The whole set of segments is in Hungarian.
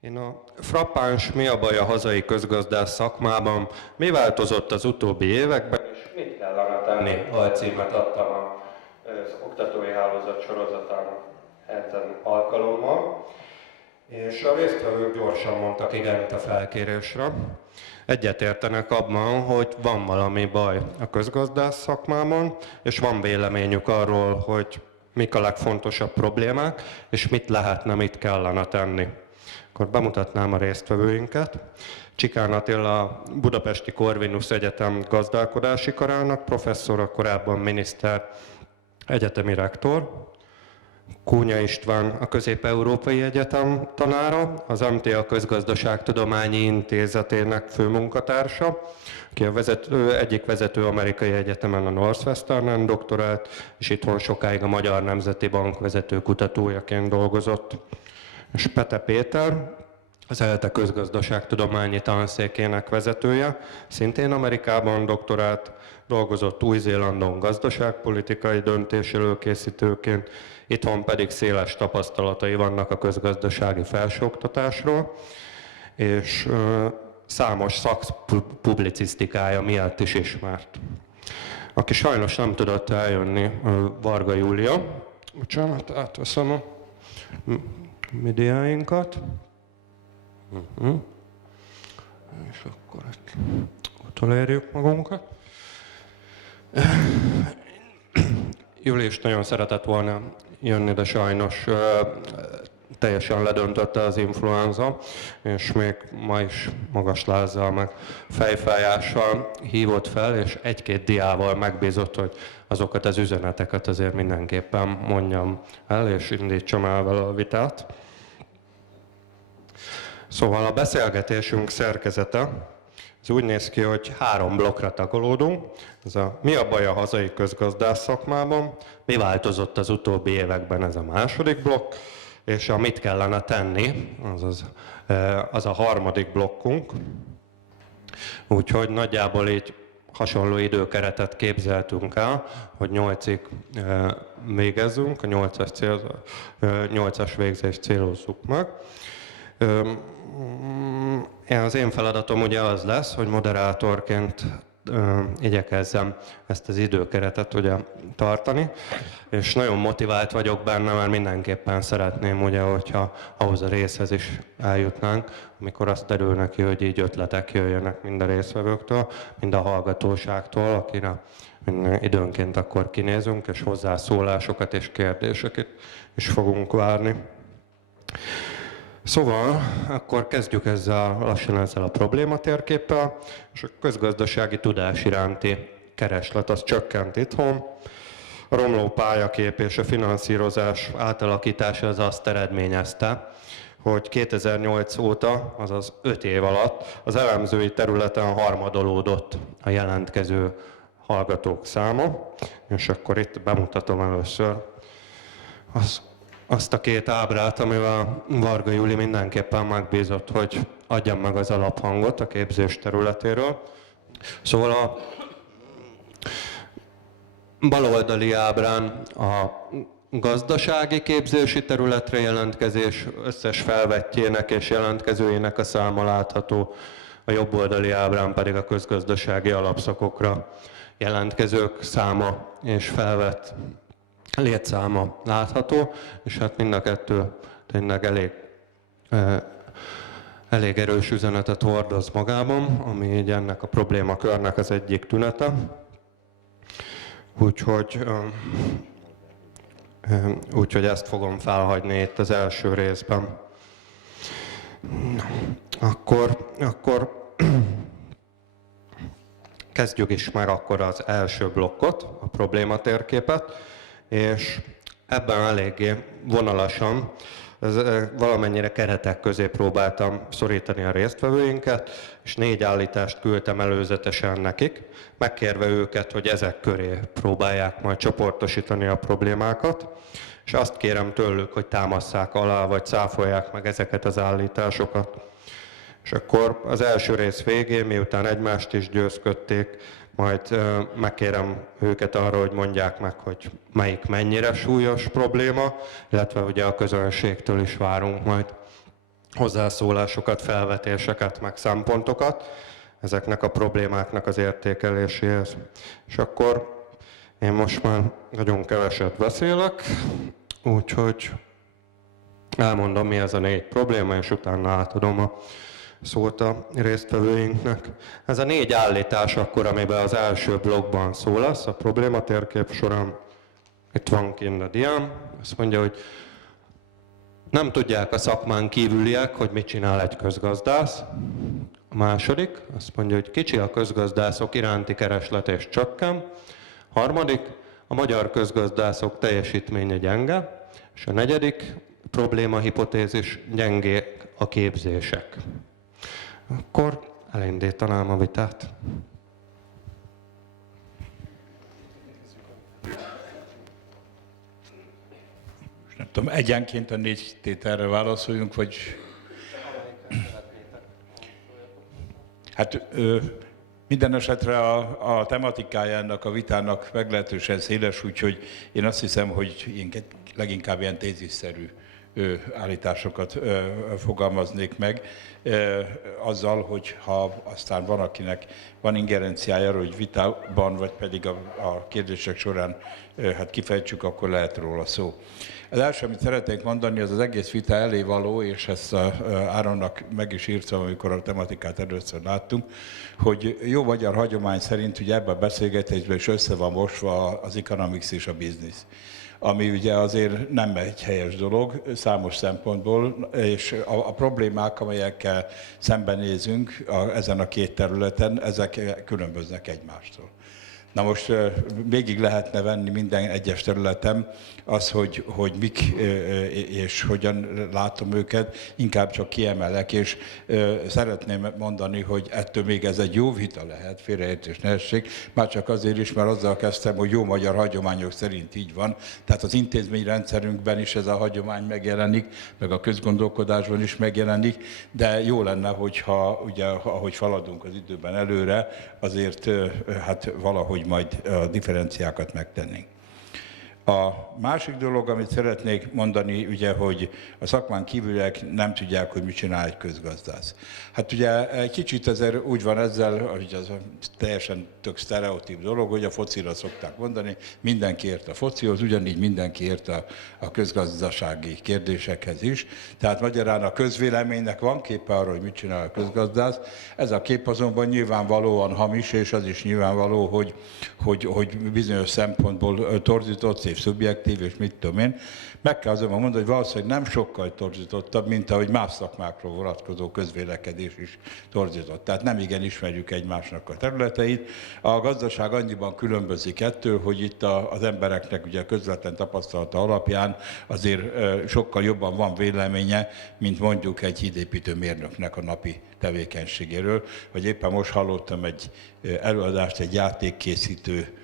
Én a frappáns mi a baj a hazai közgazdász szakmában, mi változott az utóbbi években, és mit kellene tenni? Alcímet adtam az oktatói hálózat sorozatának ezen alkalommal, és a résztvevők gyorsan mondtak igent a felkérésre. Egyetértenek abban, hogy van valami baj a közgazdász szakmában, és van véleményük arról, hogy mik a legfontosabb problémák, és mit lehetne, mit kellene tenni. Akkor bemutatnám a résztvevőinket. Csikán Attila, a Budapesti Corvinus Egyetem gazdálkodási karának professzora, korábban miniszter, egyetemi rektor. Kónya István, a Közép-Európai Egyetem tanára, az MTA Közgazdaságtudományi Intézetének főmunkatársa, aki egyik vezető amerikai egyetemen a Northwesternen doktorált, és itthon sokáig a Magyar Nemzeti Bank vezető kutatójaként dolgozott. És Pete Péter, az ELTE közgazdaságtudományi tanszékének vezetője, szintén Amerikában doktorált, dolgozott Új-Zélandon gazdaságpolitikai döntés előkészítőként, itthon pedig széles tapasztalatai vannak a közgazdasági felsőoktatásról, és számos szakpublicisztikája miatt is ismert. Aki sajnos nem tudott eljönni, Varga Júlia. Bocsánat, átveszem a médiáinkat. És akkor utolérjük magunkat. Júli is nagyon szeretett volna jönni, de sajnos teljesen ledöntötte az influenza, és még ma is magas lázzal meg fejfájással hívott fel, és egy-két diával megbízott, hogy azokat az üzeneteket azért mindenképpen mondjam el, és indítsam el vele a vitát. Szóval a beszélgetésünk szerkezete, ez úgy néz ki, hogy 3 blokkra tagolódunk. Ez mi a baj a hazai közgazdász szakmában, mi változott az utóbbi években, ez a második blokk, és a mit kellene tenni, az a harmadik blokkunk. Úgyhogy nagyjából így hasonló időkeretet képzeltünk el, hogy 8-ig végezzünk, a 8-as végzést célozzuk meg. Az én feladatom ugye az lesz, hogy moderátorként igyekezzem ezt az időkeretet ugye tartani, és nagyon motivált vagyok benne, mert mindenképpen szeretném, ugye, hogyha ahhoz a részhez is eljutnánk, amikor azt derül neki, hogy így ötletek jöjjenek mind a résztvevőktől, mind a hallgatóságtól, akire időnként akkor kinézünk, és hozzászólásokat és kérdéseket is fogunk várni. Szóval akkor kezdjük lassan ezzel a problématérképpel, és a közgazdasági tudás iránti kereslet az csökkent itthon. A romló pályakép és a finanszírozás átalakítása az azt eredményezte, hogy 2008 óta, azaz 5 év alatt az elemzői területen harmadolódott a jelentkező hallgatók száma, és akkor itt bemutatom először azt a 2 ábrát, amivel Varga Júli mindenképpen megbízott, hogy adjam meg az alaphangot a képzés területéről. Szóval a baloldali ábrán a gazdasági képzési területre jelentkezés összes felvettjének és jelentkezőjének a száma látható, a jobboldali ábrán pedig a közgazdasági alapszakokra jelentkezők száma és felvett létszáma látható, és hát mind a kettő tényleg elég erős üzenetet hordoz magában, ami így ennek a problémakörnek az egyik tünete. Úgyhogy ezt fogom felhagyni itt az első részben. Akkor kezdjük is meg akkor az első blokkot, a problématérképet, és ebben eléggé vonalasan, valamennyire keretek közé próbáltam szorítani a résztvevőinket, és 4 állítást küldtem előzetesen nekik, megkérve őket, hogy ezek köré próbálják majd csoportosítani a problémákat, és azt kérem tőlük, hogy támasszák alá, vagy cáfolják meg ezeket az állításokat. És akkor az első rész végén, miután egymást is győzködték, majd megkérem őket arra, hogy mondják meg, hogy melyik mennyire súlyos probléma, illetve ugye a közönségtől is várunk majd hozzászólásokat, felvetéseket, meg szempontokat ezeknek a problémáknak az értékeléséhez. És akkor én most már nagyon keveset beszélek, úgyhogy elmondom, mi ez a 4 probléma, és utána átadom a szót a résztvevőinknek. Ez a 4 állítás akkor, amiben az első blokkban szó lesz, a problématérkép során. Itt van kint a diám, azt mondja, hogy nem tudják a szakmán kívüliek, hogy mit csinál egy közgazdász. A második, azt mondja, hogy kicsi a közgazdászok iránti kereslet és csökken. Harmadik, a magyar közgazdászok teljesítménye gyenge. És a negyedik problémahipotézis, gyengék a képzések. Akkor elindítanám a vitát. Nem tudom, egyenként a 4 tételre válaszoljunk, vagy... Hát minden esetre a tematikája ennek a vitának meglehetősen széles, úgyhogy én azt hiszem, hogy leginkább ilyen tézisszerű állításokat fogalmaznék meg, azzal, hogy ha aztán van, akinek van ingerenciája arra, hogy vitában, vagy pedig a kérdések során hát kifejtsük, akkor lehet róla szó. Az első, amit szeretnék mondani, az egész vita elé való, és ezt Áronnak meg is írtam, amikor a tematikát először láttunk, hogy jó magyar hagyomány szerint ugye ebben a beszélgetésben is össze van mosva az economics és a business, ami ugye azért nem egy helyes dolog számos szempontból, és a problémák, amelyekkel szembenézünk ezen a 2 területen, ezek különböznek egymástól. Na most végig lehetne venni minden egyes területen az, hogy mik és hogyan látom őket, inkább csak kiemelek, és szeretném mondani, hogy ettől még ez egy jó vita lehet, félreértés ne essék, már csak azért is, mert azzal kezdtem, hogy jó magyar hagyományok szerint így van, tehát az intézményrendszerünkben is ez a hagyomány megjelenik, meg a közgondolkodásban is megjelenik, de jó lenne, hogyha ugye, ahogy haladunk az időben előre, azért hát valahogy majd a differenciákat megtennénk. A másik dolog, amit szeretnék mondani, ugye, hogy a szakmán kívüliek nem tudják, hogy mit csinál egy közgazdász. Hát ugye egy kicsit ezért úgy van ezzel, hogy az teljesen tök sztereotíp dolog, hogy a focira szokták mondani, mindenki ért a focihoz, ugyanígy mindenki ért a közgazdasági kérdésekhez is. Tehát magyarán a közvéleménynek van képe arról, hogy mit csinál a közgazdász. Ez a kép azonban nyilvánvalóan hamis, és az is nyilvánvaló, hogy bizonyos szempontból torzított, és szubjektív, és mit tudom én. Meg kell azonban mondani, hogy valószínűleg nem sokkal torzítottabb, mint ahogy más szakmákról vonatkozó közvélekedés is torzított. Tehát nem igen ismerjük egymásnak a területeit. A gazdaság annyiban különbözik ettől, hogy itt az embereknek ugye a közvetlen tapasztalata alapján azért sokkal jobban van véleménye, mint mondjuk egy hídépítő mérnöknek a napi tevékenységéről. Vagy éppen most hallottam egy előadást egy játékkészítő,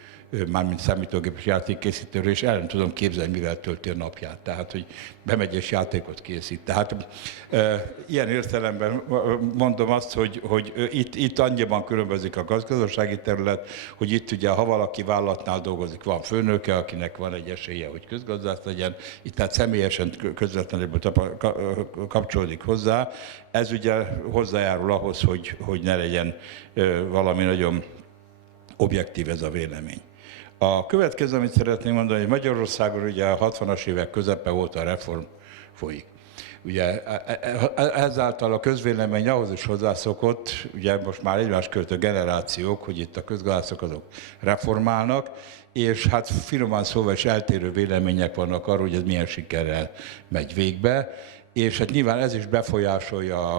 mármint számítógépes játékkészítőről, és el nem tudom képzelni, mivel tölti a napját. Tehát, hogy bemegy és játékot készít. Tehát ilyen értelemben mondom azt, hogy itt annyiban különbözik a gazdasági terület, hogy itt ugye, ha valaki vállalatnál dolgozik, van főnöke, akinek van egy esélye, hogy közgazdász legyen, itt tehát személyesen közvetlenül kapcsolódik hozzá. Ez ugye hozzájárul ahhoz, hogy ne legyen valami nagyon objektív ez a vélemény. A következő, amit szeretném mondani, hogy Magyarországon ugye a 60-as évek közepe óta a reform folyik. Ugye ezáltal a közvélemény ahhoz is hozzászokott, ugye most már egymás között generációk, hogy itt a közgazdászok azok reformálnak, és hát finoman szóval is eltérő vélemények vannak arról, hogy ez milyen sikerrel megy végbe, és hát nyilván ez is befolyásolja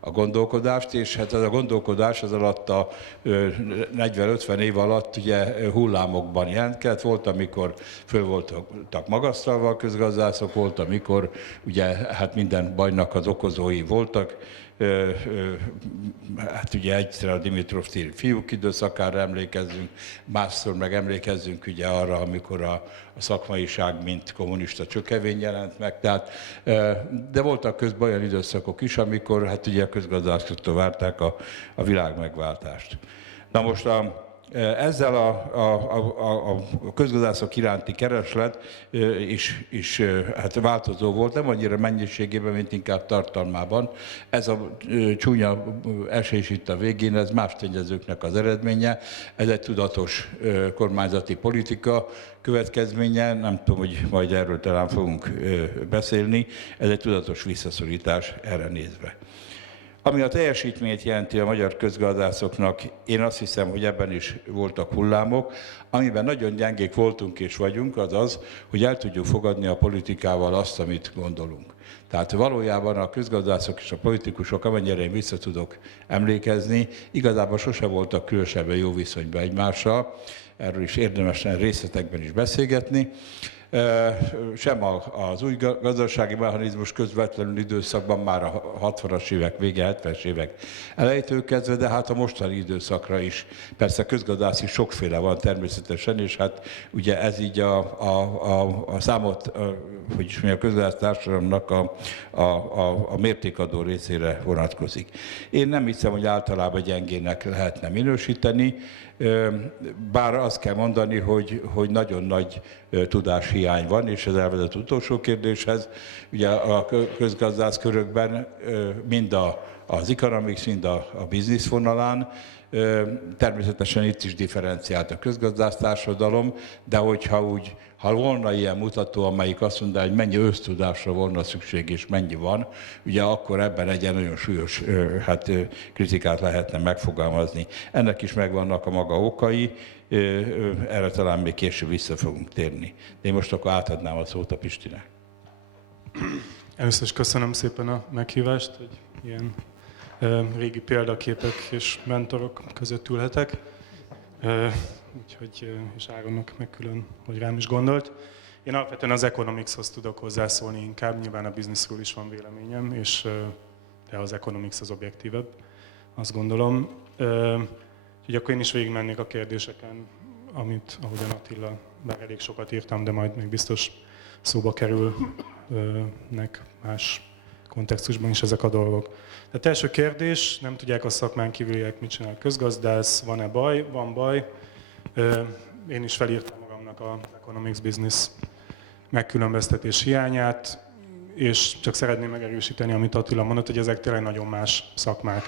a gondolkodást, és hát ez a gondolkodás az alatt a 40-50 év alatt ugye hullámokban jelentkezett. Volt, amikor föl voltak magasztalva a közgazdászok, volt, amikor ugye hát minden bajnak az okozói voltak. Hát ugye egyszer a Dimitrov téri fiúk időszakára emlékezzünk, másszor meg emlékezzünk ugye arra, amikor a szakmaiság, mint kommunista csökevény jelent meg. Tehát, de voltak közben olyan időszakok is, amikor hát ugye a közgazdászoktól várták a világ megváltást. Na most Ezzel a közgazdászok iránti kereslet is hát változó volt, nem annyira mennyiségében, mint inkább tartalmában. Ez a csúnya esés itt a végén, ez más tényezőknek az eredménye. Ez egy tudatos kormányzati politika következménye, nem tudom, hogy majd erről talán fogunk beszélni, ez egy tudatos visszaszorítás erre nézve. Ami a teljesítményt jelenti a magyar közgazdászoknak, én azt hiszem, hogy ebben is voltak hullámok. Amiben nagyon gyengék voltunk és vagyunk, az az, hogy el tudjuk fogadni a politikával azt, amit gondolunk. Tehát valójában a közgazdászok és a politikusok, amennyire én vissza tudok emlékezni, igazából sose voltak különösebben jó viszonyban egymással. Erről is érdemes részletekben is beszélgetni. Sem az új gazdasági mechanizmus közvetlenül időszakban, már a 60-as évek vége, 70-es évek elejétől kezdve, de hát a mostani időszakra is. Persze közgazdászi sokféle van természetesen, és hát ugye ez így a számot, hogy is mondjam, a közgazdász társadalomnak a mértékadó részére vonatkozik. Én nem hiszem, hogy általában gyengének lehetne minősíteni, bár azt kell mondani, hogy nagyon nagy tudáshiány van, és ez elvezet utolsó kérdéshez. Ugye a közgazdász körökben mind az economics, mind a business vonalán, természetesen itt is differenciált a közgazdász társadalom, de ha volna ilyen mutató, amelyik azt mondja, hogy mennyi össztudásra volna szükség és mennyi van, ugye akkor ebben egy nagyon súlyos kritikát lehetne megfogalmazni. Ennek is megvannak a maga okai, erre talán még később vissza fogunk térni. De én most akkor átadnám a szót a Pistinek. Először is köszönöm szépen a meghívást, hogy ilyen régi példaképek és mentorok között ülhetek. Úgyhogy, és Áronnak meg külön, hogy rám is gondolt. Én alapvetően az economicshoz tudok hozzászólni inkább, nyilván a businessről is van véleményem, de az economics az objektívebb, azt gondolom. Úgyhogy akkor én is végigmennék a kérdéseken, ahogyan Attila, bár elég sokat írtam, de majd még biztos szóba kerülnek más kontextusban is ezek a dolgok. Tehát első kérdés, nem tudják a szakmán kívüliek, mit csinál a közgazdász, van-e baj? Van baj. Én is felírtam magamnak az economics business megkülönböztetés hiányát, és csak szeretném megerősíteni, amit Attila mondott, hogy ezek tényleg nagyon más szakmák.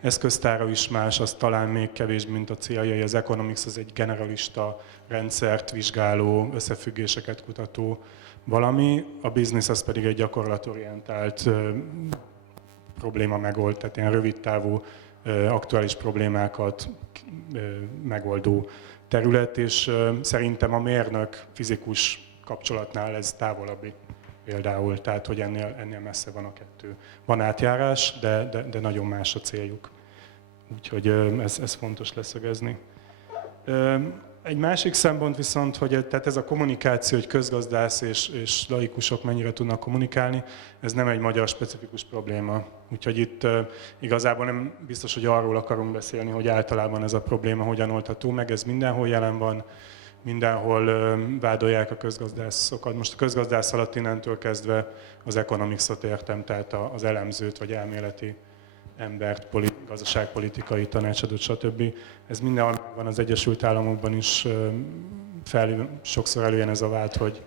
Eszköztára is más, az talán még kevésbé, mint a céljai. Az economics az egy generalista, rendszert vizsgáló, összefüggéseket kutató valami, a business az pedig egy gyakorlatorientált probléma megold, tehát ilyen rövidtávú, aktuális problémákat megoldó terület, és szerintem a mérnök-fizikus kapcsolatnál ez távolabbi például, tehát hogy ennél messze van a kettő. Van átjárás, de nagyon más a céljuk. Úgyhogy ez fontos leszögezni. Egy másik szempont viszont, hogy tehát ez a kommunikáció, hogy közgazdász és laikusok mennyire tudnak kommunikálni, ez nem egy magyar specifikus probléma. Úgyhogy itt igazából nem biztos, hogy arról akarunk beszélni, hogy általában ez a probléma hogyan oldható meg, ez mindenhol jelen van, mindenhol vádolják a közgazdászokat. Most a közgazdász alatt innentől kezdve az economics-ot értem, tehát az elemzőt vagy elméleti embert, gazdaságpolitikai tanácsadót, stb. Ez mindenhol van, az Egyesült Államokban is sokszor előjön ez a vád, hogy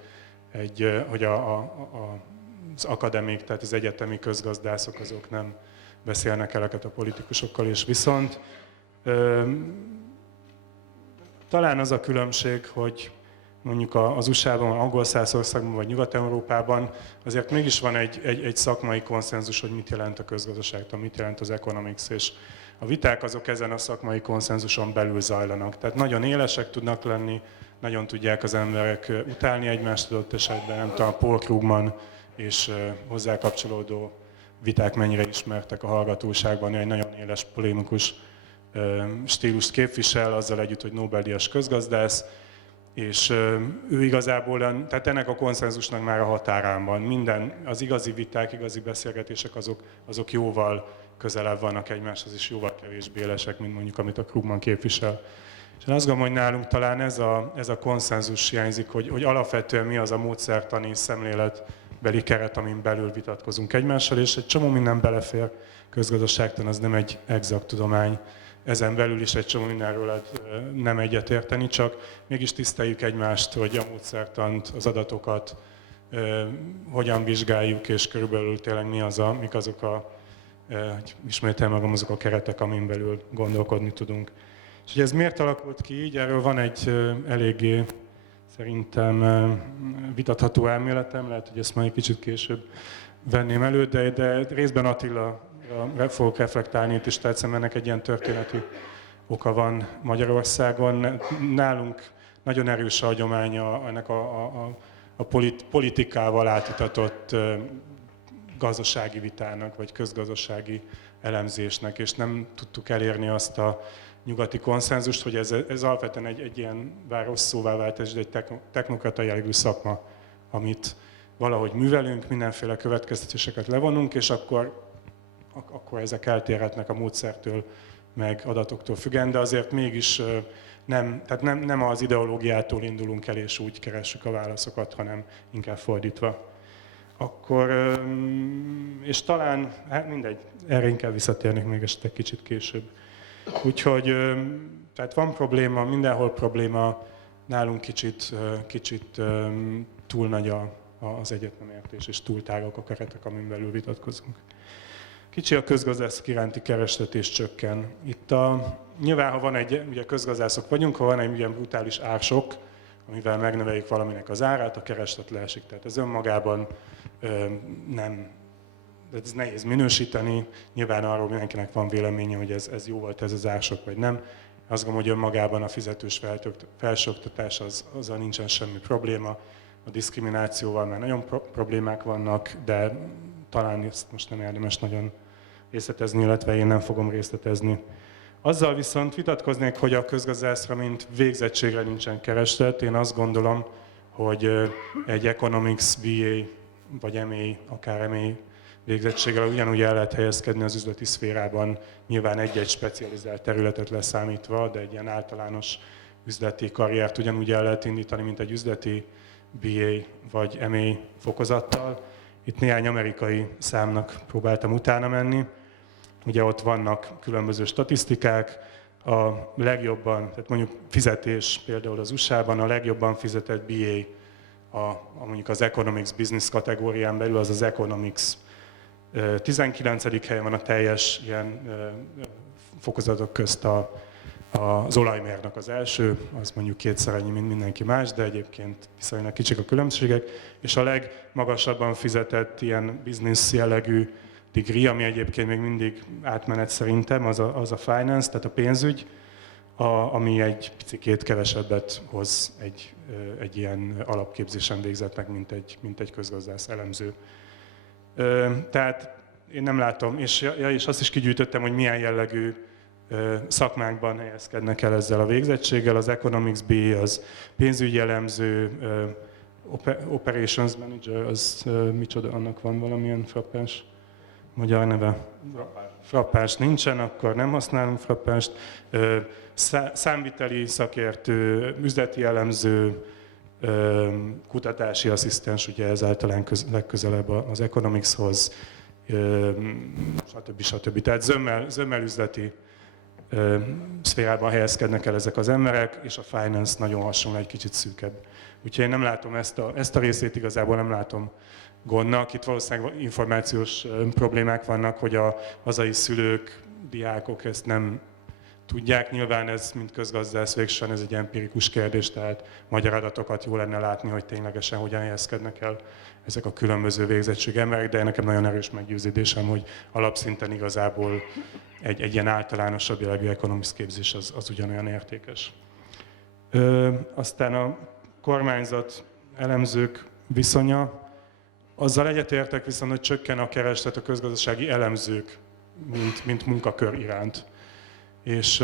az akadémik, tehát az egyetemi közgazdászok azok nem beszélnek eleket a politikusokkal, és viszont talán az a különbség, hogy mondjuk az USA-ban, angol száz országban vagy Nyugat-Európában azért mégis van egy szakmai konszenzus, hogy mit jelent a közgazdaságtan, mit jelent az economics, és a viták azok ezen a szakmai konszenzuson belül zajlanak. Tehát nagyon élesek tudnak lenni, nagyon tudják az emberek utálni egymást adott esetben, nem tudom, Paul Krugman és hozzá kapcsolódó viták mennyire ismertek a hallgatóságban, egy nagyon éles, polémikus stílust képvisel, azzal együtt, hogy Nobel-díjas közgazdász, és ő igazából, tehát ennek a konszenzusnak már a határán van. Az igazi viták, igazi beszélgetések azok jóval közelebb vannak egymáshoz, és jóval kevésbé élesek, mint mondjuk amit a Krugman képvisel. És én azt gondolom, hogy nálunk talán ez a konszenzus hiányzik, hogy alapvetően mi az a módszertani szemléletbeli keret, amin belül vitatkozunk egymással, és egy csomó minden belefér. Közgazdaságtan az nem egy exakt tudomány, ezen belül is egy csomó mindenről lehet nem egyetérteni, csak mégis tiszteljük egymást, hogy a módszertant, az adatokat hogyan vizsgáljuk, és körülbelül tényleg mik azok hogy ismételjem magam, azok a keretek, amin belül gondolkodni tudunk. És hogy ez miért alakult ki így, erről van egy eléggé szerintem vitatható elméletem, lehet, hogy ezt majd egy kicsit később venném elő, de részben Attila fogok reflektálni itt is, tehát ennek egy ilyen történeti oka van Magyarországon. Nálunk nagyon erős a hagyománya ennek a politikával átitatott gazdasági vitának, vagy közgazdasági elemzésnek, és nem tudtuk elérni azt a nyugati konszenzust, hogy ez alapvetően egy ilyen, bár rossz szóvá vált, ez egy technokrata jellegű szakma, amit valahogy művelünk, mindenféle következtetéseket levonunk, és akkor ezek eltérhetnek a módszertől, meg adatoktól függően, de azért mégis nem az ideológiától indulunk el, és úgy keressük a válaszokat, hanem inkább fordítva. Akkor, és talán, hát mindegy, erre inkább visszatérnék még egy kicsit később. Úgyhogy, tehát van probléma, mindenhol probléma, nálunk kicsit túl nagy az egyetemértés, és túl tágak a keretek, amin belül vitatkozunk. Kicsi a közgazdászok iránti kereslet és csökken. Itt nyilván, ha van ugye közgazdászok vagyunk, ha van egy ilyen brutális ársok, amivel megnöveljük valaminek az árát, a kereslet leesik. Tehát ez önmagában nem, de ez nehéz minősíteni. Nyilván arról mindenkinek van véleménye, hogy ez jó volt ez az ársok, vagy nem. Azt gondolom, hogy önmagában a fizetős felsőoktatás azzal nincsen semmi probléma. A diszkriminációval már nagyon problémák vannak, de talán ezt most nem érdemes nagyon részletezni, illetve én nem fogom részletezni. Azzal viszont vitatkoznék, hogy a közgazdászra, mint végzettségre nincsen kereslet. Én azt gondolom, hogy egy Economics BA vagy MA, akár MA végzettséggel ugyanúgy el lehet helyezkedni az üzleti szférában, nyilván egy-egy specializált területet leszámítva, de egy ilyen általános üzleti karriert ugyanúgy el lehet indítani, mint egy üzleti BA vagy MA fokozattal. Itt néhány amerikai számnak próbáltam utána menni. Ugye ott vannak különböző statisztikák, a legjobban, tehát mondjuk fizetés például az USA-ban, a legjobban fizetett BA, mondjuk az Economics Business kategórián belül, az Economics 19. helyen van a teljes ilyen fokozatok közt az olajmérnök az első, az mondjuk kétszer annyi, mint mindenki más, de egyébként viszonylag kicsik a különbségek, és a legmagasabban fizetett ilyen business jellegű degree, ami egyébként még mindig átmenet szerintem, az a finance, tehát a pénzügy, ami egy picikét kevesebbet hoz egy ilyen alapképzésen végzettnek, mint egy közgazdász elemző. Tehát én nem látom, és azt is kigyűjtöttem, hogy milyen jellegű szakmákban helyezkednek el ezzel a végzettséggel. Az Economics B, az pénzügyi elemző, Operations Manager, az micsoda, annak van valamilyen frappáns magyar neve? Frappáns nincsen, akkor nem használunk frappást. Számviteli szakértő, üzleti elemző, kutatási asszisztens, ugye ez általán legközelebb az Economicshoz, stb. Tehát zömmel üzleti szférában helyezkednek el ezek az emberek, és a finance nagyon hasonló, egy kicsit szűkebb. Úgyhogy én nem látom ezt a részét, igazából nem látom gondnak. Itt valószínűleg információs problémák vannak, hogy a hazai szülők, diákok ezt nem tudják. Nyilván ez, mint közgazdász végsően, ez egy empirikus kérdés, tehát magyar adatokat jó lenne látni, hogy ténylegesen hogyan helyezkednek el ezek a különböző végzettség emberek, de nekem nagyon erős meggyőződésem, hogy alapszinten igazából egy ilyen általánosabb jellegű economics képzés az ugyanolyan értékes. Aztán a kormányzat elemzők viszonya, azzal egyetértek viszont, hogy csökken a kereslet a közgazdasági elemzők, mint munkakör iránt. És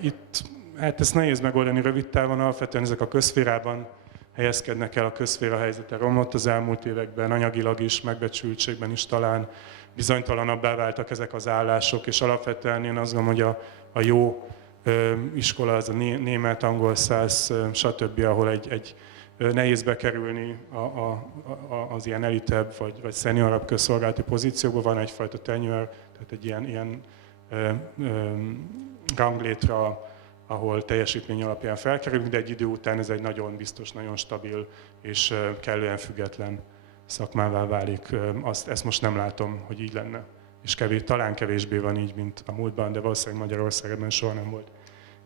itt, hát ezt nehéz megoldani rövid távon, alapvetően ezek a közszférában helyezkednek el, a közszféra helyzete romlott az elmúlt években, anyagilag is, megbecsültségben is talán bizonytalanabbá váltak ezek az állások, és alapvetően én azt gondolom, hogy a jó iskola az a német, angol száz, stb., ahol egy nehéz bekerülni az ilyen elitebb vagy szeniorabb közszolgálati pozíciókba, van egyfajta tenure, tehát egy ilyen ranglétra, ahol teljesítmény alapján felkerülünk, de egy idő után ez egy nagyon biztos, nagyon stabil és kellően független szakmává válik. Ezt most nem látom, hogy így lenne. És talán kevésbé van így, mint a múltban, de valószínűleg Magyarországon soha nem volt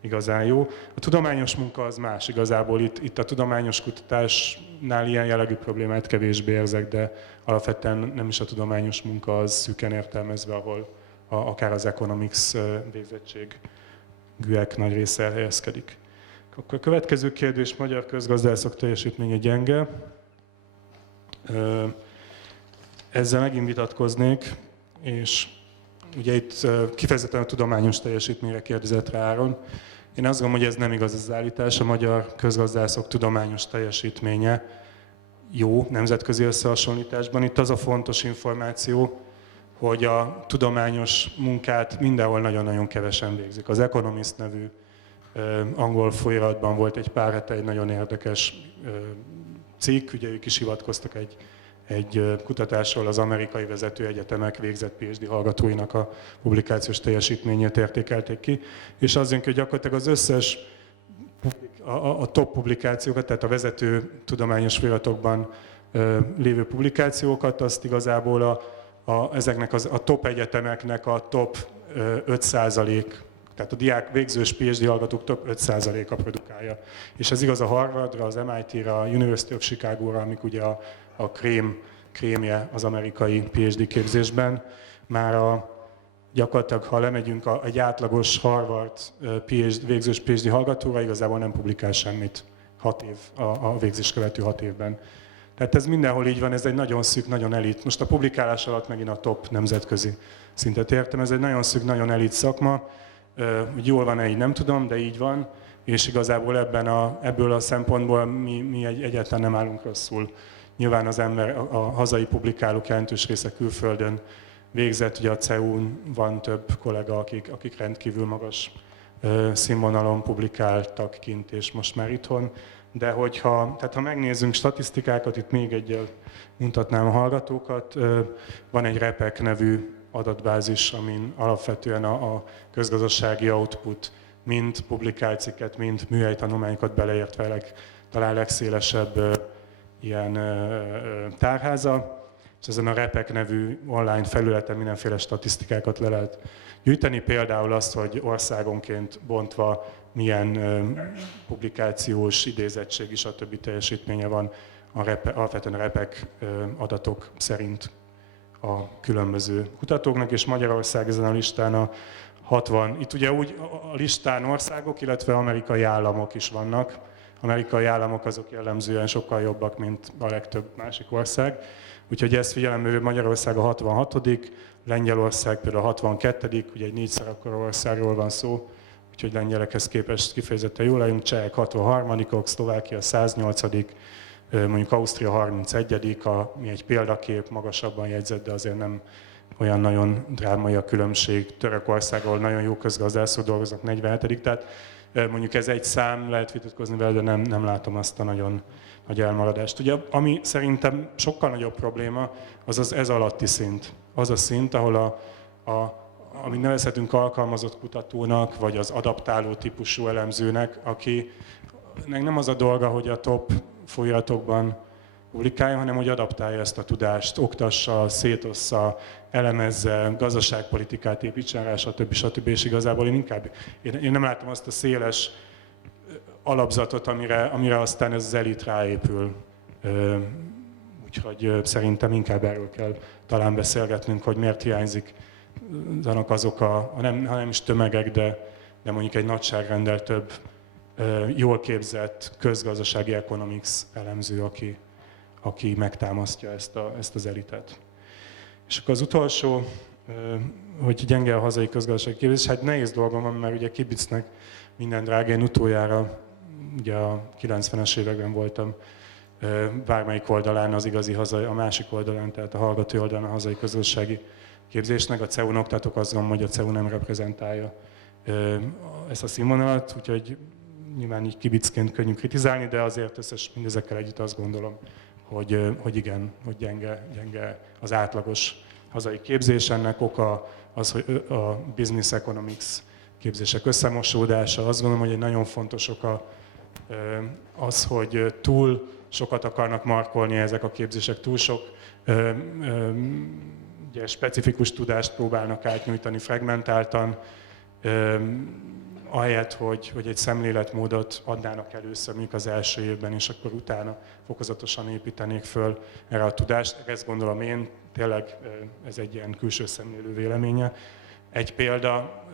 igazán jó. A tudományos munka az más igazából. Itt a tudományos kutatásnál ilyen jellegű problémát kevésbé érzek, de alapvetően nem is a tudományos munka az szűken értelmezve, ahol akár az economics végzettségűek nagy része elhelyezkedik. Akkor a következő kérdés, magyar közgazdászok teljesítménye gyenge. Ezzel megint vitatkoznék, és ugye itt kifejezetten a tudományos teljesítményre kérdezett rá Áron. Én azt gondolom, hogy ez nem igaz az állítás. A magyar közgazdászok tudományos teljesítménye jó nemzetközi összehasonlításban. Itt az a fontos információ, hogy a tudományos munkát mindenhol nagyon-nagyon kevesen végzik. Az Economist nevű angol folyiratban volt egy pár hete egy nagyon érdekes cikk, ugye ők is hivatkoztak egy kutatásról, az amerikai vezető egyetemek végzett PhD hallgatóinak a publikációs teljesítményét értékelték ki, és az jön ki, hogy gyakorlatilag az összes a top publikációkat, tehát a vezető tudományos folyamatokban lévő publikációkat, azt igazából ezeknek a top egyetemeknek a top 5%, tehát a diák végzős PhD hallgatók top 5%-a produkálja. És ez igaz a Harvardra, az MIT-ra, a University of Chicago-ra, amik ugye a krémje az amerikai PhD képzésben. Már gyakorlatilag, ha lemegyünk egy átlagos Harvard végzős PhD hallgatóra, igazából nem publikál semmit 6 év, a végzés követő 6 évben. Tehát ez mindenhol így van, ez egy nagyon szűk, nagyon elit. Most a publikálás alatt megint a top nemzetközi szintet értem, ez egy nagyon szűk, nagyon elit szakma. Hogy jól van-e, így nem tudom, de így van, és igazából ebből a szempontból mi egyáltalán nem állunk rosszul. Nyilván az ember, a hazai publikálók jelentős része külföldön végzett, ugye a CEU-n van több kollega, akik rendkívül magas színvonalon publikáltak kint, és most már itthon. De ha megnézzünk statisztikákat, itt még egyel mutatnám a hallgatókat, van egy REPEC nevű adatbázis, amin alapvetően a közgazdasági output mind publikált cikket, mind műhelytanulmányokat beleértve talán legszélesebb ilyen tárháza, és ezen a REPEC nevű online felületen mindenféle statisztikákat le lehet gyűjteni, például azt, hogy országonként bontva milyen publikációs, idézettségi, stb. Teljesítménye van alapvetően a REPEC adatok szerint a különböző kutatóknak, és Magyarország ezen a listán a 60, itt ugye úgy a listán országok, illetve amerikai államok is vannak. Amerikai államok azok jellemzően sokkal jobbak, mint a legtöbb másik ország. Úgyhogy ezt figyelembe Magyarország a 66., Lengyelország például a 62., ugye egy 4-szer akkora országról van szó, úgyhogy lengyelekhez képest kifejezetten jól állunk, csehek 63-ok, Szlovákia 108., mondjuk Ausztria 31., ami egy példakép, magasabban jegyzett, de azért nem olyan nagyon drámai a különbség. Törökország, ahol nagyon jó közgazdászok dolgoznak, 47., tehát mondjuk ez egy szám, lehet vitatkozni vele, de nem látom azt a nagyon nagy elmaradást. Ugye, ami szerintem sokkal nagyobb probléma, az ez alatti szint. Az a szint, ahol amit nevezhetünk alkalmazott kutatónak, vagy az adaptáló típusú elemzőnek, akinek nem az a dolga, hogy a top folyiratokban publikálja, hanem hogy adaptálja ezt a tudást, oktassa, szétossza, elemezze, gazdaságpolitikát építsen rá, stb. És igazából én nem látom azt a széles alapzatot, amire aztán ez az elit ráépül. Úgyhogy szerintem inkább erről kell talán beszélgetnünk, hogy miért hiányzik azok ha nem is tömegek, de mondjuk egy nagyságrenddel több jól képzett közgazdasági economics elemző, aki megtámasztja ezt az elitet. És akkor az utolsó, hogy gyenge a hazai közgazdasági képzés, hát nehéz dolgom van, mert ugye Kibicnek minden drága, én utoljára ugye a 90-es években voltam bármelyik oldalán az igazi hazai, a másik oldalán, tehát a hallgató oldalán a hazai közgazdasági képzésnek. A CEU-n oktatók, azt gondolom, hogy a CEU nem reprezentálja ezt a színvonalat, úgyhogy nyilván így kibicként könnyű kritizálni, de azért mindezekkel együtt azt gondolom, hogy igen, hogy gyenge az átlagos hazai képzés. Ennek oka az, hogy a business economics képzések összemosódása. Azt gondolom, hogy egy nagyon fontos oka az, hogy túl sokat akarnak markolni ezek a képzések, túl sok ugye, specifikus tudást próbálnak átnyújtani fragmentáltan, ahelyett, hogy egy szemléletmódot adnának először mondjuk az első évben, és akkor utána fokozatosan építenék föl erre a tudást. Ezt gondolom én, tényleg ez egy ilyen külső szemlélő véleménye. Egy példa,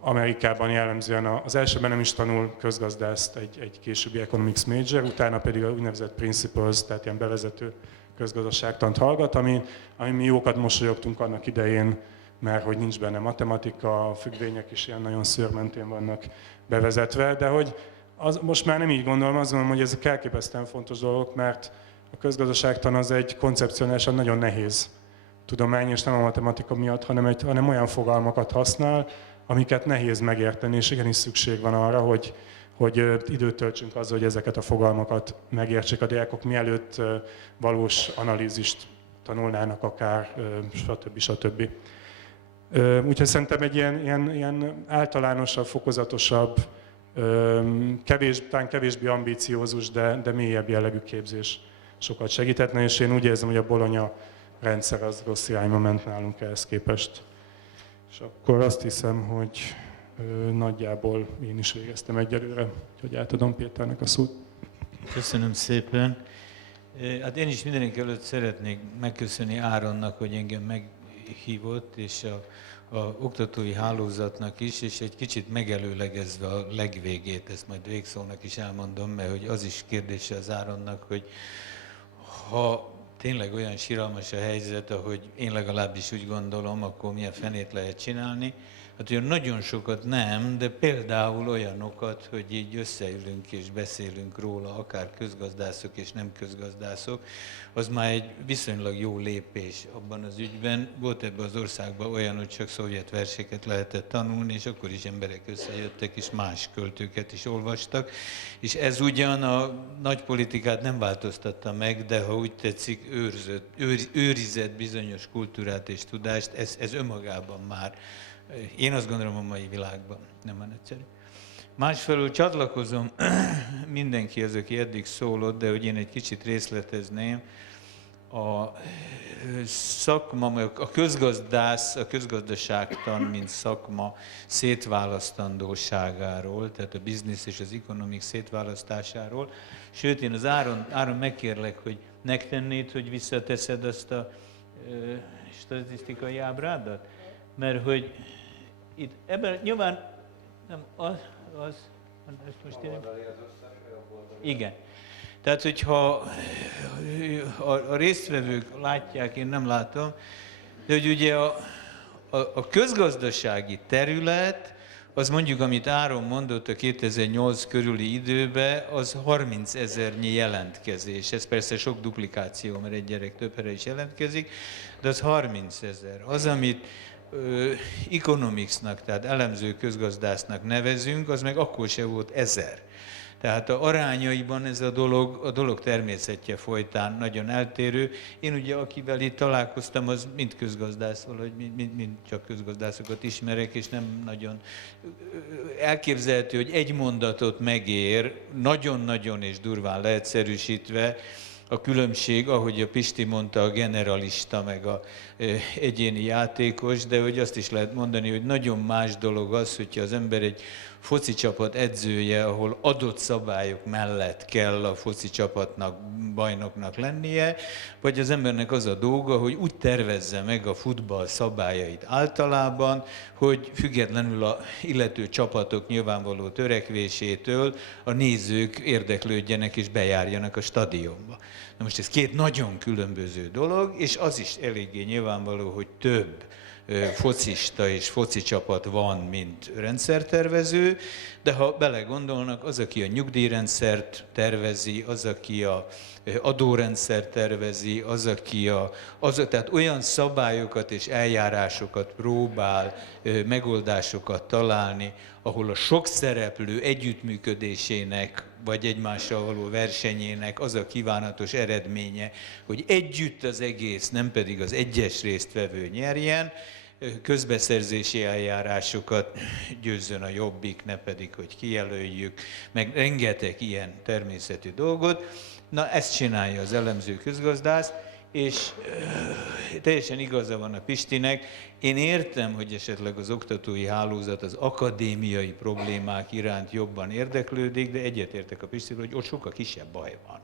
Amerikában jellemzően az elsőben nem is tanul közgazdászt egy későbbi economics major, utána pedig a úgynevezett principles, tehát ilyen bevezető közgazdaságtant hallgat, ami mi jókat mosolyogtunk annak idején, mert hogy nincs benne matematika, a függvények is ilyen nagyon szőrmentén vannak bevezetve, de hogy most már nem így gondolom, azt gondolom, hogy ezek elképesztően fontos dolgok, mert a közgazdaságtan az egy koncepcionálisan nagyon nehéz tudomány, és nem a matematika miatt, hanem olyan fogalmakat használ, amiket nehéz megérteni, és igenis szükség van arra, hogy időt töltsünk azzal, hogy ezeket a fogalmakat megértsék a diákok, mielőtt valós analízist tanulnának akár, stb. Úgyhogy szerintem egy ilyen általánosabb, fokozatosabb, talán kevésbé ambíciózus, de mélyebb jellegű képzés sokat segíthetne, és én úgy érzem, hogy a Bologna rendszer az rossz irányba ment nálunk ehhez képest. És akkor azt hiszem, hogy nagyjából én is végeztem egyelőre, hogy átadom Péternek a szót. Köszönöm szépen. Hát én is mindenek előtt szeretnék megköszönni Áronnak, hogy engem meghívott, és a oktatói hálózatnak is, és egy kicsit megelőlegezve a legvégét, ezt majd végszónak is elmondom, mert hogy az is kérdése az Áronnak, hogy ha tényleg olyan siralmas a helyzet, ahogy én legalábbis úgy gondolom, akkor milyen fenét lehet csinálni. Hát olyan nagyon sokat nem, de például olyanokat, hogy így összeülünk és beszélünk róla, akár közgazdászok és nem közgazdászok, az már egy viszonylag jó lépés abban az ügyben. Volt ebben az országban olyan, hogy csak szovjet verseket lehetett tanulni, és akkor is emberek összejöttek, és más költőket is olvastak. És ez ugyan a nagy politikát nem változtatta meg, de ha úgy tetszik, őrizett bizonyos kultúrát és tudást, ez önmagában már, én azt gondolom, a mai világban nem van egyszerű. Másfelől csatlakozom mindenki az, aki eddig szólott, de hogy én egy kicsit részletezném, a szakma, a közgazdász, a közgazdaságtan, mint szakma szétválasztandóságáról, tehát a business és az economics szétválasztásáról. Sőt, én az Áron megkérlek, hogy megtennéd, hogy visszateszed azt a statisztikai ábrádat? Mert hogy itt ebben nyilván nem az ezt most én... Igen. Tehát, hogyha a résztvevők látják, én nem látom, de hogy ugye a közgazdasági terület, az mondjuk, amit Áron mondott a 2008 körüli időben, az 30 000-nyi jelentkezés. Ez persze sok duplikáció, mert egy gyerek több helyre is jelentkezik, de az 30 000. Az, amit economicsnak, tehát elemző közgazdásznak nevezünk, az meg akkor se volt 1000. Tehát a arányaiban ez a dolog természetje folytán nagyon eltérő. Én ugye, akivel itt találkoztam, az mind közgazdász, valahogy mind csak közgazdászokat ismerek, és nem nagyon elképzelhető, hogy egy mondatot megér, nagyon-nagyon és durván leegyszerűsítve, a különbség, ahogy a Pisti mondta, a generalista meg a egyéni játékos, de hogy azt is lehet mondani, hogy nagyon más dolog az, hogyha az ember egy foci csapat edzője, ahol adott szabályok mellett kell a foci csapatnak, bajnoknak lennie, vagy az embernek az a dolga, hogy úgy tervezze meg a futball szabályait általában, hogy függetlenül a illető csapatok nyilvánvaló törekvésétől a nézők érdeklődjenek és bejárjanak a stadionba. Na most ez két nagyon különböző dolog, és az is eléggé nyilvánvaló, hogy több focista és foci csapat van, mint rendszertervező, de ha belegondolnak, az, aki a nyugdíjrendszert tervezi, az, aki a adórendszert tervezi, tehát olyan szabályokat és eljárásokat próbál, megoldásokat találni, ahol a sok szereplő együttműködésének, vagy egymással való versenyének az a kívánatos eredménye, hogy együtt az egész, nem pedig az egyes résztvevő nyerjen. közbeszerzési eljárásokat győzzön a Jobbik, ne pedig, hogy kijelöljük, meg rengeteg ilyen természetű dolgot. Na, ezt csinálja az elemző közgazdász, és teljesen igaza van a Pistinek. Én értem, hogy esetleg az oktatói hálózat az akadémiai problémák iránt jobban érdeklődik, de egyetértek a Pistivel, hogy ott sokkal kisebb baj van.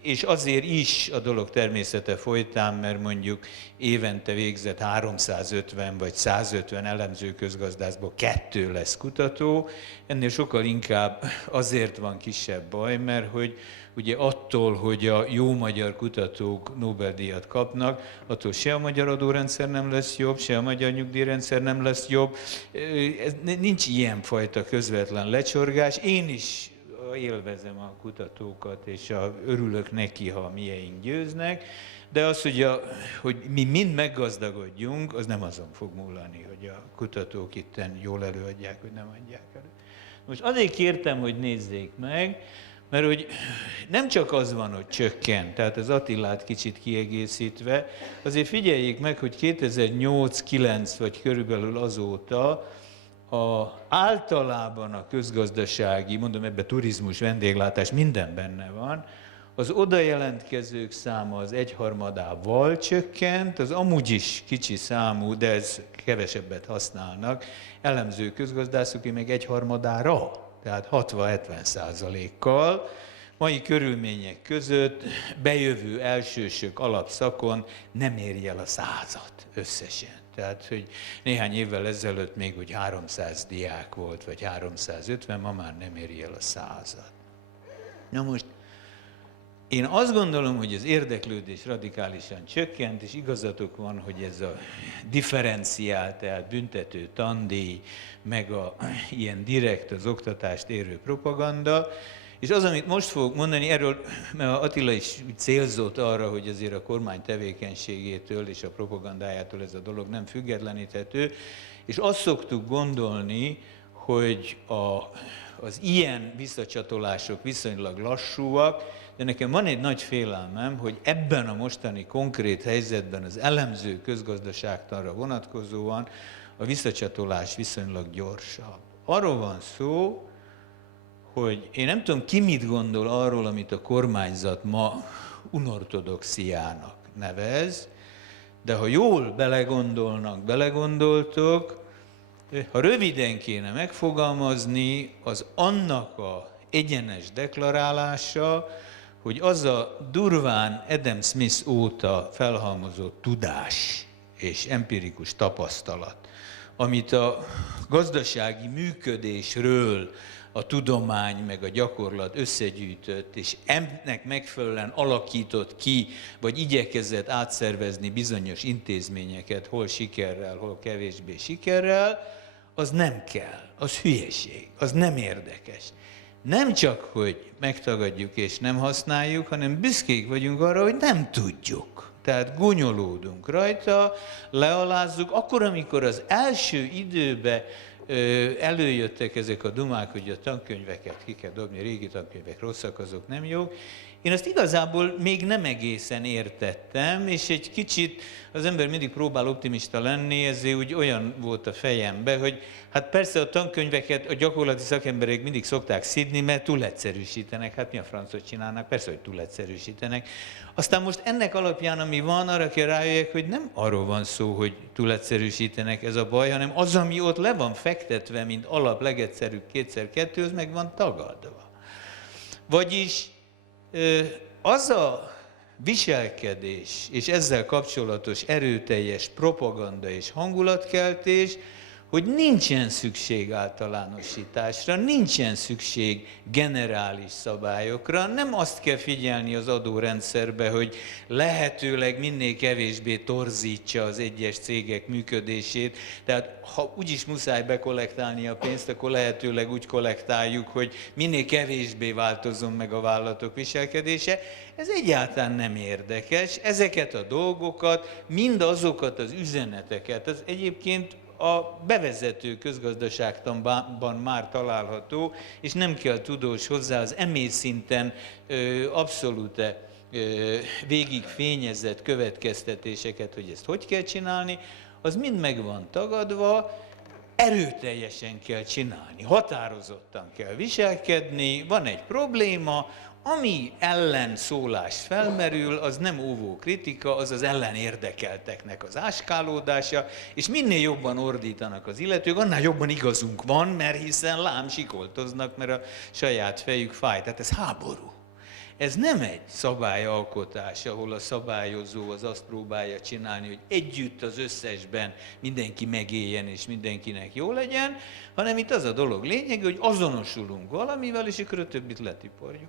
És azért is a dolog természete folytán, mert mondjuk évente végzett 350 vagy 150 elemző közgazdászból 2 lesz kutató, ennél sokkal inkább azért van kisebb baj, mert hogy ugye attól, hogy a jó magyar kutatók Nobel-díjat kapnak, attól se a magyar adórendszer nem lesz jobb, se a magyar nyugdíjrendszer nem lesz jobb. Nincs ilyenfajta közvetlen lecsorgás. Én is élvezem a kutatókat, és örülök neki, ha a mieink győznek, de az, hogy mi mind meggazdagodjunk, az nem azon fog múlani, hogy a kutatók itten jól előadják, vagy nem adják elő. Most azért kértem, hogy nézzék meg, mert hogy nem csak az van, hogy csökken, tehát az Attilát kicsit kiegészítve, azért figyeljék meg, hogy 2008-9 vagy körülbelül azóta általában a közgazdasági, mondom ebbe turizmus, vendéglátás, minden benne van, az oda jelentkezők száma az 1/3-ával csökkent, az amúgy is kicsi számú, de ez kevesebbet használnak, elemző közgazdászoké meg 1/3-ára, tehát 60-70%-kal. Mai körülmények között bejövő elsősök alapszakon nem érje el a 100-at összesen. Tehát, hogy néhány évvel ezelőtt még úgy 300 diák volt, vagy 350, ma már nem éri el a 100-at. Na most, én azt gondolom, hogy az érdeklődés radikálisan csökkent, és igazatok van, hogy ez a differenciált, tehát büntető tandíj, meg ilyen direkt az oktatást érő propaganda, és az, amit most fogok mondani, erről, mert Attila is célzott arra, hogy azért a kormány tevékenységétől és a propagandájától ez a dolog nem függetleníthető, és azt szoktuk gondolni, hogy az ilyen visszacsatolások viszonylag lassúak, de nekem van egy nagy félelmem, hogy ebben a mostani konkrét helyzetben az elemző közgazdaságtanra vonatkozóan a visszacsatolás viszonylag gyorsabb. Arról van szó, hogy én nem tudom, ki mit gondol arról, amit a kormányzat ma unortodoxiának nevez, de ha jól belegondoltok, ha röviden kéne megfogalmazni, az annak a egyenes deklarálása, hogy az a durván Adam Smith óta felhalmozott tudás és empirikus tapasztalat, amit a gazdasági működésről a tudomány meg a gyakorlat összegyűjtött, és ennek megfelelően alakított ki, vagy igyekezett átszervezni bizonyos intézményeket, hol sikerrel, hol kevésbé sikerrel, az nem kell, az hülyeség, az nem érdekes. Nem csak, hogy megtagadjuk és nem használjuk, hanem büszkék vagyunk arra, hogy nem tudjuk. Tehát gúnyolódunk rajta, lealázzuk, akkor, amikor az első időben előjöttek ezek a dumák, hogy a tankönyveket ki kell dobni, a régi tankönyvek rosszak, azok nem jók. Én azt igazából még nem egészen értettem, és egy kicsit az ember mindig próbál optimista lenni, ezért úgy olyan volt a fejembe, hogy hát persze a tankönyveket a gyakorlati szakemberek mindig szokták szidni, mert túlegyszerűsítenek. Hát mi a francot csinálnak? Persze, hogy túlegyszerűsítenek. Aztán most ennek alapján, ami van, arra kell rájöjjek, hogy nem arról van szó, hogy túlegyszerűsítenek, ez a baj, hanem az, ami ott le van fektetve, mint alap legegyszerűbb 2x2, az meg van tagadva. Vagyis az a viselkedés és ezzel kapcsolatos erőteljes propaganda és hangulatkeltés, hogy nincsen szükség általánosításra, nincsen szükség generális szabályokra, nem azt kell figyelni az adórendszerbe, hogy lehetőleg minél kevésbé torzítsa az egyes cégek működését, tehát ha úgyis muszáj bekollektálni a pénzt, akkor lehetőleg úgy kollektáljuk, hogy minél kevésbé változzon meg a vállalatok viselkedése. Ez egyáltalán nem érdekes, ezeket a dolgokat, mindazokat az üzeneteket, az egyébként a bevezető közgazdaságtanban már található, és nem kell tudós hozzá az emészszinten abszolút végig fényezett következtetéseket, hogy ezt hogy kell csinálni, az mind meg van tagadva, erőteljesen kell csinálni, határozottan kell viselkedni, van egy probléma, ami ellen szólás felmerül, az nem óvó kritika, az az ellenérdekelteknek az áskálódása, és minél jobban ordítanak az illetők, annál jobban igazunk van, mert hiszen lám sikoltoznak, mert a saját fejük fáj. Tehát ez háború. Ez nem egy szabályalkotás, ahol a szabályozó az azt próbálja csinálni, hogy együtt az összesben mindenki megéljen és mindenkinek jó legyen, hanem itt az a dolog lényeg, hogy azonosulunk valamivel, és akkor a többit letiporjuk.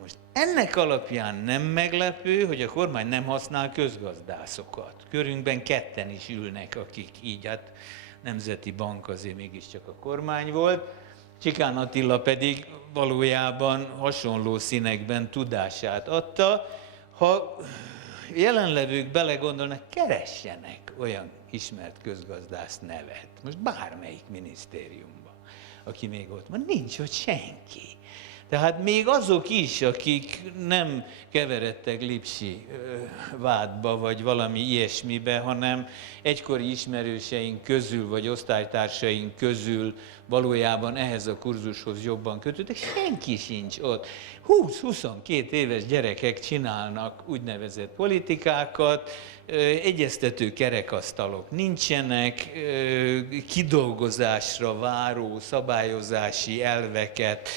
Most ennek alapján nem meglepő, hogy a kormány nem használ közgazdászokat. Körünkben ketten is ülnek, akik így, hát Nemzeti Bank azért mégiscsak a kormány volt, Csikán Attila pedig valójában hasonló színekben tudását adta. Ha jelenlevők belegondolnak, keressenek olyan ismert közgazdász nevet, most bármelyik minisztériumban, aki még ott van, nincs ott senki. Tehát még azok is, akik nem keveredtek Lipsi vádba, vagy valami ilyesmibe, hanem egykori ismerőseink közül, vagy osztálytársaink közül valójában ehhez a kurzushoz jobban kötődtek, senki sincs ott. 20-22 éves gyerekek csinálnak úgynevezett politikákat, egyeztető kerekasztalok nincsenek, kidolgozásra váró szabályozási elveket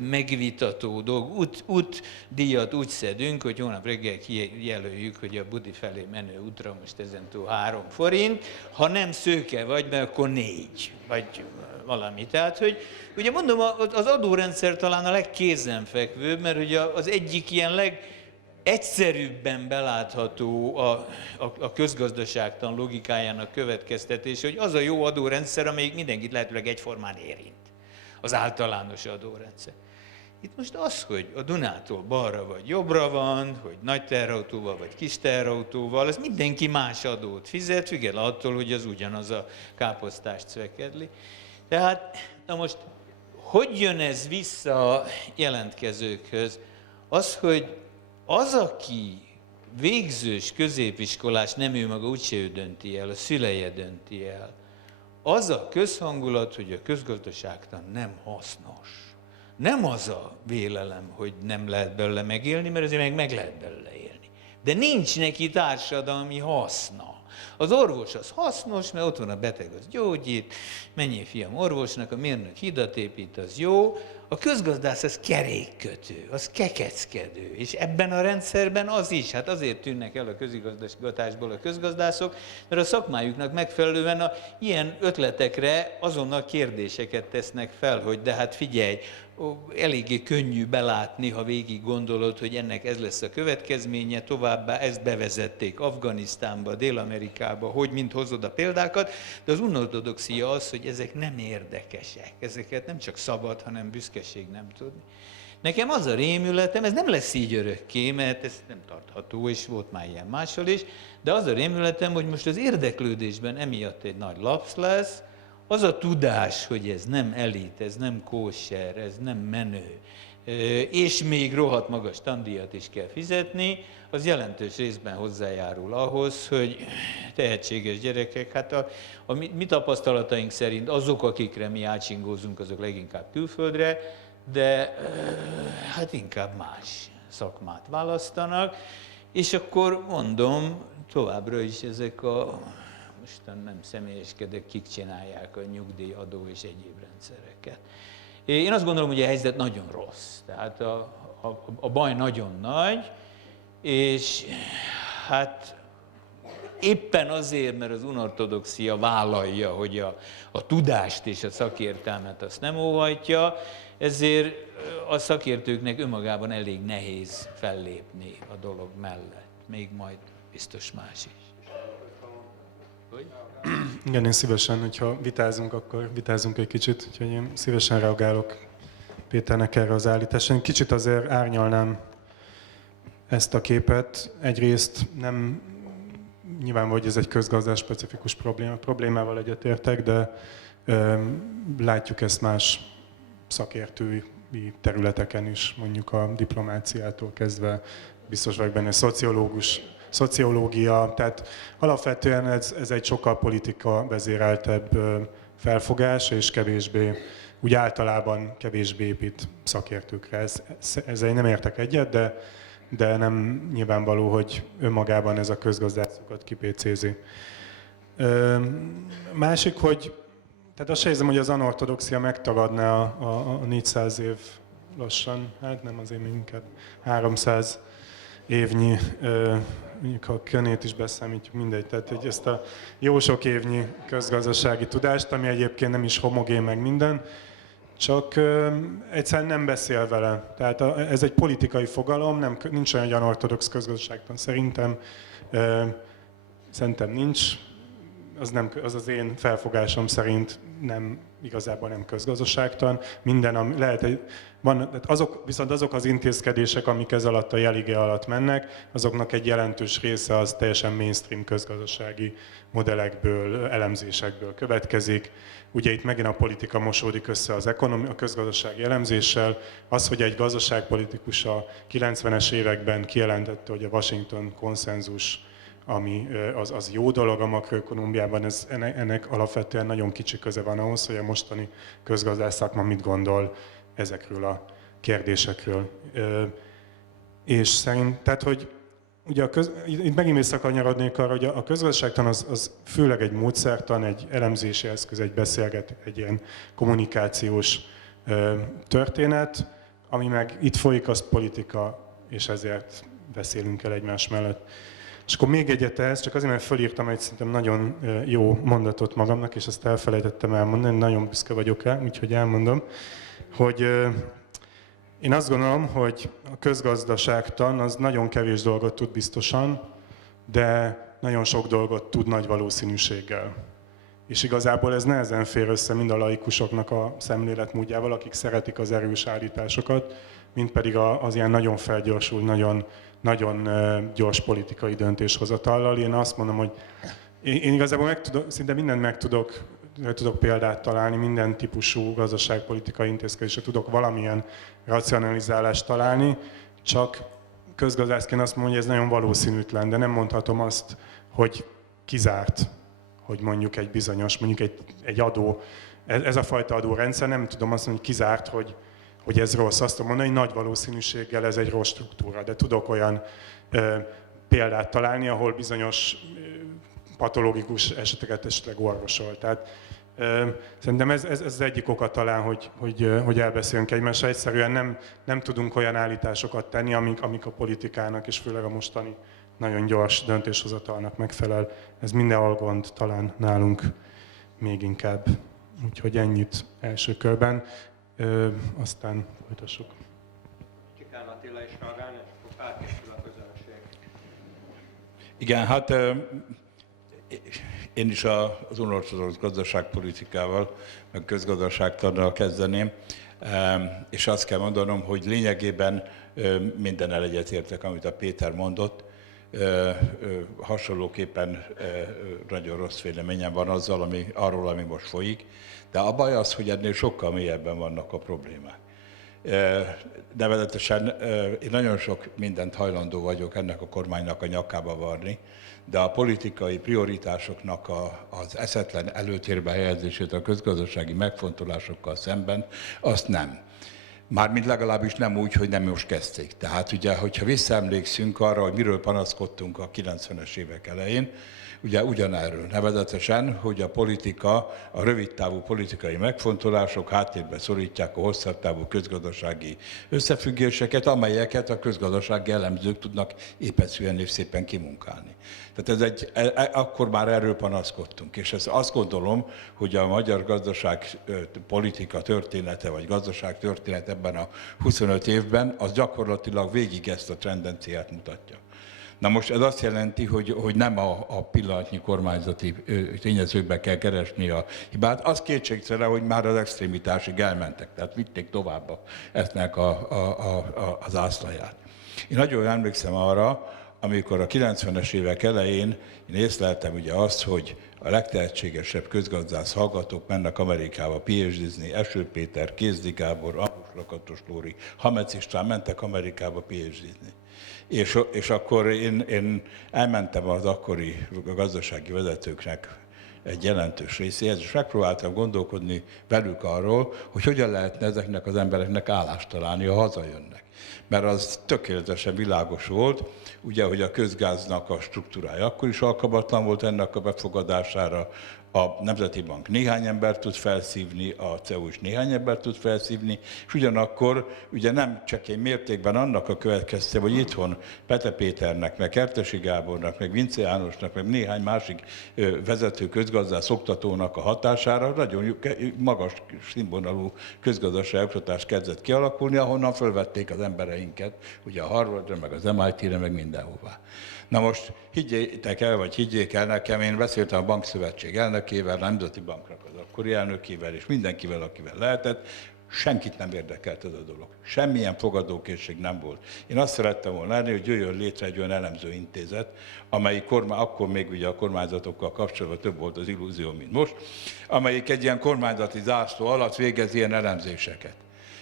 megvitató dolg. Útdíjat úgy szedünk, hogy hónap reggel kijelöljük, hogy a Budi felé menő útra most ezentúl 3 forint, ha nem szőke vagy, mert akkor 4, vagy valami. Tehát, hogy ugye mondom, az adórendszer talán a legkézenfekvőbb, mert ugye az egyik ilyen legegyszerűbben belátható a közgazdaságtan logikájának következtetése, hogy az a jó adórendszer, amelyik mindenkit lehetőleg egyformán érint. Az általános adórendszer. Itt most az, hogy a Dunától balra vagy jobbra van, hogy nagy teherautóval vagy kis teherautóval, az mindenki más adót fizet, függetlenül attól, hogy az ugyanaz a káposztást cvekedli. Tehát, na most, hogy jön ez vissza a jelentkezőkhöz? Az, hogy az, aki végzős középiskolás, nem ő maga, úgyse ő dönti el, a szüleje dönti el. Az a közhangulat, hogy a közgazdaságtan nem hasznos. Nem az a vélelem, hogy nem lehet belőle megélni, mert azért meg lehet belőle élni. De nincs neki társadalmi haszna. Az orvos az hasznos, mert ott van a beteg, az gyógyít, menjél fiam orvosnak, a mérnök hidat épít, az jó. A közgazdász az kerékkötő, az kekeckedő, és ebben a rendszerben az is. Hát azért tűnnek el a közigazgatásból a közgazdászok, mert a szakmájuknak megfelelően ilyen ötletekre azonnal kérdéseket tesznek fel, hogy de hát figyelj, eléggé könnyű belátni, ha végig gondolod, hogy ennek ez lesz a következménye, továbbá ezt bevezették Afganisztánba, Dél-Amerikába, hogy mind hozod a példákat, de az unortodoxia az, hogy ezek nem érdekesek, ezeket nem csak szabad, hanem büszkeség nem tudni. Nekem az a rémületem, ez nem lesz így örökké, mert ez nem tartható, és volt már ilyen máshol is, de az a rémületem, hogy most az érdeklődésben emiatt egy nagy lapsz lesz, az a tudás, hogy ez nem elit, ez nem kóser, ez nem menő, és még rohadt magas tandíjat is kell fizetni, az jelentős részben hozzájárul ahhoz, hogy tehetséges gyerekek, hát a mi tapasztalataink szerint azok, akikre mi átsingózunk, azok leginkább külföldre, de hát inkább más szakmát választanak, és akkor mondom, továbbra is ezek mostan nem személyeskedek, kik csinálják a nyugdíjadó és egyéb rendszereket. Én azt gondolom, hogy a helyzet nagyon rossz, tehát a baj nagyon nagy, és hát éppen azért, mert az unortodoxia vállalja, hogy a tudást és a szakértelmet azt nem óhajtja, ezért a szakértőknek önmagában elég nehéz fellépni a dolog mellett. Még majd biztos más is. Hogy? Igen, én szívesen, hogyha vitázunk, akkor vitázunk egy kicsit, úgyhogy én szívesen reagálok Péternek erre az állításra. Én kicsit azért árnyalnám ezt a képet. Egyrészt nem nyilvánvaló, hogy ez egy közgazdás specifikus problémával egyetértek, de látjuk ezt más szakértői területeken is, mondjuk a diplomáciától kezdve, biztos vagyok benne, szociológus szociológia, tehát alapvetően ez egy sokkal politika vezéreltebb felfogás, és kevésbé, úgy általában kevésbé épít szakértőkre. Ezzel én nem értek egyet, de nem nyilvánvaló, hogy önmagában ez a közgazdászokat kipécézi. Másik, hogy tehát azt se érzem, hogy az anortodoxia megtagadná a 400 év lassan, hát nem azért minket 300 évnyi, mondjuk ha Könét is beszámítjuk, mindegy, tehát hogy ezt a jó sok évnyi közgazdasági tudást, ami egyébként nem is homogén meg minden, csak egyszerűen nem beszél vele. Tehát ez egy politikai fogalom, nincs olyan anortodox közgazdaságtan szerintem, nincs. Az az én felfogásom szerint igazából nem közgazdaságtan. Minden, viszont azok az intézkedések, amik ez alatt a jelige alatt mennek, azoknak egy jelentős része az teljesen mainstream közgazdasági modellekből, elemzésekből következik. Ugye itt megint a politika mosódik össze a közgazdasági elemzéssel. Az, hogy egy gazdaságpolitikus a 90-es években kijelentette, hogy a Washington konszenzus ami az jó dolog a makroökonómiában, ennek alapvetően nagyon kicsi köze van ahhoz, hogy a mostani közgazdász szakma mit gondol ezekről a kérdésekről. És tehát, hogy ugye itt megint visszakanyarodnék arra, hogy a közgazdaságtan az főleg egy módszertan, egy elemzési eszköz, egy ilyen kommunikációs történet, ami meg itt folyik, az politika, és ezért beszélünk el egymás mellett. És akkor még egyet ehhez, csak azért, mert fölírtam egy szerintem nagyon jó mondatot magamnak, és azt elfelejtettem elmondani, nagyon büszke vagyok rá, úgyhogy elmondom, hogy én azt gondolom, hogy a közgazdaságtan az nagyon kevés dolgot tud biztosan, de nagyon sok dolgot tud nagy valószínűséggel. És igazából ez nehezen fér össze mind a laikusoknak a szemléletmódjával, akik szeretik az erős állításokat, mint pedig az ilyen nagyon felgyorsult, nagyon gyors politikai döntéshozatallal. Én azt mondom, hogy én igazából szinte mindent meg tudok példát találni, minden típusú gazdaságpolitikai intézkedésre tudok valamilyen racionalizálást találni, csak közgazdászként azt mondom, hogy ez nagyon valószínűtlen, de nem mondhatom azt, hogy kizárt, hogy mondjuk egy bizonyos, mondjuk egy adó, ez a fajta adórendszer, nem tudom azt mondani, hogy kizárt, hogy ez rossz. Azt tudom mondani, hogy nagy valószínűséggel ez egy rossz struktúra, de tudok olyan példát találni, ahol bizonyos patológikus eseteket esetleg orvosol. Tehát szerintem ez az egyik oka talán, hogy elbeszélünk egymással. Egyszerűen nem tudunk olyan állításokat tenni, amik a politikának, és főleg a mostani nagyon gyors döntéshozatalnak megfelel. Ez mindenhol gond, talán nálunk még inkább. Úgyhogy ennyit első körben. Aztán folytassuk. Csikán Attila is reagálni, és akkor felkészül a közönség. Igen, hát én is az unortodox gazdaságpolitikával, meg közgazdaságtannal kezdeném, és azt kell mondanom, hogy lényegében mindennel egyetértek, amit a Péter mondott. Hasonlóképpen nagyon rossz véleményem van arról, ami most folyik, de a baj az, hogy ennél sokkal mélyebben vannak a problémák. Nevezetesen én nagyon sok mindent hajlandó vagyok ennek a kormánynak a nyakába varni, de a politikai prioritásoknak az eszetlen előtérbe helyezését a közgazdasági megfontolásokkal szemben, azt nem. Mármint legalábbis nem úgy, hogy nem most kezdték. Tehát ugye, hogyha visszaemlékszünk arra, hogy miről panaszkodtunk a 90-es évek elején, ugye ugyanerről, nevezetesen, hogy a politika, a rövidtávú politikai megfontolások háttérbe szorítják a hosszabb távú közgazdasági összefüggéseket, amelyeket a közgazdasági elemzők tudnak épeszűen és szépen kimunkálni. Tehát akkor már erről panaszkodtunk, és azt gondolom, hogy a magyar gazdaságpolitika története, vagy gazdaság történet ebben a 25 évben, az gyakorlatilag végig ezt a tendenciát mutatja. Na most ez azt jelenti, hogy nem a pillanatnyi kormányzati tényezőkbe kell keresni a hibát. Az kétségtelen, hogy már az extrémitásig elmentek, tehát vitték tovább eznek az ászlaját. Én nagyon emlékszem arra, amikor a 90-es évek elején én észleltem ugye azt, hogy a legtehetségesebb közgazdász hallgatók mennek Amerikába PhD-zni, Eső Péter, Kézdi Gábor, Ambrus Lakatos Lóri, Hamec István mentek Amerikába PhD-zni. És akkor én elmentem az akkori gazdasági vezetőknek egy jelentős részéhez, és megpróbáltam gondolkodni velük arról, hogy hogyan lehetne ezeknek az embereknek állást találni, ha hazajönnek. Mert az tökéletesen világos volt, ugye, hogy a közgáznak a struktúrája akkor is alkalmatlan volt ennek a befogadására, a Nemzeti Bank néhány embert tud felszívni, a CEU is néhány embert tud felszívni, és ugyanakkor ugye nem csak egy mértékben annak a következte, hogy itthon Pete Péternek, meg Kertesi Gábornak, meg Vince Jánosnak, meg néhány másik vezető közgazdász oktatónak a hatására nagyon magas színvonalú közgazdasági oktatás kezdett kialakulni, ahonnan fölvették az embereinket, ugye a Harvardra, meg az MIT-re, meg mindenhová. Na most higgyétek el, vagy higgyék el nekem, én beszéltem a Bankszövetség elnökével, a Nemzeti Banknak az akkori elnökével, és mindenkivel, akivel lehetett, senkit nem érdekelt ez a dolog. Semmilyen fogadókészség nem volt. Én azt szerettem volna látni, hogy jöjjön létre egy olyan elemző intézet, amelyik akkor még ugye a kormányzatokkal kapcsolatban több volt az illúzió, mint most, amelyik egy ilyen kormányzati zászló alatt végez ilyen elemzéseket.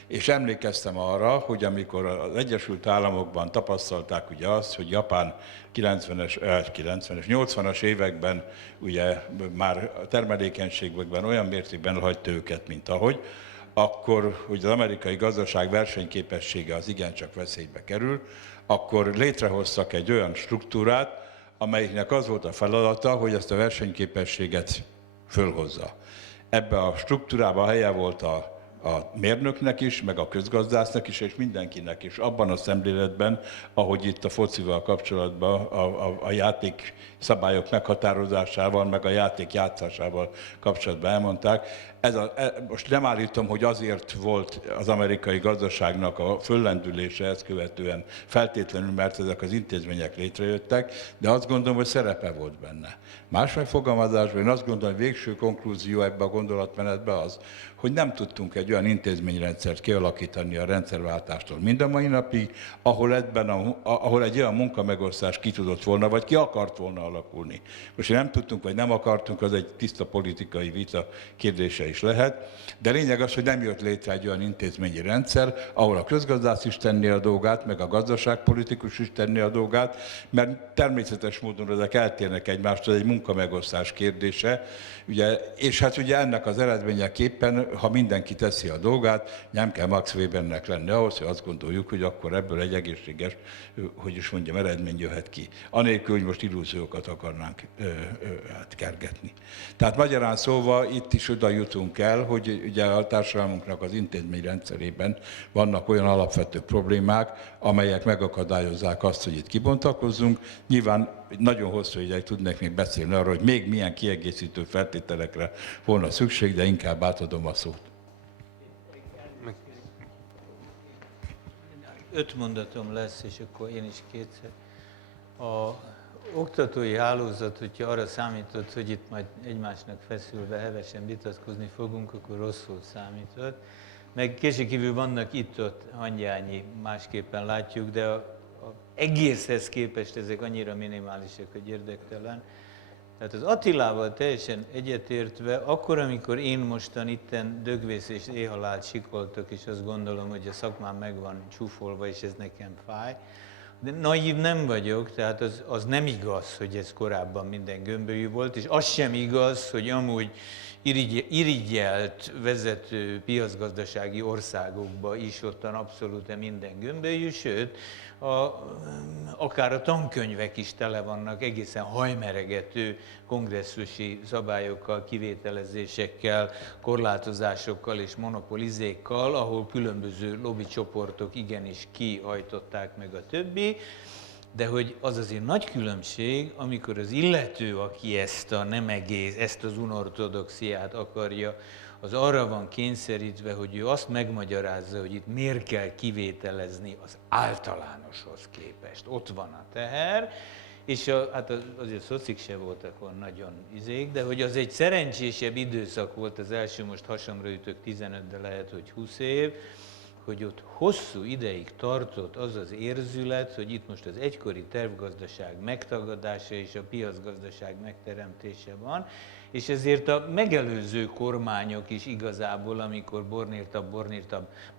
És emlékeztem arra, hogy amikor az Egyesült Államokban tapasztalták ugye azt, hogy Japán 80-as években ugye már a termelékenységben olyan mértékben hagyta őket, mint ahogy, akkor ugye az amerikai gazdaság versenyképessége az igencsak veszélybe kerül, akkor létrehoztak egy olyan struktúrát, amelyiknek az volt a feladata, hogy ezt a versenyképességet fölhozza. Ebbe a struktúrába helye volt a mérnöknek is, meg a közgazdásznak is, és mindenkinek is. Abban a szemléletben, ahogy itt a focival kapcsolatban a játék szabályok meghatározásával, meg a játék játszásával kapcsolatban elmondták. Most nem állítom, hogy azért volt az amerikai gazdaságnak a föllendülése ezt követően feltétlenül, mert ezek az intézmények létrejöttek, de azt gondolom, hogy szerepe volt benne. Más megfogalmazásban én azt gondolom, hogy végső konklúzió ebbe a gondolatmenetbe az, hogy nem tudtunk egy olyan intézményrendszert kialakítani a rendszerváltástól mind a mai napig, ahol egy olyan munkamegosztás ki tudott volna, vagy ki akart volna alakulni. Most, hogy nem tudtunk, vagy nem akartunk, az egy tiszta politikai vita kérdése is lehet, de lényeg az, hogy nem jött létre egy olyan intézményi rendszer, ahol a közgazdász is tenni a dolgát, meg a gazdaságpolitikus is tenni a dolgát, mert természetes módon ezek eltérnek egymástól, egy munkamegosztás kérdése, ugye, és hát ugye ennek az eredményeképpen, ha mindenki teszi a dolgát, nem kell Max Webernek lenni ahhoz, hogy azt gondoljuk, hogy akkor ebből egy egészséges, hogy is mondjam, eredmény jöhet ki. Anélkül, hogy most illúziókat akarnánk kergetni. Tehát magyarán szóval itt is oda jutunk el, hogy ugye a társadalmunknak az intézményrendszerében vannak olyan alapvető problémák, amelyek megakadályozzák azt, hogy itt kibontakozzunk. Nyilván nagyon hosszú ideig tudnék még beszélni arról, hogy még milyen kiegészítő feltételekre volna szükség, de inkább átadom a szót. 5 mondatom lesz, és akkor én is kétszer. A oktatói hálózat, hogyha arra számított, hogy itt majd egymásnak feszülve hevesen vitatkozni fogunk, akkor rosszul számított. Meg kétségkívül vannak itt-ott hangyányi, másképpen látjuk, de a egészhez képest ezek annyira minimálisak, hogy érdektelen. Tehát az Attilával teljesen egyetértve, akkor, amikor én mostan itten dögvész és éhhalált sikoltok, és azt gondolom, hogy a szakmám meg van csúfolva, és ez nekem fáj, de naív nem vagyok, tehát az nem igaz, hogy ez korábban minden gömbölyű volt, és az sem igaz, hogy amúgy irigyelt vezető piacgazdasági országokban is ottan abszolút minden gömbölyű, sőt, akár a tankönyvek is tele vannak egészen hajmeregető kongresszusi szabályokkal, kivételezésekkel, korlátozásokkal és monopolizékkal, ahol különböző lobbycsoportok igenis kihajtották meg a többi, de hogy az azért nagy különbség, amikor az illető, aki ezt a nem egész, ezt az unortodoxiát akarja, az arra van kényszerítve, hogy ő azt megmagyarázza, hogy itt miért kell kivételezni az általánoshoz képest. Ott van a teher, és hát azért szocik se voltak olyan nagyon izék, de hogy az egy szerencsésebb időszak volt az első, most hasamra ütök 15, de lehet, hogy 20 év, hogy ott hosszú ideig tartott az az érzület, hogy itt most az egykori tervgazdaság megtagadása és a piacgazdaság megteremtése van, és ezért a megelőző kormányok is igazából, amikor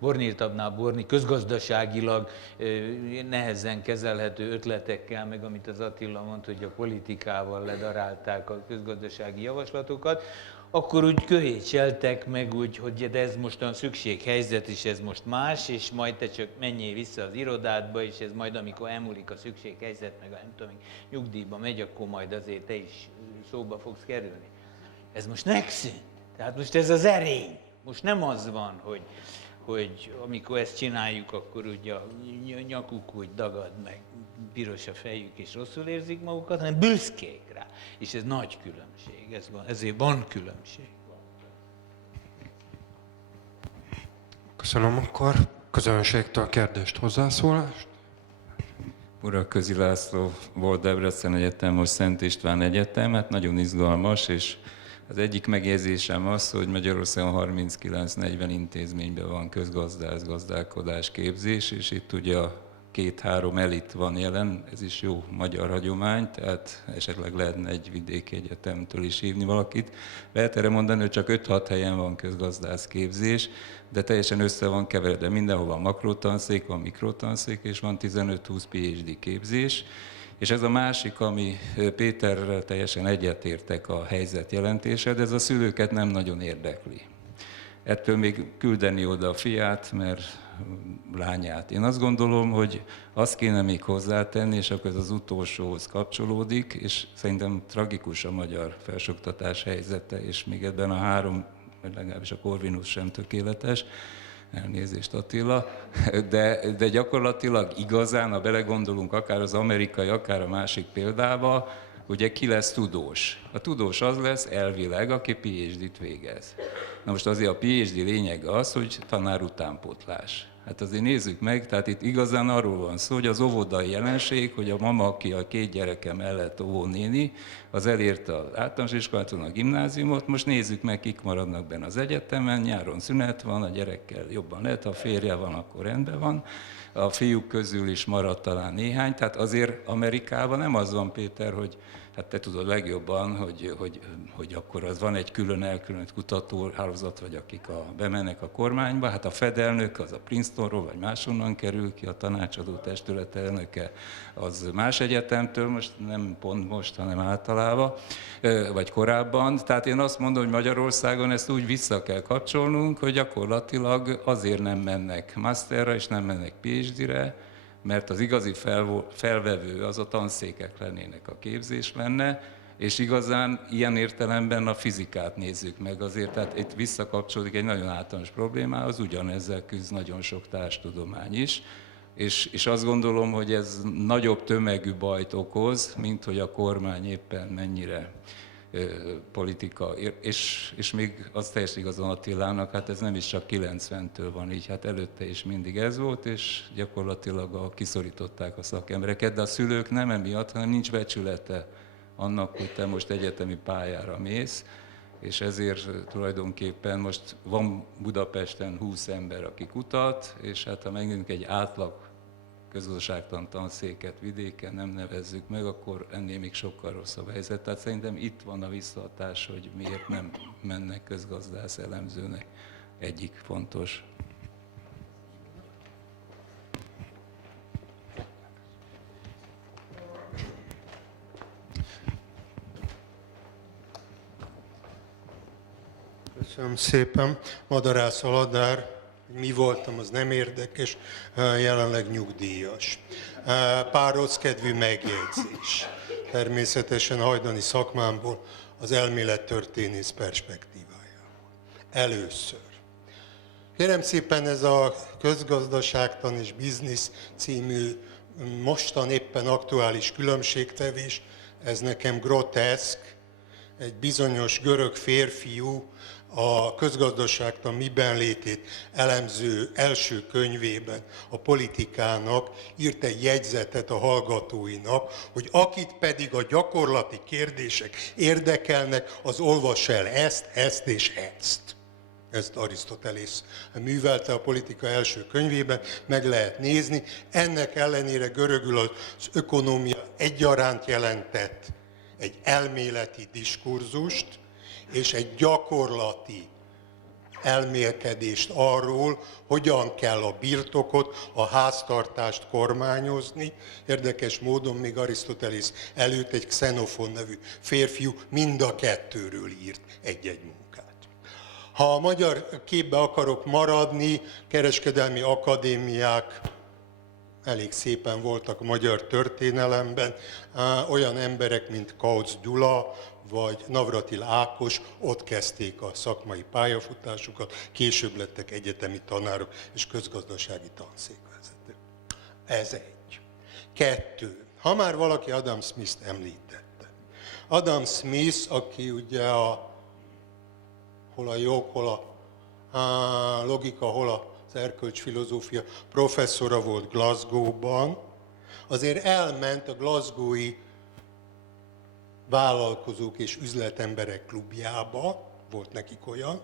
bornírtabbnál közgazdaságilag nehezen kezelhető ötletekkel, meg amit az Attila mondta, hogy a politikával ledarálták a közgazdasági javaslatokat, akkor úgy köhécseltek meg úgy, hogy de ez most a szükséghelyzet, és ez most más, és majd te csak menjél vissza az irodádba, és ez majd, amikor elmúlik a szükséghelyzet, meg nem tudom, nyugdíjba megy, akkor majd azért te is szóba fogsz kerülni. Ez most megszűnt. Tehát most ez az erény. Most nem az van, hogy amikor ezt csináljuk, akkor ugye a nyakuk úgy dagad, meg piros a fejük, és rosszul érzik magukat, hanem büszkék rá. És ez nagy különbség. Ezért van különbség. Köszönöm, akkor közönségtől kérdést, hozzászólást. Urakközi László volt Debrecen Egyetem, most Szent István Egyetem, hát nagyon izgalmas, és az egyik megjegyzésem az, hogy Magyarországon 39-40 intézményben van közgazdász, gazdálkodás, képzés, és itt ugye a 2-3 elit van jelen, ez is jó magyar hagyomány, tehát esetleg lehetne egy vidéki egyetemtől is hívni valakit. Lehet erre mondani, hogy csak 5-6 helyen van közgazdász képzés, de teljesen össze van keveredve. Mindenhol van makrotanszék, van mikrotanszék, és van 15-20 PhD képzés. És ez a másik, ami Péterrel teljesen egyetértek a helyzet jelentése, de ez a szülőket nem nagyon érdekli. Ettől még küldeni oda a fiát, mert lányát. Én azt gondolom, hogy azt kéne még hozzátenni, és akkor ez az utolsóhoz kapcsolódik, és szerintem tragikus a magyar felsőoktatás helyzete, és még ebben a 3, vagy legalábbis a Corvinus sem tökéletes, elnézést Attila, de gyakorlatilag igazán, ha belegondolunk akár az amerikai, akár a másik példába, ugye ki lesz tudós? A tudós az lesz elvileg, aki PhD-t végez. Na most azért a PhD lényege az, hogy tanár utánpótlás. Hát azért nézzük meg, tehát itt igazán arról van szó, hogy az óvodai jelenség, hogy a mama, aki a 2 gyereke mellett óvónéni, az elérte az általános iskolát, a gimnáziumot, most nézzük meg, kik maradnak benne az egyetemen, nyáron szünet van, a gyerekkel jobban lehet, ha a férje van, akkor rendben van. A fiúk közül is maradt talán néhány, tehát azért Amerikában nem az van, Péter, hogy hát te tudod legjobban, hogy akkor az van egy külön elkülönült kutatóhálózat, vagy akik bemennek a kormányba, hát a Fed elnök az a Princetonról, vagy máshonnan kerül ki, a tanácsadó testület elnöke az más egyetemtől, most nem pont most, hanem általában, vagy korábban. Tehát én azt mondom, hogy Magyarországon ezt úgy vissza kell kapcsolnunk, hogy gyakorlatilag azért nem mennek masterre, és nem mennek PhD-re, mert az igazi felvevő az a tanszékek lennének, a képzés lenne, és igazán ilyen értelemben a fizikát nézzük meg azért, tehát itt visszakapcsolódik egy nagyon általános problémához, ugyanezzel küzd nagyon sok társtudomány is, és azt gondolom, hogy ez nagyobb tömegű bajt okoz, mint hogy a kormány éppen mennyire politika, és még az teljesen igazán Attilának, hát ez nem is csak 90-től van így, hát előtte is mindig ez volt, és gyakorlatilag kiszorították a szakembereket, de a szülők nem emiatt, hanem nincs becsülete annak, hogy te most egyetemi pályára mész, és ezért tulajdonképpen most van Budapesten 20 ember, aki kutat, és hát ha megnézzük egy átlag közgazdaságtan tanszéket vidéken nem nevezzük meg, akkor ennél még sokkal rosszabb helyzet. Tehát szerintem itt van a visszahatás, hogy miért nem mennek közgazdász elemzőnek. Egyik fontos. Köszönöm szépen. Madarász Aladár, mi voltam, az nem érdekes, jelenleg nyugdíjas. Pár rosszkedvű megjegyzés. Természetesen hajdani szakmámból az elmélettörténész perspektívájából. Először. Kérem szépen, ez a közgazdaságtan és biznisz című mostan éppen aktuális különbségtevés, ez nekem groteszk. Egy bizonyos görög férfiú a közgazdaságtan miben létét elemző első könyvében a politikának írt egy jegyzetet a hallgatóinak, hogy akit pedig a gyakorlati kérdések érdekelnek, az olvas el ezt és ezt. ezt Arisztotelész művelte a politika első könyvében, meg lehet nézni. Ennek ellenére görögül az ökonómia egyaránt jelentett egy elméleti diskurzust és egy gyakorlati elmélkedést arról, hogyan kell a birtokot, a háztartást kormányozni. Érdekes módon még Arisztotelész előtt egy Xenofon nevű férfiú mind a kettőről írt egy-egy munkát. Ha a magyar képbe akarok maradni, kereskedelmi akadémiák elég szépen voltak a magyar történelemben, olyan emberek, mint Kautz Gyula, vagy Navratil Ákos ott kezdték a szakmai pályafutásukat, később lettek egyetemi tanárok és közgazdasági tanszékvezetők. Ez egy. 2. Ha már valaki Adam Smith-t említette. Adam Smith, aki ugye hol a jog, hol a logika, hol az erkölcsfilozófia professzora volt Glasgow-ban, azért elment a glasgowi vállalkozók és üzletemberek klubjába, volt nekik olyan,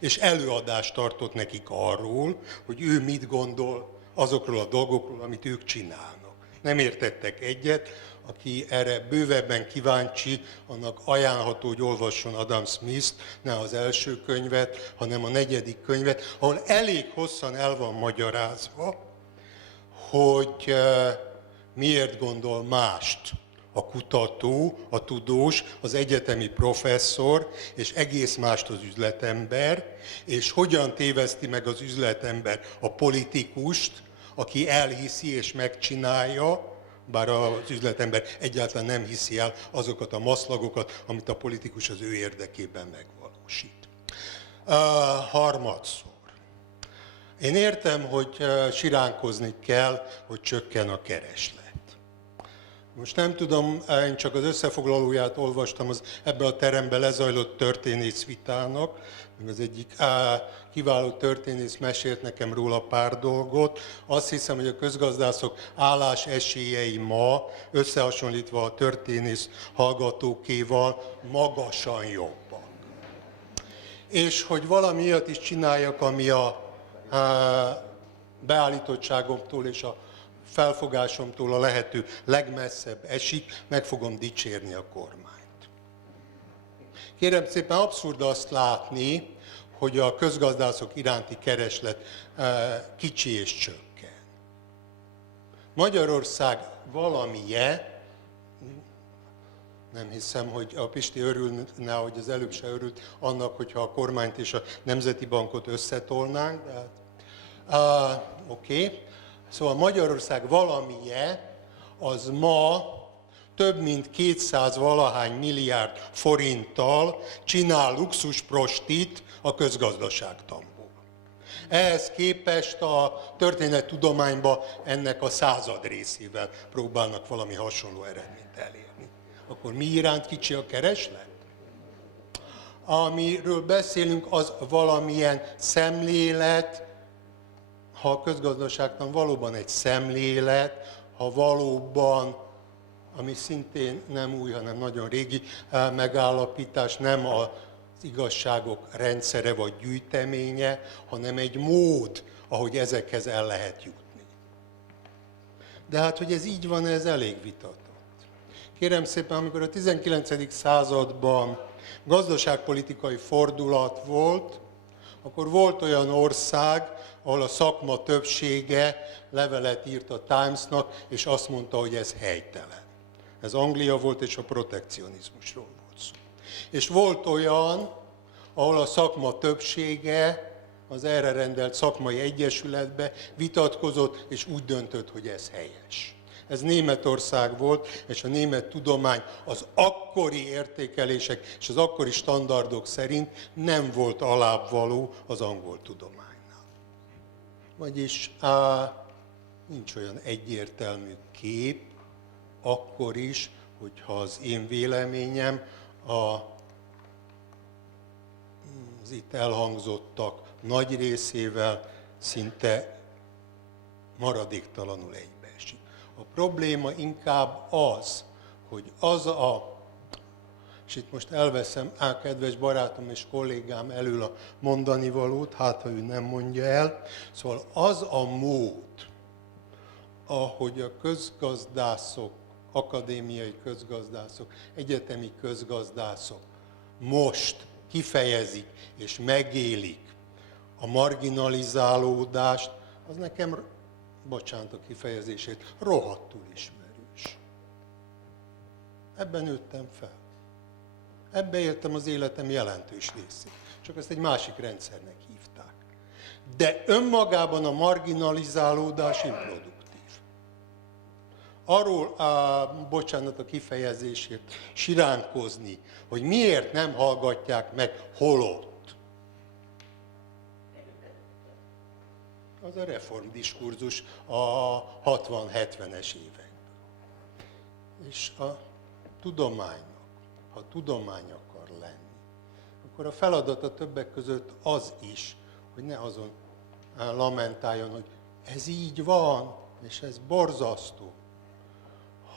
és előadást tartott nekik arról, hogy ő mit gondol azokról a dolgokról, amit ők csinálnak. Nem értettek egyet, aki erre bővebben kíváncsi, annak ajánlható, hogy olvasson Adam Smith-t, ne az első könyvet, hanem a 4. könyvet, ahol elég hosszan el van magyarázva, hogy miért gondol mást a kutató, a tudós, az egyetemi professzor, és egész mást az üzletember, és hogyan téveszti meg az üzletember a politikust, aki elhiszi és megcsinálja, bár az üzletember egyáltalán nem hiszi el azokat a maszlagokat, amit a politikus az ő érdekében megvalósít. Harmadszor. Én értem, hogy siránkozni kell, hogy csökken a kereslet. Most nem tudom, én csak az összefoglalóját olvastam az ebbe a terembe lezajlott történészvitának, meg az egyik kiváló történész mesélt nekem róla pár dolgot. Azt hiszem, hogy a közgazdászok állás esélyei ma, összehasonlítva a történész hallgatókéval, magasan jobbak. És hogy valami ilyet is csináljak, ami a beállítottságomtól és a felfogásomtól a lehető legmesszebb esik, meg fogom dicsérni a kormányt. Kérem szépen, abszurd azt látni, hogy a közgazdászok iránti kereslet kicsi és csökken. Magyarország valamije, nem hiszem, hogy a Pisti örülne, hogy az előbb se örült annak, hogyha a kormányt és a Nemzeti Bankot összetolnánk, de hát oké. Szóval Magyarország valamije az ma több mint 200 valahány milliárd forinttal csinál luxusprostit a közgazdaságtanból. Ehhez képest a történettudományban ennek a 100. részével próbálnak valami hasonló eredményt elérni. Akkor mi iránt kicsi a kereslet? Amiről beszélünk, az valamilyen szemlélet, ha a közgazdaságtan valóban egy szemlélet, ha valóban, ami szintén nem új, hanem nagyon régi megállapítás, nem az igazságok rendszere vagy gyűjteménye, hanem egy mód, ahogy ezekhez el lehet jutni. De hát, hogy ez így van, ez elég vitatott. Kérem szépen, amikor a 19. században gazdaságpolitikai fordulat volt, akkor volt olyan ország, ahol a szakma többsége levelet írt a Timesnak, és azt mondta, hogy ez helytelen. Ez Anglia volt, és a protekcionizmusról volt szó. És volt olyan, ahol a szakma többsége az erre rendelt szakmai egyesületbe vitatkozott, és úgy döntött, hogy ez helyes. Ez Németország volt, és a német tudomány az akkori értékelések és az akkori standardok szerint nem volt alábbvaló az angol tudománynál. Vagyis nincs olyan egyértelmű kép, akkor is, hogyha az én véleményem az itt elhangzottak nagy részével szinte maradéktalanul egybeesik. A probléma inkább az, hogy az a és itt most elveszem kedves barátom és kollégám elől a mondani valót, hát ha ő nem mondja el. Szóval az a mód, ahogy a közgazdászok, akadémiai közgazdászok, egyetemi közgazdászok most kifejezik és megélik a marginalizálódást, az nekem, bocsánat a kifejezését, rohadtul ismerős. Ebben nőttem fel. Ebbe éltem az életem jelentős részét. Csak ezt egy másik rendszernek hívták. De önmagában a marginalizálódás improduktív. Arról, bocsánat a kifejezésért, siránkozni, hogy miért nem hallgatják meg holott. Az a reformdiskurzus a 60-70-es években. És a tudománynak, ha tudomány akar lenni, akkor a feladata többek között az is, hogy ne azon lamentáljon, hogy ez így van, és ez borzasztó,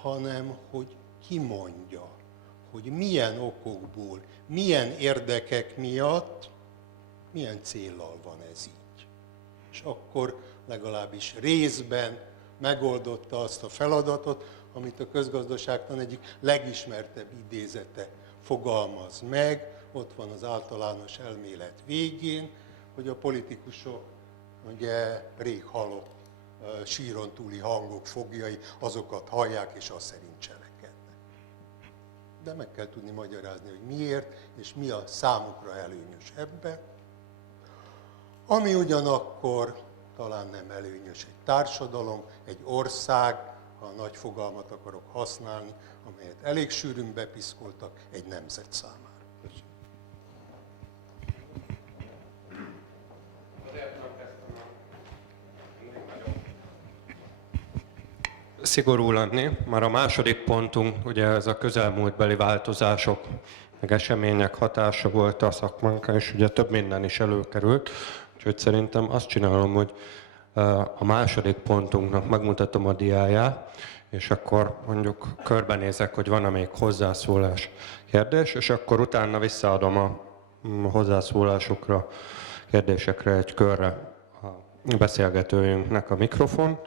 hanem hogy kimondja, hogy milyen okokból, milyen érdekek miatt, milyen céllal van ez így. És akkor legalábbis részben megoldotta azt a feladatot, amit a közgazdaságtan egyik legismertebb idézete fogalmaz meg, ott van az általános elmélet végén, hogy a politikusok ugye rég halott síron túli hangok fogjai, azokat hallják és azt szerint cselekednek. De meg kell tudni magyarázni, hogy miért és mi a számukra előnyös ebben. Ami ugyanakkor talán nem előnyös egy társadalom, egy ország, ha a nagy fogalmat akarok használni, amelyet elég sűrűn bepiszkoltak egy nemzet számára. Szigorú lenni, már a második pontunk, ugye ez a közelmúltbeli változások, meg események hatása volt a szakmánkra, és ugye több minden is előkerült, úgyhogy szerintem azt csinálom, hogy a második pontunknak megmutatom a diáját, és akkor mondjuk körbenézek, hogy van-e még hozzászólás kérdés, és akkor utána visszaadom a hozzászólásokra, kérdésekre egy körre a beszélgetőjünknek a mikrofon,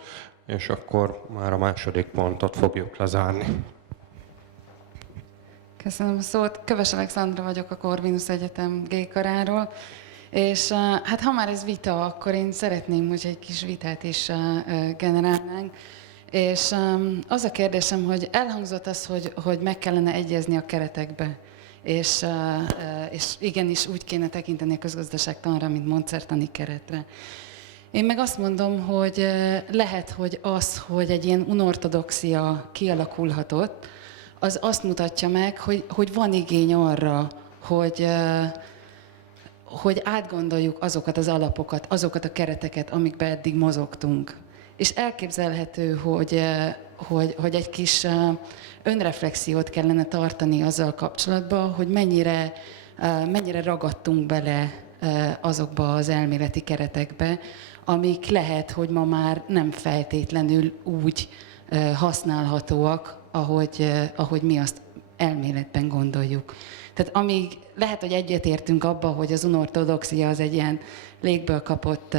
és akkor már a második pontot fogjuk lezárni. Köszönöm a szót. Köves Alexandra vagyok a Corvinus Egyetem G-karáról, és hát ha már ez vita, akkor én szeretném, hogy egy kis vitát is generálnánk. És az a kérdésem, hogy elhangzott az, hogy meg kellene egyezni a keretekbe, és igenis úgy kéne tekinteni a közgazdaságtanra, mint módszertani keretre. Én meg azt mondom, hogy lehet, hogy az, hogy egy ilyen unortodoxia kialakulhatott, az azt mutatja meg, hogy van igény arra, hogy átgondoljuk azokat az alapokat, azokat a kereteket, amikbe eddig mozogtunk. És elképzelhető, hogy egy kis önreflexiót kellene tartani azzal kapcsolatban, hogy mennyire ragadtunk bele azokba az elméleti keretekbe, amik lehet, hogy ma már nem feltétlenül úgy használhatóak, ahogy mi azt elméletben gondoljuk. Tehát amíg lehet, hogy egyetértünk abba, hogy az unortodoxia az egy ilyen légből kapott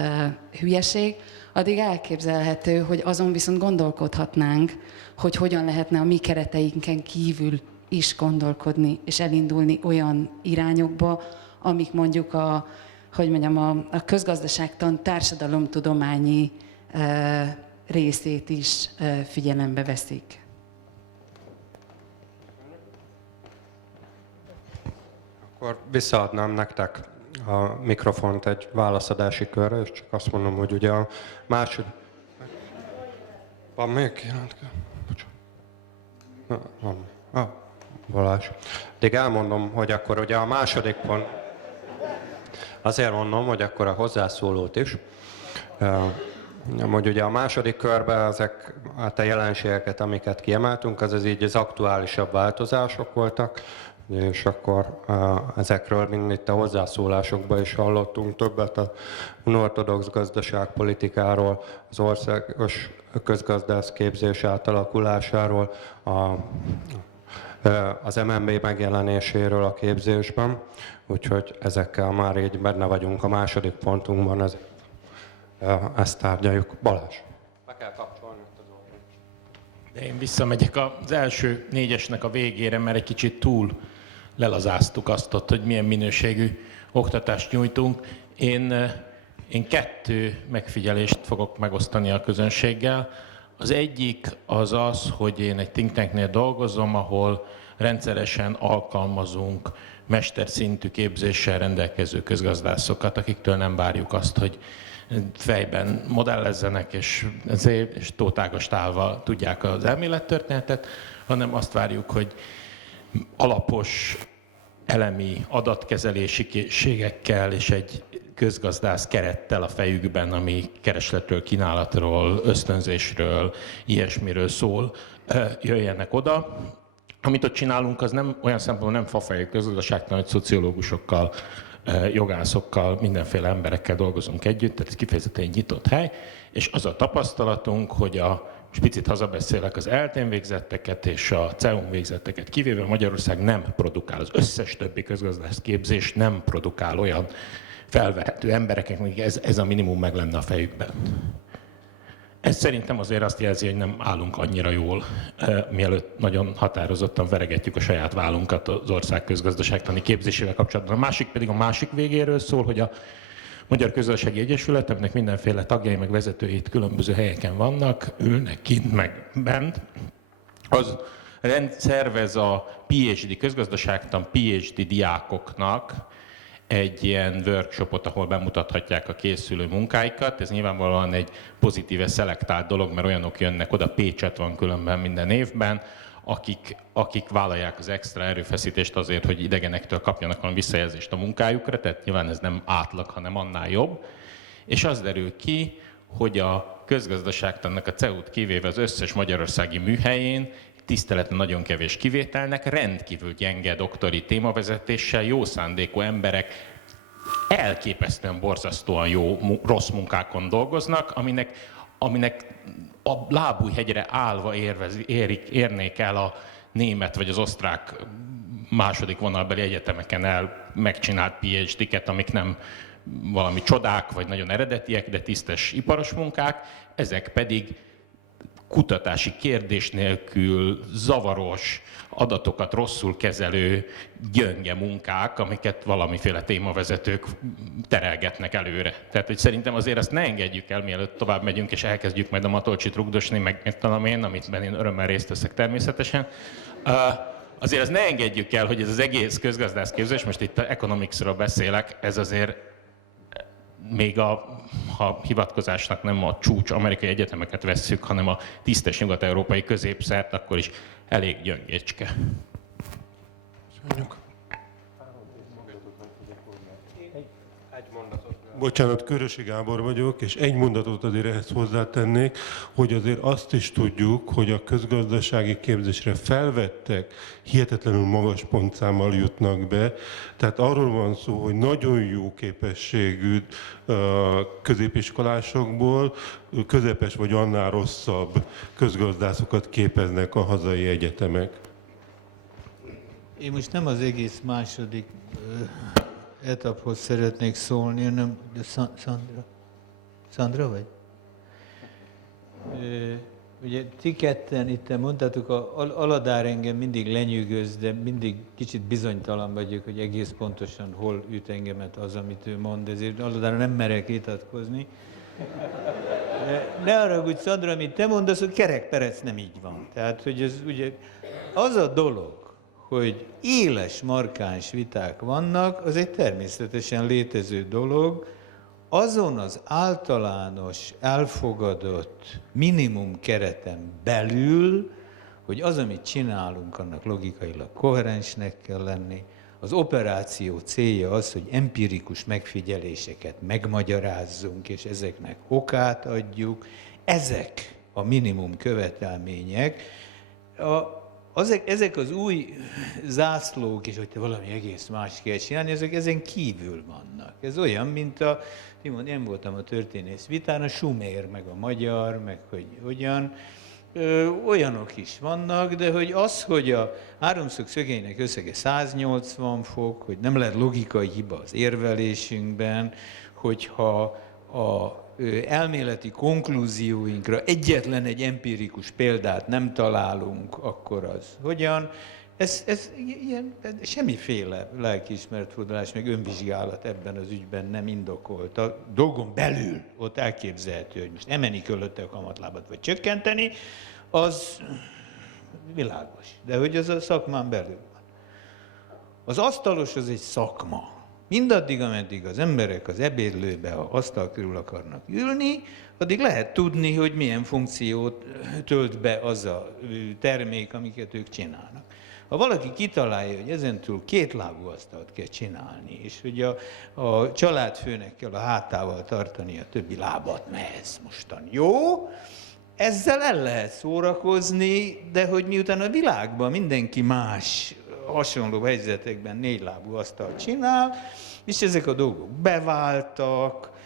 hülyeség, addig elképzelhető, hogy azon viszont gondolkodhatnánk, hogy hogyan lehetne a mi kereteinken kívül is gondolkodni, és elindulni olyan irányokba, amik mondjuk a közgazdaságtan társadalomtudományi részét is figyelembe veszik. Akkor visszaadnám nektek a mikrofont egy válaszadási körre, és csak azt mondom, hogy ugye a második... Van még jelentkező? Van. Balázs. Addig elmondom, hogy akkor ugye a második pont... Azért mondom, hogy akkor a hozzászólót is. Hogy ugye a második körben ezek a jelenségeket, amiket kiemeltünk, az így az aktuálisabb változások voltak, és akkor ezekről mind itt a hozzászólásokban is hallottunk többet a unortodox gazdaságpolitikáról, az országos közgazdász képzés átalakulásáról, a az MNB megjelenéséről a képzésben, úgyhogy ezekkel már így benne vagyunk a második pontunkban, ezért ezt tárgyaljuk. Balázs. Be kell kapcsolni az óvét. De én visszamegyek az első 4-esnek a végére, mert egy kicsit túl lelazáztuk azt ott, hogy milyen minőségű oktatást nyújtunk. Én 2 megfigyelést fogok megosztani a közönséggel. Az egyik az az, hogy én egy think tanknél dolgozom, ahol rendszeresen alkalmazunk mesterszintű képzéssel rendelkező közgazdászokat, akiktől nem várjuk azt, hogy fejben modellezzenek, és tótágas tálva tudják az elmélettörténetet, hanem azt várjuk, hogy alapos elemi adatkezelési készségekkel és egy közgazdász kerettel a fejükben, ami keresletről, kínálatról, ösztönzésről, ilyesmiről szól, jöjjenek oda. Amit ott csinálunk, az nem olyan szempontból nem fafejű közgazdaságtan, hogy szociológusokkal, jogászokkal, mindenféle emberekkel dolgozunk együtt, tehát ez kifejezetten egy nyitott hely, és az a tapasztalatunk, hogy most picit hazabeszélek, az ELTE-n végzetteket és a CEU-n végzetteket kivéve Magyarország nem produkál, az összes többi közgazdász képzés nem produkál olyan felvehető embereknek, akik ez a minimum meg lenne a fejükben. Ez szerintem azért azt jelzi, hogy nem állunk annyira jól, mielőtt nagyon határozottan veregetjük a saját vállunkat az ország közgazdaságtani képzésével kapcsolatban. A másik pedig a másik végéről szól, hogy a Magyar Közgazdasági Egyesület, aminek mindenféle tagjai meg vezetői itt különböző helyeken vannak, ülnek kint meg bent, az szervez a PhD közgazdaságtan PhD diákoknak egy ilyen workshopot, ahol bemutathatják a készülő munkáikat. Ez nyilvánvalóan egy pozitíve szelektált dolog, mert olyanok jönnek oda, Pécset van különben minden évben, akik vállalják az extra erőfeszítést azért, hogy idegenektől kapjanak valami visszajelzést a munkájukra, tehát nyilván ez nem átlag, hanem annál jobb. És az derül ki, hogy a közgazdaságtannak a CEU-t kivéve az összes magyarországi műhelyén tiszteleten nagyon kevés kivételnek, rendkívül gyenge doktori témavezetéssel, jó szándékú emberek elképesztően borzasztóan rossz munkákon dolgoznak, aminek a lábújhegyre állva érnék el a német vagy az osztrák második vonalbeli egyetemeken megcsinált PhD-ket, amik nem valami csodák, vagy nagyon eredetiek, de tisztes iparos munkák, ezek pedig kutatási kérdés nélkül zavaros, adatokat rosszul kezelő, gyönge munkák, amiket valamiféle témavezetők terelgetnek előre. Tehát, hogy szerintem azért azt ne engedjük el, mielőtt tovább megyünk, és elkezdjük majd a Matolcsit rugdosni, meg talán én, amitben én örömmel részt veszek természetesen. Azért azt ne engedjük el, hogy ez az egész közgazdász képzés, most itt a economicsról beszélek, ez azért még ha hivatkozásnak nem a csúcs amerikai egyetemeket vesszük, hanem a tisztes nyugat-európai középszert, akkor is elég gyöngécske. Bocsánat, Körösi Gábor vagyok, és egy mondatot azért ehhez hozzátennék, hogy azért azt is tudjuk, hogy a közgazdasági képzésre felvettek hihetetlenül magas pontszámmal jutnak be. Tehát arról van szó, hogy nagyon jó képességű középiskolásokból közepes vagy annál rosszabb közgazdászokat képeznek a hazai egyetemek. Én most nem az egész második etaphoz szeretnék szólni, hanem de Szandra vagy? Ugye ti ketten itt mondtátok, Aladár engem mindig lenyűgöz, de mindig kicsit bizonytalan vagyok, hogy egész pontosan hol üt engemet az, amit ő mond, ezért Aladárra nem merek vitatkozni. Ne arra, hogy Szandra, amit te mondasz, hogy kerekperec nem így van. Tehát, hogy ez ugye az a dolog, hogy éles, markáns viták vannak, az egy természetesen létező dolog, azon az általános, elfogadott minimum kereten belül, hogy az, amit csinálunk, annak logikailag koherensnek kell lenni. Az operáció célja az, hogy empirikus megfigyeléseket megmagyarázzunk, és ezeknek okát adjuk. Ezek a minimum követelmények. Ezek az új zászlók, és hogy te valami egész más kell csinálni, ezek ezen kívül vannak. Ez olyan, mint én voltam a történész vitán, a sumér, meg a magyar, meg hogy hogyan. olyanok is vannak, de hogy az, hogy a háromszög szögeinek összege 180 fok, hogy nem lehet logikai hiba az érvelésünkben, hogyha a elméleti konklúzióinkra egyetlen egy empirikus példát nem találunk, akkor az hogyan? Ez ilyen, semmiféle lelkiismeretfordulás, meg önvizsgálat ebben az ügyben nem indokolt. A dolgon belül ott elképzelhető, hogy most emelni körülötte a kamatlábat, vagy csökkenteni, az világos. De hogy az a szakmán belül van. Az asztalos az egy szakma. Mindaddig, ameddig az emberek az ebédlőbe, a asztal körül akarnak ülni, addig lehet tudni, hogy milyen funkciót tölt be az a termék, amiket ők csinálnak. Ha valaki kitalálja, hogy ezentúl kétlábú asztalt kell csinálni, és hogy a családfőnek kell a hátával tartani a többi lábat, mert ez mostan jó, ezzel el lehet szórakozni, de hogy miután a világban mindenki más hasonló helyzetekben négylábú asztalt csinál, és ezek a dolgok beváltak,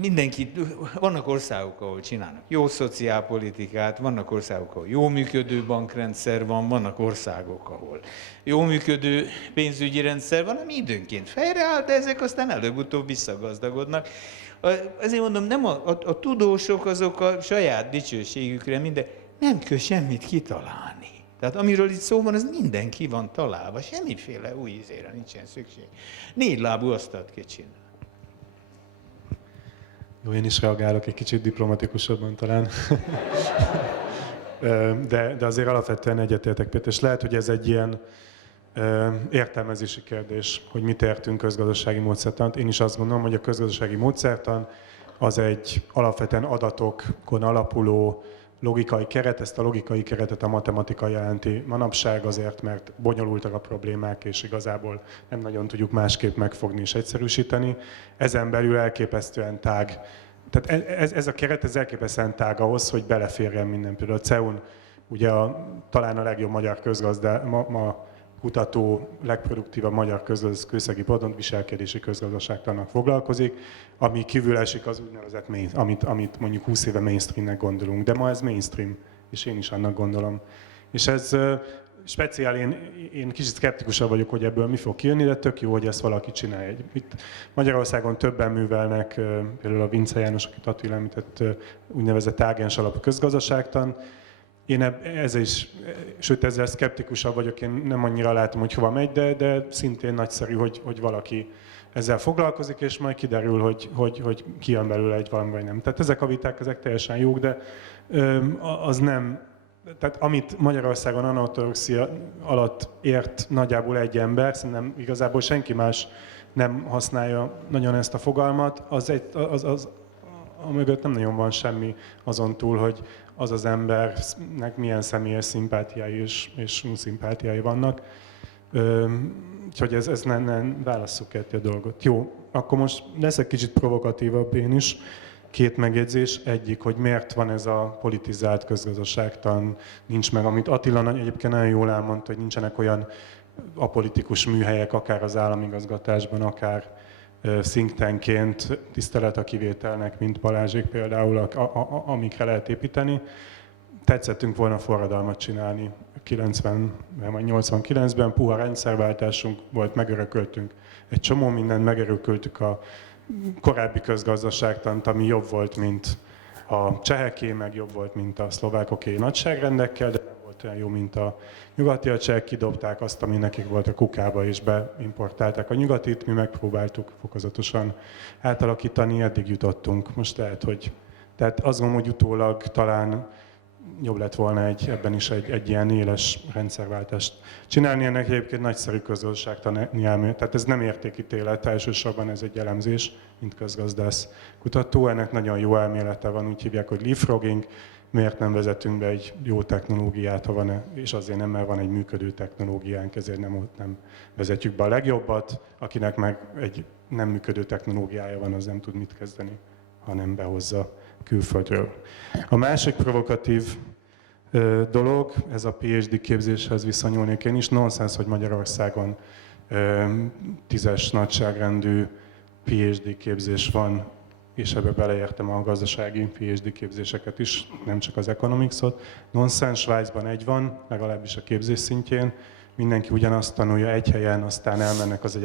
mindenki, vannak országok, ahol csinálnak jó szociálpolitikát, vannak országok, ahol jó működő bankrendszer van, vannak országok, ahol jó működő pénzügyi rendszer van, ami időnként fejreáll, de ezek aztán előbb-utóbb visszagazdagodnak. Ezért mondom, nem a tudósok azok a saját dicsőségükre minden, nem kell semmit kitalálni. Tehát amiről itt szó van, az minden ki van találva, semmiféle új ízére nincsen szükség. Négylábú asztalt kell csinálni. Jó, én is reagálok egy kicsit diplomatikusabban talán. De azért alapvetően egyetértek, Péter, és lehet, hogy ez egy ilyen értelmezési kérdés, hogy mit értünk közgazdasági módszertant. Én is azt gondolom, hogy a közgazdasági módszertan az egy alapvetően adatokon alapuló logikai keret, ezt a logikai keretet a matematika jelenti manapság azért, mert bonyolultak a problémák, és igazából nem nagyon tudjuk másképp megfogni és egyszerűsíteni. Ezen belül elképesztően tág. Tehát ez a keret ez elképesztően tág ahhoz, hogy beleférjen minden. Például a CEUN ugye talán a legjobb magyar ma kutató, legproduktívabb magyar kőszegi viselkedési közgazdaságtannak foglalkozik, ami kívül esik az úgynevezett amit mondjuk 20 éve mainstreamnek gondolunk, de ma ez mainstream, és én is annak gondolom. És ez speciál, én kicsit szkeptikusabb vagyok, hogy ebből mi fog kijönni, de tök jó, hogy ezt valaki csinálja. Itt Magyarországon többen művelnek, például a Vince János, akit Attila említett, úgynevezett ágens alapú közgazdaságtan. Én ezzel szkeptikusabb vagyok, én nem annyira látom, hogy hova megy, de szintén nagyszerű, hogy valaki ezzel foglalkozik, és majd kiderül, hogy kijön belőle egy valami vagy nem. Tehát ezek a viták, ezek teljesen jók, de az nem... Tehát amit Magyarországon anortodoxia alatt ért nagyjából egy ember, szerintem igazából senki más nem használja nagyon ezt a fogalmat, a mögött nem nagyon van semmi azon túl, hogy az embernek milyen személyes szimpátiái és szimpátiái vannak. Úgyhogy ez nem válasszuk ketté a dolgot. Jó, akkor most leszek kicsit provokatívabb én is. Két megjegyzés. Egyik, hogy miért van ez a politizált közgazdaságtan, nincs meg, amit Attila egyébként nagyon jól elmondta, hogy nincsenek olyan apolitikus műhelyek, akár az államigazgatásban, akár think tanként, tisztelet a kivételnek, mint Balázsék például, amikre lehet építeni. Tetszettünk volna forradalmat csinálni 89-ben, puha rendszerváltásunk volt, megörököltünk egy csomó mindent, megörököltük a korábbi közgazdaságtant, ami jobb volt, mint a cseheké, meg jobb volt, mint a szlovákoké nagyságrendekkel, de nem volt olyan jó, mint a nyugatiak, csehek kidobták azt, ami nekik volt a kukába, és beimportálták a nyugatit, mi megpróbáltuk fokozatosan átalakítani, eddig jutottunk. Most lehet, hogy... Tehát azt gondolom, hogy utólag talán jobb lett volna ebben is egy ilyen éles rendszerváltást csinálni. Ennek egyébként nagyszerű közgazdaságtani elmélet. Tehát ez nem értékítélet, elsősorban ez egy elemzés, mint közgazdász kutató. Ennek nagyon jó elmélete van, úgy hívják, hogy leapfrogging. Miért nem vezetünk be egy jó technológiát, ha van, és azért nem, mert van egy működő technológiánk, ezért nem vezetjük be a legjobbat. Akinek meg egy nem működő technológiája van, az nem tud mit kezdeni, hanem behozza külföldről. A másik provokatív dolog, ez a PhD képzéshez viszonyulnék én is, nonsens, hogy Magyarországon 10-es nagyságrendű PhD képzés van és ebbe beleértem a gazdasági PhD képzéseket is, nem csak az economicsot. Nonsens, Svájcban egy van, legalábbis a képzés szintjén. Mindenki ugyanazt tanulja egy helyen, aztán elmennek az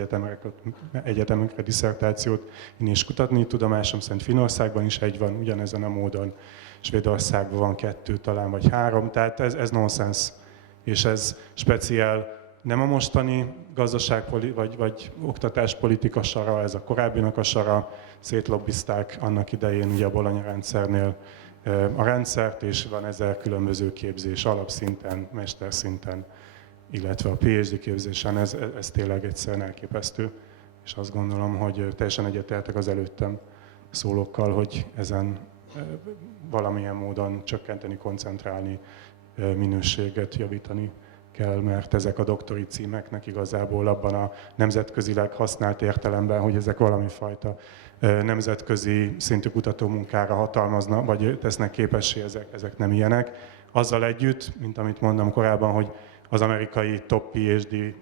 egyetemekre diszertációt és kutatni. Tudomásom szerint Finnországban is egy van, ugyanezen a módon. Svédországban van 2 talán, vagy 3, tehát ez nonsens. És ez speciál nem a mostani vagy oktatáspolitika sara, ez a korábbinak a sara, szétlobbizták annak idején ugye a Bologna rendszernél a rendszert, és van 1000 különböző képzés alapszinten, mesterszinten, illetve a PhD képzésen, ez tényleg egyszerűen elképesztő. És azt gondolom, hogy teljesen egyetértek az előttem szólókkal, hogy ezen valamilyen módon csökkenteni, koncentrálni, minőséget javítani kell, mert ezek a doktori címeknek igazából abban a nemzetközileg használt értelemben, hogy ezek valami fajta nemzetközi szintű kutatómunkára hatalmaznak, vagy tesznek képessé, ezek nem ilyenek. Azzal együtt, mint amit mondtam korábban, hogy az amerikai top PhD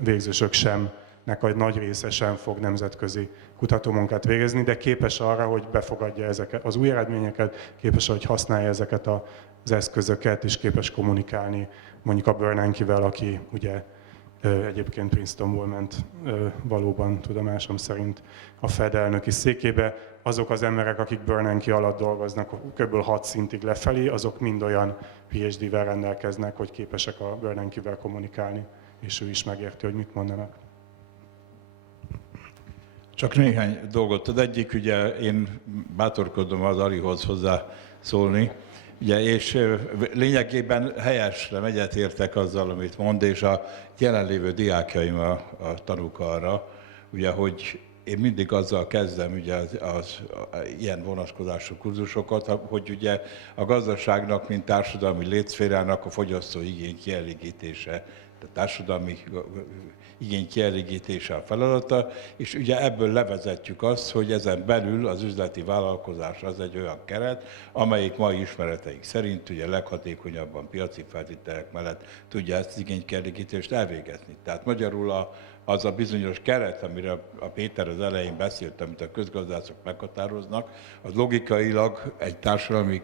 végzősök semnek a nagy része sem fog nemzetközi kutatómunkát végezni, de képes arra, hogy befogadja ezeket az új eredményeket, képes, hogy használja ezeket az eszközöket, és képes kommunikálni mondjuk a Bernanke-vel, aki ugye egyébként Princetonból ment valóban tudomásom szerint a Fed elnöki székébe. Azok az emberek, akik Bernanke alatt dolgoznak, kb. 6 szintig lefelé, azok mind olyan PhD-vel rendelkeznek, hogy képesek a Bernanke-vel kommunikálni, és ő is megérti, hogy mit mondanak. Csak néhány dolgot. Az egyik, ugye én bátorkodom az Arihoz hozzá szólni, ugye, és lényegében helyesre egyetértek azzal, amit mond, és a jelenlévő diákjaim a tanúk arra, ugye, hogy én mindig azzal kezdem ugye ilyen vonatkozású kurzusokat, hogy ugye a gazdaságnak, mint társadalmi létszférának a fogyasztó igény kielégítése, a társadalmi igény kielégítése a feladata, és ugye ebből levezetjük azt, hogy ezen belül az üzleti vállalkozás az egy olyan keret, amelyik mai ismereteik szerint ugye leghatékonyabban piaci feltételek mellett tudja ezt az igénykielégítést elvégezni. Tehát magyarul az a bizonyos keret, amire a Péter az elején beszélt, amit a közgazdászok meghatároznak, az logikailag egy társadalmi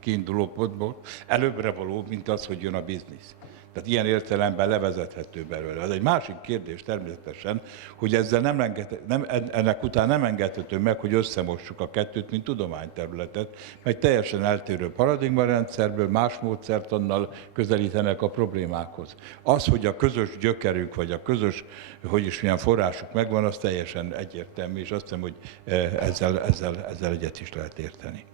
kiindulópontból előbbre való, mint az, hogy jön a biznisz. Tehát ilyen értelemben levezethető belőle. Ez egy másik kérdés természetesen, hogy ezzel ennek után nem engedhető meg, hogy összemossuk a kettőt, mint tudományterületet, mert teljesen eltérő paradigmarendszerből, más módszertannal közelítenek a problémákhoz. Az, hogy a közös gyökerük, vagy a közös, milyen forrásuk megvan, az teljesen egyértelmű, és azt hiszem, hogy ezzel egyet is lehet érteni.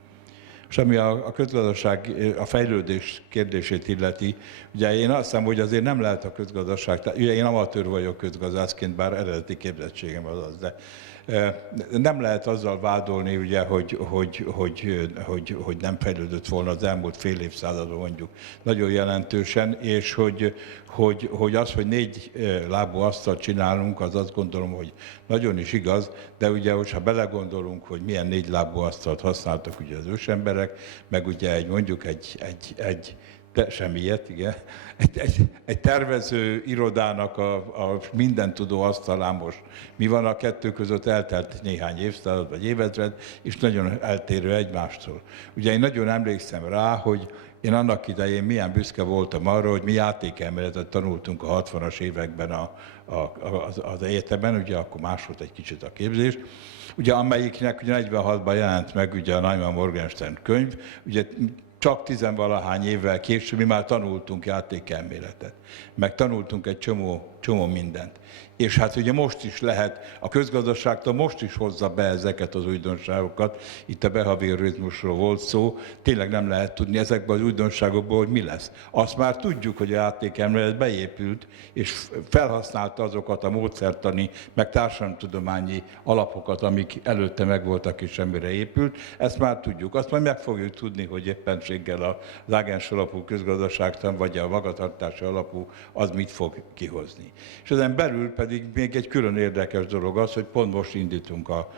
És ami a közgazdaság, a fejlődés kérdését illeti, ugye én azt hiszem, hogy azért nem lehet a közgazdaság, ugye én amatőr vagyok közgazdászként, bár eredeti képzettségem az, de nem lehet azzal vádolni, ugye, hogy nem fejlődött volna az elmúlt fél évszázadban mondjuk nagyon jelentősen, és hogy az, hogy 4 lábú asztalt csinálunk, az azt gondolom, hogy nagyon is igaz, de ugye, hogyha belegondolunk, hogy milyen 4 lábú asztalt használtak ugye az ősemberek, meg ugye mondjuk semmilyet, igen. Egy tervező irodának a mindentudó asztalán most mi van a kettő között, eltelt néhány évszázad vagy évezred, és nagyon eltérő egymástól. Ugye én nagyon emlékszem rá, hogy én annak idején milyen büszke voltam arra, hogy mi játékelméletet tanultunk a 60-as években az egyetemen, ugye akkor más volt egy kicsit a képzés, ugye amelyiknek ugye 46-ban jelent meg ugye a Neumann Morgenstern könyv, ugye csak 10-valahány évvel később mi már tanultunk játékelméletet, meg tanultunk egy csomó mindent. És hát ugye most is lehet, a közgazdaságtól most is hozza be ezeket az újdonságokat, itt a behaviorizmusról volt szó, tényleg nem lehet tudni ezekben az újdonságokból, hogy mi lesz. Azt már tudjuk, hogy a játékelmélet beépült, és felhasználta azokat a módszertani, meg társadalomtudományi alapokat, amik előtte megvoltak és semmire épült, ezt már tudjuk. Azt majd meg fogjuk tudni, hogy éppenséggel az ágens alapú közgazdaságtan, vagy a magatartási alapú az mit fog kihozni. És ezen belül pedig még egy külön érdekes dolog az, hogy pont most indítunk a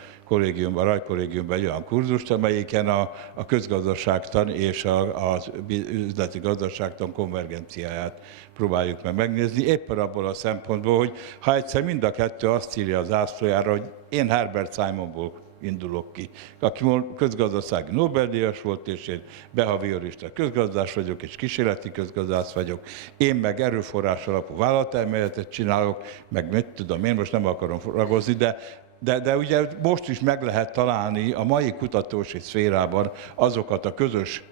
rajkollégiumban egy olyan kurzust, amelyiken a közgazdaságtan és az üzleti gazdaságtan konvergenciáját próbáljuk meg megnézni, éppen abból a szempontból, hogy ha egyszer mind a kettő azt írja az zászlójára, hogy én Herbert Simonból indulok ki. Aki közgazdasági Nobel-díjas volt, és én behaviorista közgazdász vagyok, és kísérleti közgazdász vagyok, én meg erőforrás alapú vállalatelméletet csinálok, meg mit tudom, én most nem akarom ragozni, de ugye most is meg lehet találni a mai kutatósi szférában azokat a közös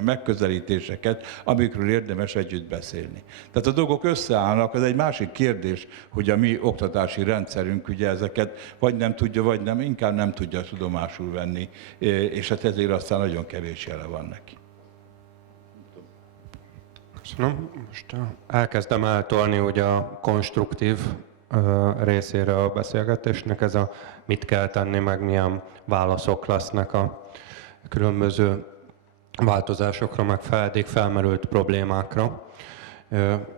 megközelítéseket, amikről érdemes együtt beszélni. Tehát a dolgok összeállnak, az egy másik kérdés, hogy a mi oktatási rendszerünk ugye ezeket vagy nem tudja, vagy nem, inkább nem tudja tudomásul venni, és hát ezért aztán nagyon kevés jele van neki. Köszönöm. Most elkezdem eltolni ugye a konstruktív részére a beszélgetésnek, ez a mit kell tenni, meg milyen válaszok lesznek a különböző változásokra, meg eddig felmerült problémákra.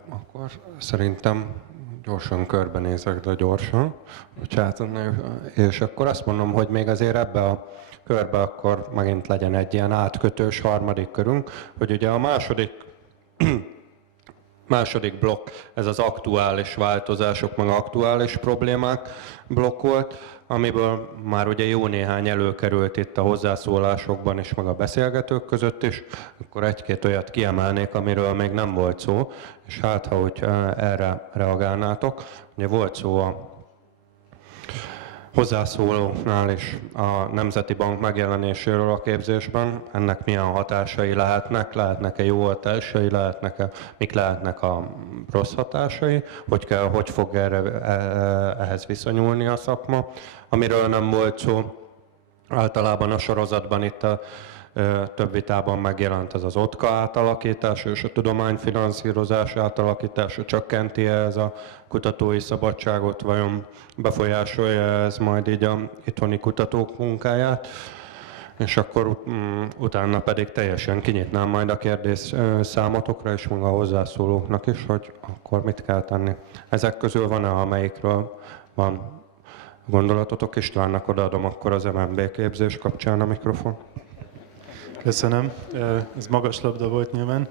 Akkor szerintem gyorsan körbenézek, de gyorsan. És akkor azt mondom, hogy még azért ebbe a körbe akkor megint legyen egy ilyen átkötős harmadik körünk, hogy ugye a második blokk, ez az aktuális változások, meg aktuális problémák blokk volt, amiből már ugye jó néhány előkerült itt a hozzászólásokban is, meg a beszélgetők között is, akkor egy-két olyat kiemelnék, amiről még nem volt szó, és hát, ha úgy erre reagálnátok. Ugye volt szó a hozzászólóknál is a Nemzeti Bank megjelenéséről a képzésben, ennek milyen hatásai lehetnek-e jó hatásai, mik lehetnek a rossz hatásai, hogy fog ehhez viszonyulni a szakma. Amiről nem volt szó, általában a sorozatban itt a több vitában megjelent ez az OTKA átalakítása és a tudományfinanszírozás átalakítása, csökkenti ez a kutatói szabadságot, vajon befolyásolja ez majd így a itthoni kutatók munkáját, és akkor utána pedig teljesen kinyitnám majd a kérdés számotokra és maga a hozzászólóknak is, hogy akkor mit kell tenni. Ezek közül van-e, amelyikről van gondolatotok, Istvánnak odaadom akkor az MNB képzés kapcsán a mikrofon. Köszönöm. Ez magas labda volt nyilván.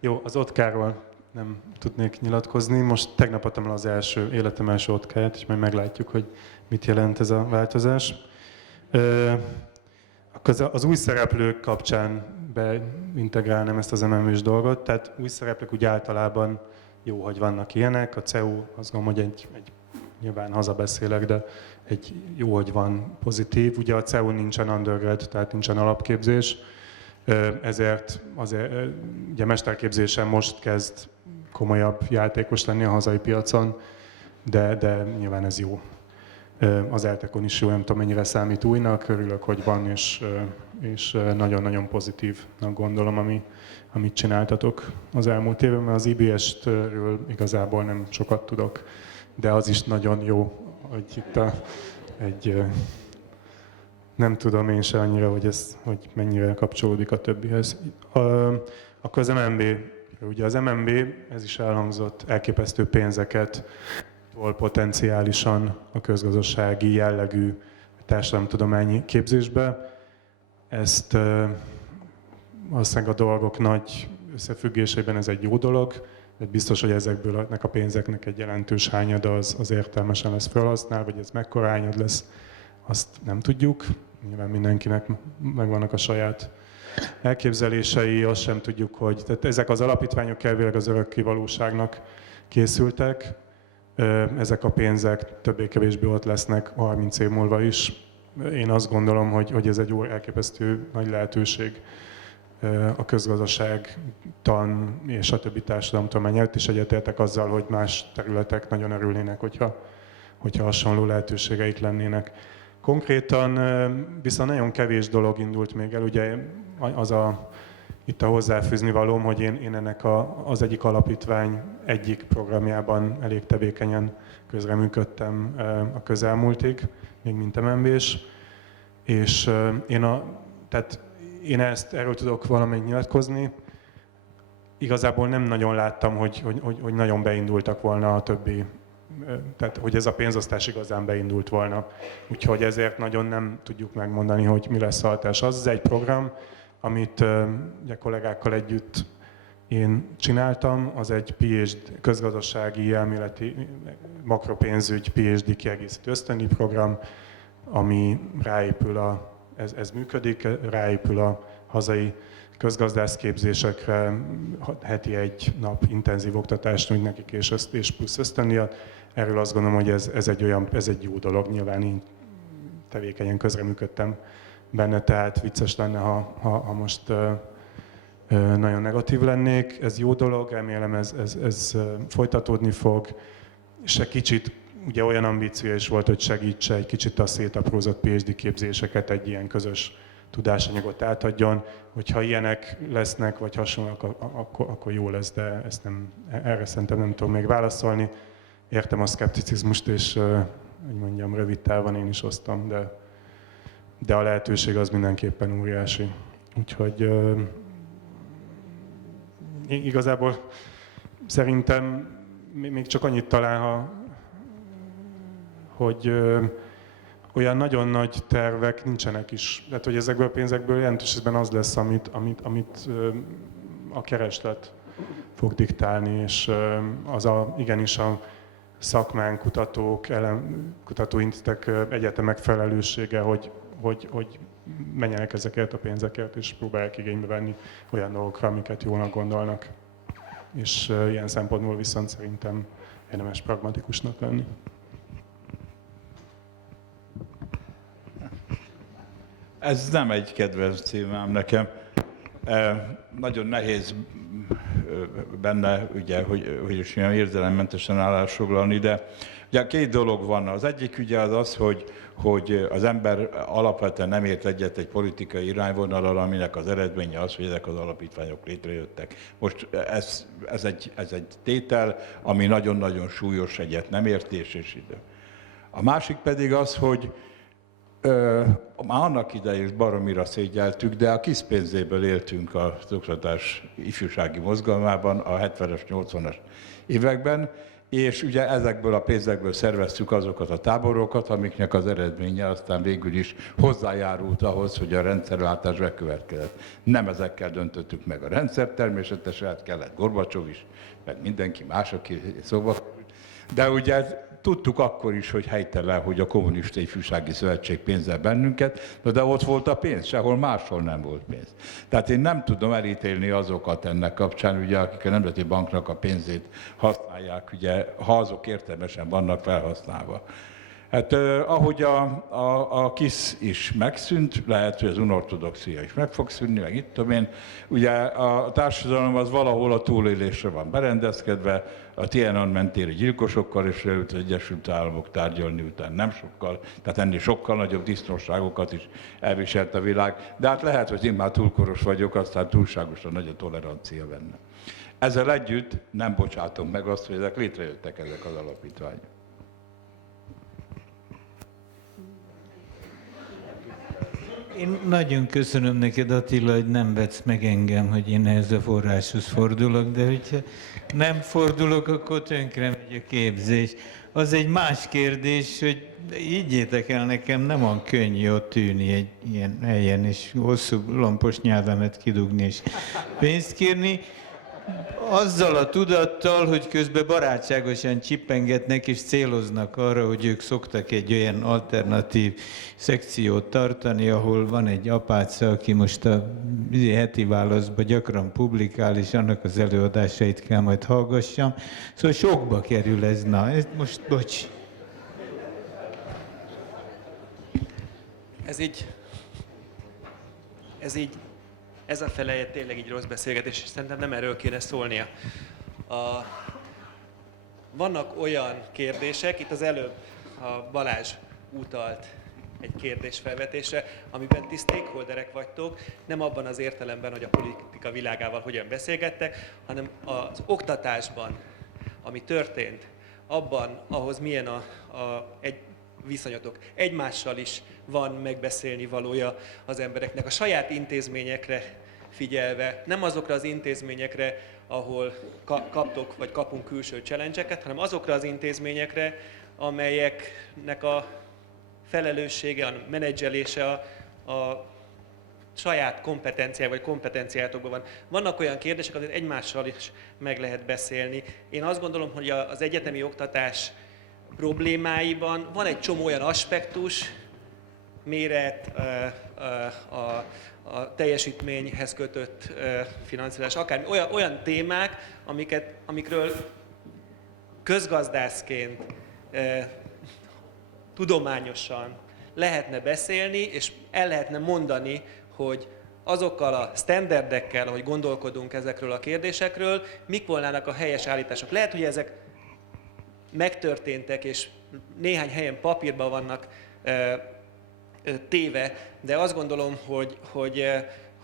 Jó, az OTK-ról nem tudnék nyilatkozni. Most tegnap adtam el az életem első OTK-ját, és majd meglátjuk, hogy mit jelent ez a változás. Az új szereplők kapcsán beintegrálnám ezt az MNB-s dolgot. Tehát új szereplők úgy általában jó, hogy vannak ilyenek. A CEU, azt gondolom, hogy nyilván hazabeszélek, de egy jó, hogy van pozitív. Ugye a CEU nincsen undergrad, tehát nincsen alapképzés, ezért ugye mesterképzésen most kezd komolyabb játékos lenni a hazai piacon, de nyilván ez jó. Az ELTE-kon is jó, nem tudom mennyire számít újnak, örülök, hogy van, és nagyon-nagyon pozitívnak gondolom, amit csináltatok az elmúlt évben, mert az IBS-ről igazából nem sokat tudok, de az is nagyon jó, hogy itt nem tudom én se annyira, hogy mennyire kapcsolódik a többihez. Akkor az MNB, ugye az MNB, ez is elhangzott, elképesztő pénzeket tol potenciálisan a közgazdasági jellegű társadalomtudományi képzésbe. Ezt valószínűleg a dolgok nagy összefüggésében ez egy jó dolog, de biztos, hogy ezekből a pénzeknek egy jelentős hányada az értelmesen lesz felhasználva, vagy ez mekkora hányad lesz, azt nem tudjuk. Nyilván mindenkinek megvannak a saját elképzelései, azt sem tudjuk, hogy... Tehát ezek az alapítványok elvileg az örökké valóságnak készültek. Ezek a pénzek többé-kevésbé ott lesznek 30 év múlva is. Én azt gondolom, hogy ez egy elképesztő nagy lehetőség a közgazdaságtan és a többi társadalomtudomány előtt is egyetértek azzal, hogy más területek nagyon örülnének, hogyha hasonló lehetőségeik lennének. Konkrétan viszont nagyon kevés dolog indult még el, ugye itt a hozzáfűzni valóm, hogy én ennek az egyik alapítvány egyik programjában elég tevékenyen közreműködtem a közelmúltig, még mint MNB-s, és én erről tudok valamelyik nyilatkozni. Igazából nem nagyon láttam, hogy nagyon beindultak volna a többi, tehát hogy ez a pénzosztás igazán beindult volna. Úgyhogy ezért nagyon nem tudjuk megmondani, hogy mi lesz a hatás. Az egy program, amit ugye kollégákkal együtt én csináltam, az egy PhD, közgazdasági elméleti makropénzügy PhD kiegészítő ösztöndíj program, ami ráépül ez működik, ráépül a hazai közgazdászképzésekre, heti egy nap intenzív oktatást nyújt nekik, és plusz ösztöndíjat. Erről azt gondolom, hogy ez egy jó dolog, nyilván én tevékenyen közreműködtem benne, tehát vicces lenne, ha most nagyon negatív lennék. Ez jó dolog, remélem ez folytatódni fog, és egy kicsit ugye olyan ambíciója is volt, hogy segítse egy kicsit a szétaprózott PhD képzéseket, egy ilyen közös tudásanyagot átadjon. Hogyha ilyenek lesznek, vagy hasonlóak, akkor jó lesz, de erre szerintem nem tudom még válaszolni. Értem a szkepticizmust, és hogy mondjam, rövid távon én is osztom, de a lehetőség az mindenképpen óriási. Úgyhogy igazából szerintem még csak annyit talán, hogy olyan nagyon nagy tervek nincsenek is. Tehát, hogy ezekből a pénzekből jelentős részben az lesz, amit a kereslet fog diktálni, és igenis a szakmánk, kutatók, kutatóintézetek, egyetemek felelőssége, hogy menjenek ezeket a pénzeket, és próbálják igénybe venni olyan dolgokra, amiket jónak gondolnak. És ilyen szempontból viszont szerintem érdemes pragmatikusnak lenni. Ez nem egy kedvenc témám nekem. Nagyon nehéz benne, ugye, hogy is ilyen érzelemmentesen állásfoglalni, de ugye két dolog van. Az egyik ugye az, hogy az ember alapvetően nem ért egyet egy politikai irányvonallal, aminek az eredménye az, hogy ezek az alapítványok létrejöttek. Most ez egy tétel, ami nagyon-nagyon súlyos, egyet nem értés és idő. A másik pedig az, hogy már annak idején is baromira szégyeltük, de a KISZ pénzéből éltünk az oktatás ifjúsági mozgalmában a 70-es, 80-as években, és ugye ezekből a pénzekből szerveztük azokat a táborokat, amiknek az eredménye aztán végül is hozzájárult ahhoz, hogy a rendszerváltás bekövetkezett. Nem ezekkel döntöttük meg a rendszert, természetesen hát kellett Gorbacsov is, meg mindenki más, aki szóba került. De ugye tudtuk akkor is, hogy helytelen, hogy a Kommunista Ifjúsági Szövetség pénzzel bennünket, de ott volt a pénz, sehol máshol nem volt pénz. Tehát én nem tudom elítélni azokat ennek kapcsán, ugye, akik a Nemzeti Banknak a pénzét használják, ugye, ha azok értelmesen vannak felhasználva. Hát ahogy a KISZ is megszűnt, lehet, hogy az unortodoxia is meg fog szűnni, meg itt tudom én. Ugye a társadalom az valahol a túlélésre van berendezkedve, a Tiananmen téri gyilkosokkal is leült az Egyesült Államok tárgyalni, után nem sokkal, tehát ennél sokkal nagyobb disznóságokat is elviselt a világ. De hát lehet, hogy én már túlkoros vagyok, aztán túlságosan nagy a tolerancia benne. Ezzel együtt nem bocsátom meg azt, hogy ezek létrejöttek, ezek az alapítványok. Én nagyon köszönöm neked, Attila, hogy nem vetsz meg engem, hogy én ehhez a forráshoz fordulok, de hogyha nem fordulok, akkor tönkre megy a képzés. Az egy más kérdés, hogy higgyétek el, nekem nem olyan könnyű ott ülni egy ilyen helyen, és hosszú lompos nyelvemet kidugni és pénzt kérni. Azzal a tudattal, hogy közben barátságosan csippengetnek és céloznak arra, hogy ők szoktak egy olyan alternatív szekciót tartani, ahol van egy apáca, aki most a heti válaszban gyakran publikál, és annak az előadásait kell majd hallgassam. Szóval sokba kerül ez, na, ez most bocs. Ez a fele tényleg így rossz beszélgetés, és szerintem nem erről kéne szólnia. Vannak olyan kérdések, itt az előbb a Balázs utalt egy kérdésfelvetésre, amiben ti stakeholderek vagytok, nem abban az értelemben, hogy a politika világával hogyan beszélgettek, hanem az oktatásban, ami történt, abban, ahhoz milyen egy viszonyatok. Egymással is van megbeszélni valója az embereknek. A saját intézményekre figyelve, nem azokra az intézményekre, ahol kaptok vagy kapunk külső challenge-eket, hanem azokra az intézményekre, amelyeknek a felelőssége, a menedzselése a saját kompetenciája vagy kompetenciátokban van. Vannak olyan kérdések, amit egymással is meg lehet beszélni. Én azt gondolom, hogy az egyetemi oktatás problémáiban van egy csomó olyan aspektus, méret, a teljesítményhez kötött finanszírozás, akár olyan témák, amikről közgazdászként tudományosan lehetne beszélni, és el lehetne mondani, hogy azokkal a sztenderdekkel, ahogy gondolkodunk ezekről a kérdésekről, mik volnának a helyes állítások. Lehet, hogy ezek megtörténtek, és néhány helyen papírban vannak téve, de azt gondolom,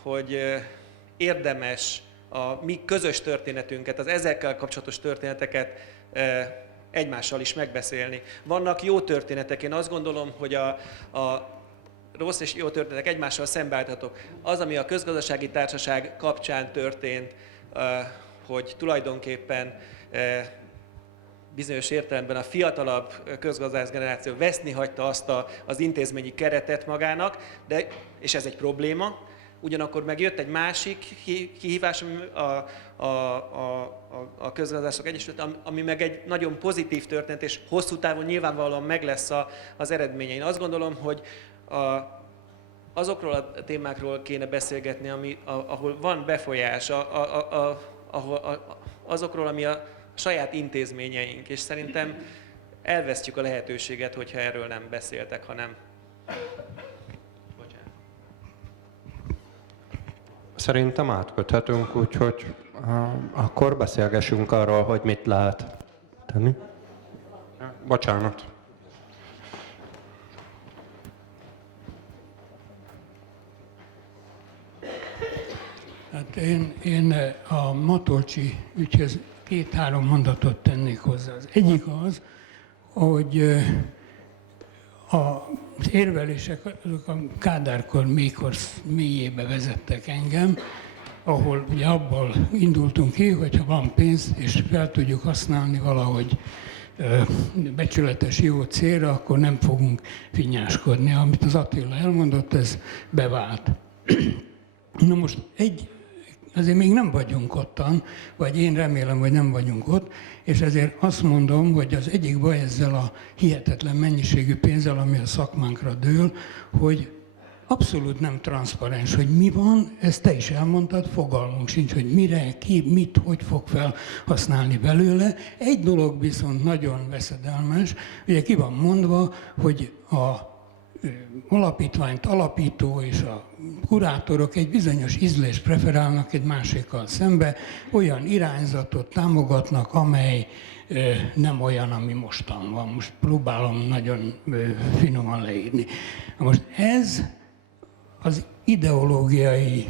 hogy érdemes a mi közös történetünket, az ezekkel kapcsolatos történeteket egymással is megbeszélni. Vannak jó történetek, én azt gondolom, hogy a rossz és jó történetek egymással szembeállíthatók. Az, ami a közgazdasági társaság kapcsán történt, hogy tulajdonképpen bizonyos értelemben a fiatalabb közgazdász generáció veszni hagyta azt az intézményi keretet magának, és ez egy probléma. Ugyanakkor megjött egy másik kihívás, ami a közgazdászok egyesület, ami meg egy nagyon pozitív történet, és hosszú távon nyilvánvalóan meg lesz az eredménye. Én azt gondolom, hogy azokról a témákról kéne beszélgetni, ahol van befolyás, azokról, ami a saját intézményeink, és szerintem elvesztjük a lehetőséget, hogyha erről nem beszéltek, hanem... Szerintem átköthetünk, úgyhogy akkor beszélgessünk arról, hogy mit lehet tenni. Bocsánat. Hát én a Matolcsi ügyhez 2-3 mondatot tennék hozzá. Az egyik az, hogy az érvelések azok a Kádárkor mélyébe vezettek engem, ahol ugye abból indultunk ki, hogyha van pénz, és fel tudjuk használni valahogy becsületes jó célra, akkor nem fogunk finnyáskodni. Amit az Attila elmondott, ez bevált. Na most azért még nem vagyunk ottan, vagy én remélem, hogy nem vagyunk ott, és ezért azt mondom, hogy az egyik baj ezzel a hihetetlen mennyiségű pénzzel, ami a szakmánkra dől, hogy abszolút nem transzparens, hogy mi van, ezt te is elmondtad, fogalmunk sincs, hogy mire, ki, mit, hogy fog felhasználni belőle. Egy dolog viszont nagyon veszedelmes, ugye ki van mondva, hogy a alapítványt alapító és a kurátorok egy bizonyos ízlést preferálnak egy másikkal szembe, olyan irányzatot támogatnak, amely nem olyan, ami mostan van. Most próbálom nagyon finoman leírni. Most ez az ideológiai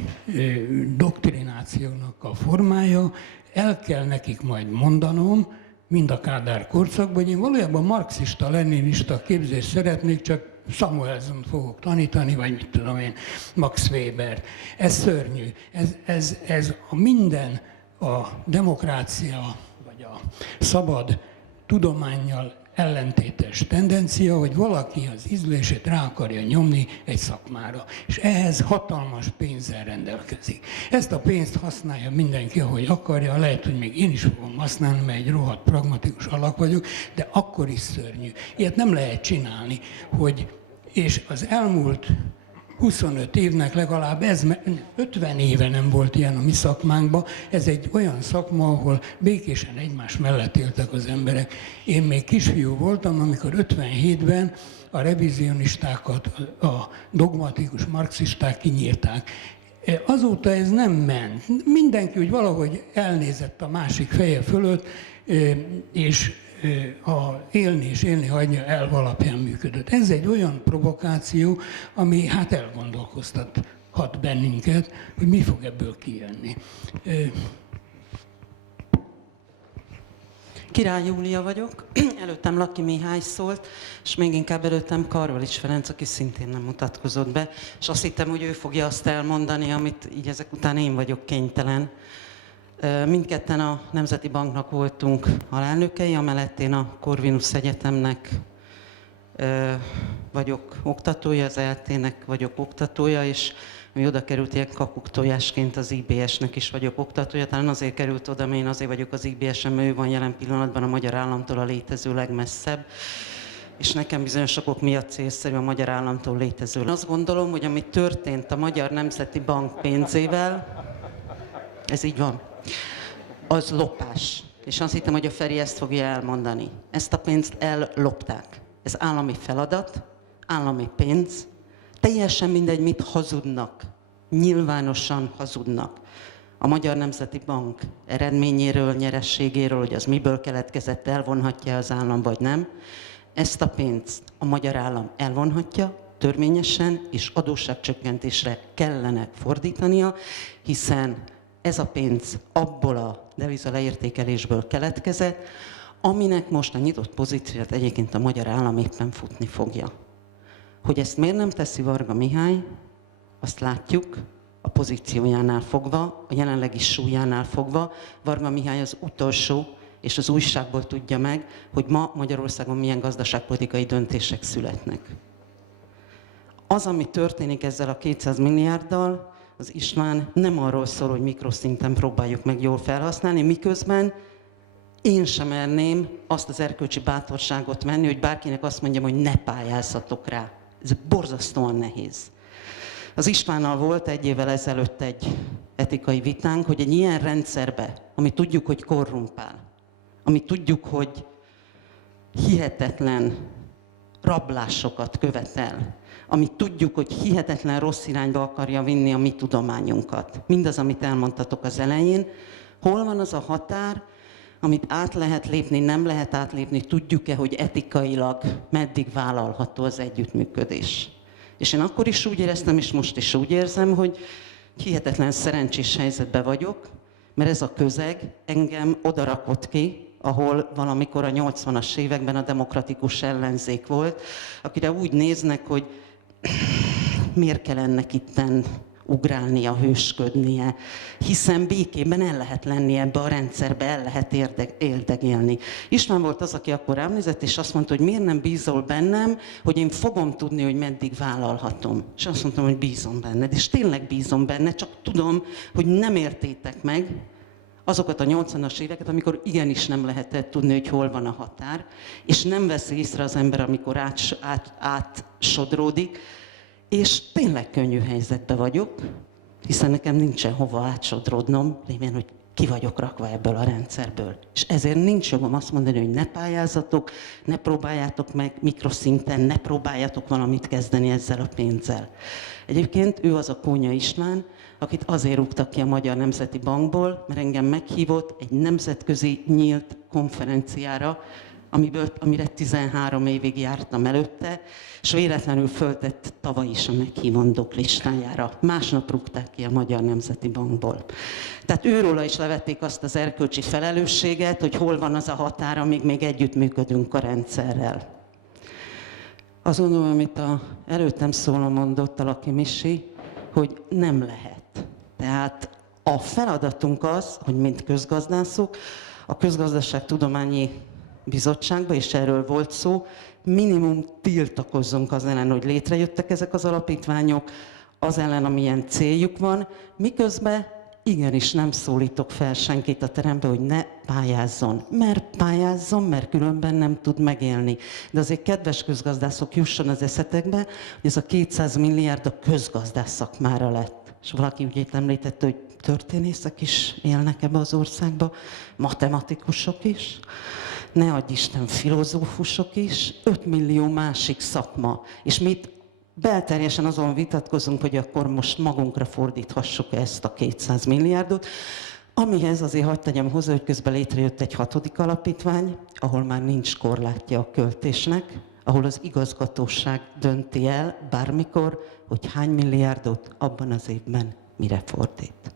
doktrinációnak a formája, el kell nekik majd mondanom, mind a Kádár korszakban, hogy én valójában marxista-leninista képzést szeretnék, csak Samuelson fogok tanítani, vagy mit tudom én, Max Weber. Ez szörnyű. Ez a minden a demokrácia, vagy a szabad tudománnyal ellentétes tendencia, hogy valaki az ízlését rá akarja nyomni egy szakmára, és ehhez hatalmas pénzzel rendelkezik. Ezt a pénzt használja mindenki, ahogy akarja, lehet, hogy még én is fogom használni, mert egy rohadt pragmatikus alak vagyok, de akkor is szörnyű. Ilyet nem lehet csinálni, és az elmúlt 25 évnek legalább 50 éve nem volt ilyen a mi szakmánkban. Ez egy olyan szakma, ahol békésen egymás mellett éltek az emberek. Én még kisfiú voltam, amikor 57-ben a revizionistákat, a dogmatikus marxisták kinyírták. Azóta ez nem ment. Mindenki úgy valahogy elnézett a másik feje fölött, és élni és élni hagyni elv alapján működött. Ez egy olyan provokáció, ami hát elgondolkoztathat bennünket, hogy mi fog ebből kijönni. Király Júlia vagyok, előttem Laki Mihály szólt, és még inkább előttem Karvalics Ferenc, aki szintén nem mutatkozott be, és azt hittem, hogy ő fogja azt elmondani, amit így ezek után én vagyok kénytelen. Mindketten a Nemzeti Banknak voltunk alelnökei, amellett én a Corvinus Egyetemnek vagyok oktatója, az ELTE-nek vagyok oktatója, és mi oda került ilyen kakuktojásként az IBS-nek is vagyok oktatója. Talán azért került oda, mert én azért vagyok az IBS-en, mert ő van jelen pillanatban a magyar államtól a létező legmesszebb. és nekem bizonyos okok miatt célszerű a magyar államtól létező. Azt gondolom, hogy ami történt a Magyar Nemzeti Bank pénzével, ez így van, az lopás. És azt hittem, hogy a Feri ezt fogja elmondani. Ezt a pénzt ellopták. Ez állami feladat, állami pénz. Teljesen mindegy, mit hazudnak. Nyilvánosan hazudnak. A Magyar Nemzeti Bank eredményéről, nyerességéről, hogy az miből keletkezett, elvonhatja az állam, vagy nem. Ezt a pénzt a magyar állam elvonhatja, törvényesen, és adósságcsökkentésre kellene fordítania, hiszen ez a pénz abból a deviza leértékelésből keletkezett, aminek most a nyitott pozíciót egyébként a magyar állam éppen futni fogja. Hogy ezt miért nem teszi Varga Mihály, azt látjuk a pozíciójánál fogva, a jelenlegi súlyánál fogva. Varga Mihály az utolsó, és az újságból tudja meg, hogy ma Magyarországon milyen gazdaságpolitikai döntések születnek. Az, ami történik ezzel a 200 milliárddal, az István nem arról szól, hogy mikroszinten próbáljuk meg jól felhasználni, miközben én sem merném azt az erkölcsi bátorságot venni, hogy bárkinek azt mondjam, hogy ne pályázzatok rá. Ez borzasztóan nehéz. Az Istvánnal volt egy évvel ezelőtt egy etikai vitánk, hogy egy ilyen rendszerbe, ami tudjuk, hogy korrumpál, ami tudjuk, hogy hihetetlen rablásokat követel, amit tudjuk, hogy hihetetlen rossz irányba akarja vinni a mi tudományunkat. Mindaz, amit elmondtatok az elején, hol van az a határ, amit át lehet lépni, nem lehet átlépni, tudjuk-e, hogy etikailag meddig vállalható az együttműködés. És én akkor is úgy éreztem, és most is úgy érzem, hogy hihetetlen szerencsés helyzetben vagyok, mert ez a közeg engem odarakott ki, ahol valamikor a 80-as években a demokratikus ellenzék volt, akire úgy néznek, hogy miért kell ennek itten ugrálnia, hősködnie, hiszen békében el lehet lenni ebbe a rendszerbe, el lehet érdegélni. István volt az, aki akkor ránézett, és azt mondta, hogy miért nem bízol bennem, hogy én fogom tudni, hogy meddig vállalhatom. És azt mondtam, hogy bízom benned, és tényleg bízom benne, csak tudom, hogy nem értétek meg azokat a 80-as éveket, amikor igenis nem lehetett tudni, hogy hol van a határ, és nem veszi észre az ember, amikor átsodródik, és tényleg könnyű helyzetben vagyok, hiszen nekem nincsen hova átsodródnom, lévén, hogy ki vagyok rakva ebből a rendszerből. És ezért nincs jogom azt mondani, hogy ne pályázzatok, ne próbáljátok meg mikroszinten, ne próbáljátok valamit kezdeni ezzel a pénzzel. Egyébként ő az a Kónya István, akit azért rúgtak ki a Magyar Nemzeti Bankból, mert engem meghívott egy nemzetközi nyílt konferenciára, amire 13 évig jártam előtte, és véletlenül föltett tavaly is a meghívandók listájára. Másnap rúgták ki a Magyar Nemzeti Bankból. Tehát őróla is levették azt az erkölcsi felelősséget, hogy hol van az a határ, amíg még együttműködünk a rendszerrel. Azt gondolom, amit előttem szóló mondott a Laki Misi, hogy nem lehet. Tehát a feladatunk az, hogy mint közgazdászok, a Közgazdaságtudományi Bizottságban, és erről volt szó, minimum tiltakozzunk az ellen, hogy létrejöttek ezek az alapítványok, az ellen, amilyen céljuk van, miközben igenis nem szólítok fel senkit a terembe, hogy ne pályázzon. Mert pályázzon, mert különben nem tud megélni. De azért, kedves közgazdászok, jusson az eszetekbe, hogy ez a 200 milliárd a közgazdász szakmára lett. És valaki úgy említette, hogy történészek is élnek ebbe az országba, matematikusok is, ne adj Isten, filozófusok is, 5 millió másik szakma. És mi itt belterjesen azon vitatkozunk, hogy akkor most magunkra fordíthassuk ezt a 200 milliárdot, amihez azért hagyd tegyem hozzá, hogy közben létrejött egy 6. alapítvány, ahol már nincs korlátja a költésnek, ahol az igazgatóság dönti el bármikor, hogy hány milliárdot abban az évben mire fordít.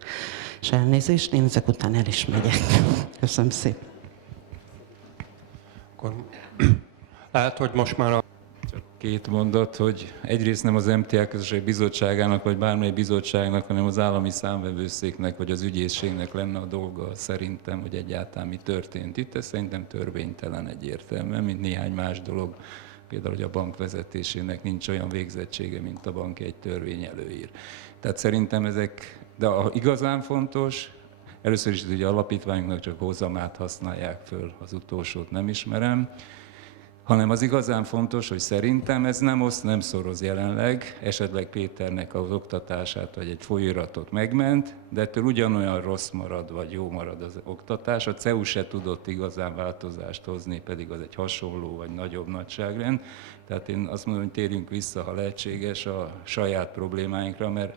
És elnézést, én ezek után el is megyek. Köszönöm szépen. Akkor lehet, hogy most már Csak két mondat, hogy egyrészt nem az MTA Közösség Bizottságának, vagy bármely bizottságnak, hanem az állami számvevőszéknek, vagy az ügyészségnek lenne a dolga szerintem, hogy egyáltalán mi történt itt. Ez szerintem törvénytelen egyértelműen, mint néhány más dolog. Például, hogy a bank vezetésének nincs olyan végzettsége, mint a bank egy törvény előír. Tehát szerintem ezek, de igazán fontos, először is ugye alapítványoknak csak hozamát használják föl, az utolsót nem ismerem. hanem az igazán fontos, hogy szerintem ez nem szoroz jelenleg, esetleg Péternek az oktatását, vagy egy folyóiratot megment, de ettől ugyanolyan rossz marad, vagy jó marad az oktatás. A CEU se tudott igazán változást hozni, pedig az egy hasonló, vagy nagyobb nagyságrend. Tehát én azt mondom, hogy térjünk vissza, ha lehetséges, a saját problémáinkra, mert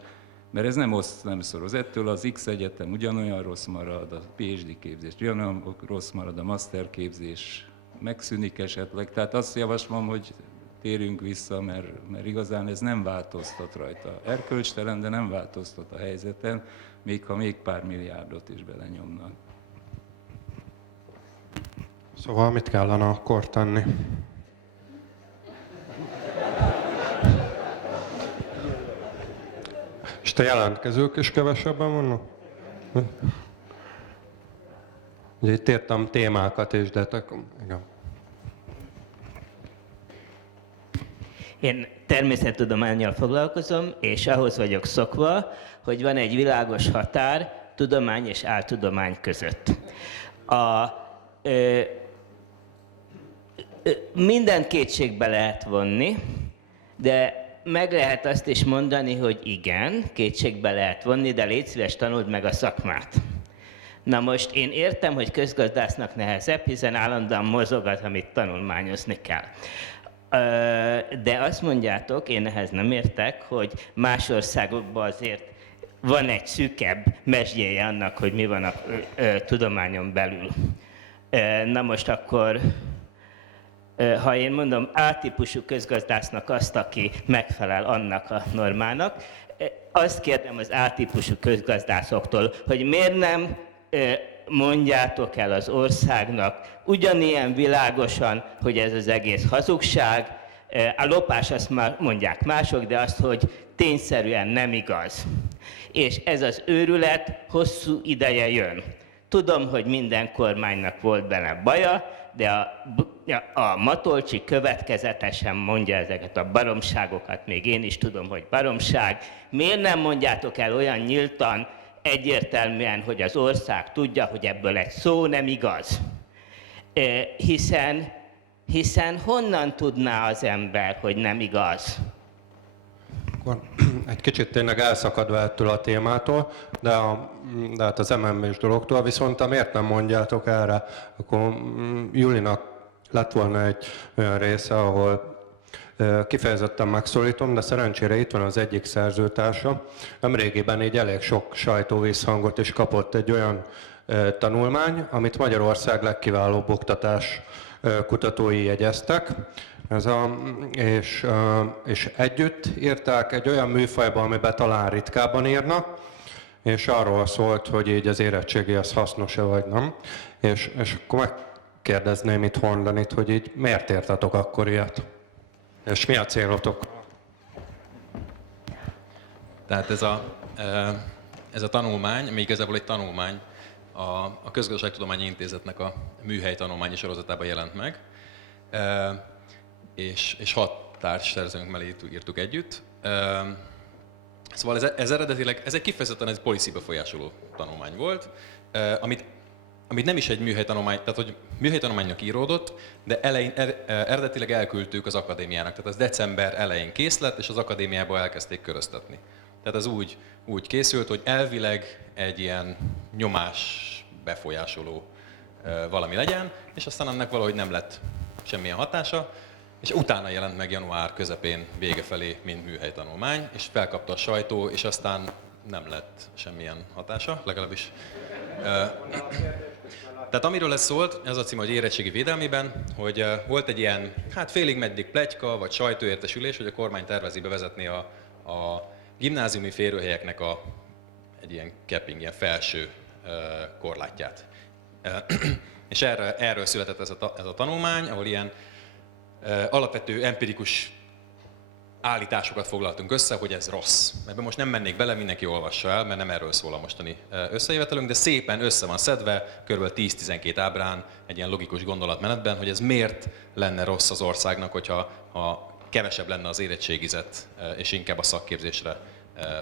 ez nem szoroz. Ettől az X egyetem ugyanolyan rossz marad, a PhD képzés ugyanolyan rossz marad, a master képzés megszűnik esetleg. Tehát azt javaslom, hogy térjünk vissza, mert igazán ez nem változtat rajta. Erkölcstelen, de nem változtat a helyzeten, még ha még pár milliárdot is belenyomnak. Szóval mit kellene akkor tenni? És te jelentkezők is kevesebben vannak? Ugye itt írtam témákat is, de igen. Én természettudománnyal foglalkozom, és ahhoz vagyok szokva, hogy van egy világos határ tudomány és áltudomány között. Minden kétségbe lehet vonni, de meg lehet azt is mondani, hogy igen, kétségbe lehet vonni, de légy szíves, tanuld meg a szakmát. Na most én értem, hogy közgazdásznak nehezebb, hiszen állandóan mozog az, amit tanulmányozni kell. De azt mondjátok, én ehhez nem értek, hogy más országokban azért van egy szűkebb mesdjéje annak, hogy mi van a tudományon belül. Na most akkor, ha én mondom A-típusú közgazdásznak azt, aki megfelel annak a normának, azt kérdem az A-típusú közgazdászoktól, hogy miért nem mondjátok el az országnak ugyanilyen világosan, hogy ez az egész hazugság, a lopás azt már mondják mások, de azt, hogy tényszerűen nem igaz. És ez az őrület hosszú ideje jön. Tudom, hogy minden kormánynak volt benne baja, de a Matolcsi következetesen mondja ezeket a baromságokat, még én is tudom, hogy baromság. Miért nem mondjátok el olyan nyíltan, egyértelműen, hogy az ország tudja, hogy ebből egy szó nem igaz? Hiszen honnan tudná az ember, hogy nem igaz? Akkor egy kicsit tényleg elszakadva ettől a témától, de hát az MMB-s dologtól, viszont miért nem mondjátok erre? Akkor Julinak lett volna egy olyan része, ahol kifejezetten megszólítom, de szerencsére itt van az egyik szerzőtársa. Nemrégiben így elég sok sajtóvízhangot is kapott egy olyan tanulmány, amit Magyarország legkiválóbb oktatás kutatói jegyeztek. És együtt írták egy olyan műfajban, amiben talán ritkábban írnak, és arról szólt, hogy így az érettségi az hasznos-e vagy nem. És akkor megkérdezném itt Horndanit, hogy így miért írtatok akkor ilyet? És mi a célotok? Tehát ez a tanulmány, ami igazából egy tanulmány, a Közgazdaságtudományi Intézetnek a műhely tanulmányi sorozatában jelent meg, és 6 társszerzőnk mellé írtuk együtt. Szóval ez eredetileg, ez egy kifejezetten egy policy befolyásoló tanulmány volt, amit nem is egy műhelytanulmány, tehát hogy műhelytanulmánynak íródott, de eredetileg elküldtük az akadémiának. Tehát ez december elején kész lett, és az akadémiába elkezdték köröztetni. Tehát ez úgy készült, hogy elvileg egy ilyen nyomás befolyásoló valami legyen, és aztán annak valahogy nem lett semmilyen hatása, és utána jelent meg január közepén vége felé, mint műhelytanulmány, és felkapta a sajtó, és aztán nem lett semmilyen hatása, legalábbis. Tehát amiről ez szólt, ez a cím, hogy érettségi védelmében, hogy volt egy ilyen, hát félig meddig pletyka, vagy sajtóértesülés, hogy a kormány tervezi bevezetni a gimnáziumi férőhelyeknek egy ilyen capping, ilyen felső korlátját. És erről született ez a tanulmány, ahol ilyen alapvető empirikus állításokat foglaltunk össze, hogy ez rossz. Ebben most nem mennék bele, mindenki olvassa el, mert nem erről szól a mostani összejövetelünk, de szépen össze van szedve, kb. 10-12 ábrán, egy ilyen logikus gondolatmenetben, hogy ez miért lenne rossz az országnak, hogyha kevesebb lenne az érettségizet, és inkább a szakképzésre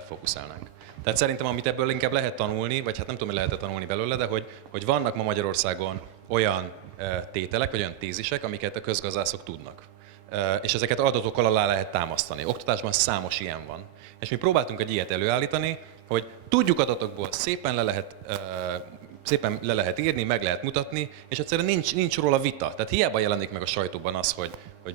fókuszálnánk. Tehát szerintem, amit ebből inkább lehet tanulni, vagy hát nem tudom, hogy lehet tanulni belőle, de hogy vannak ma Magyarországon olyan tételek, vagy olyan tézisek, amiket a közgazdászok tudnak. És ezeket adatokkal alá lehet támasztani. Oktatásban számos ilyen van. És mi próbáltunk egy ilyet előállítani, hogy tudjuk adatokból szépen le lehet írni, meg lehet mutatni, és egyszerűen nincs róla vita. Tehát hiába jelenik meg a sajtóban az, hogy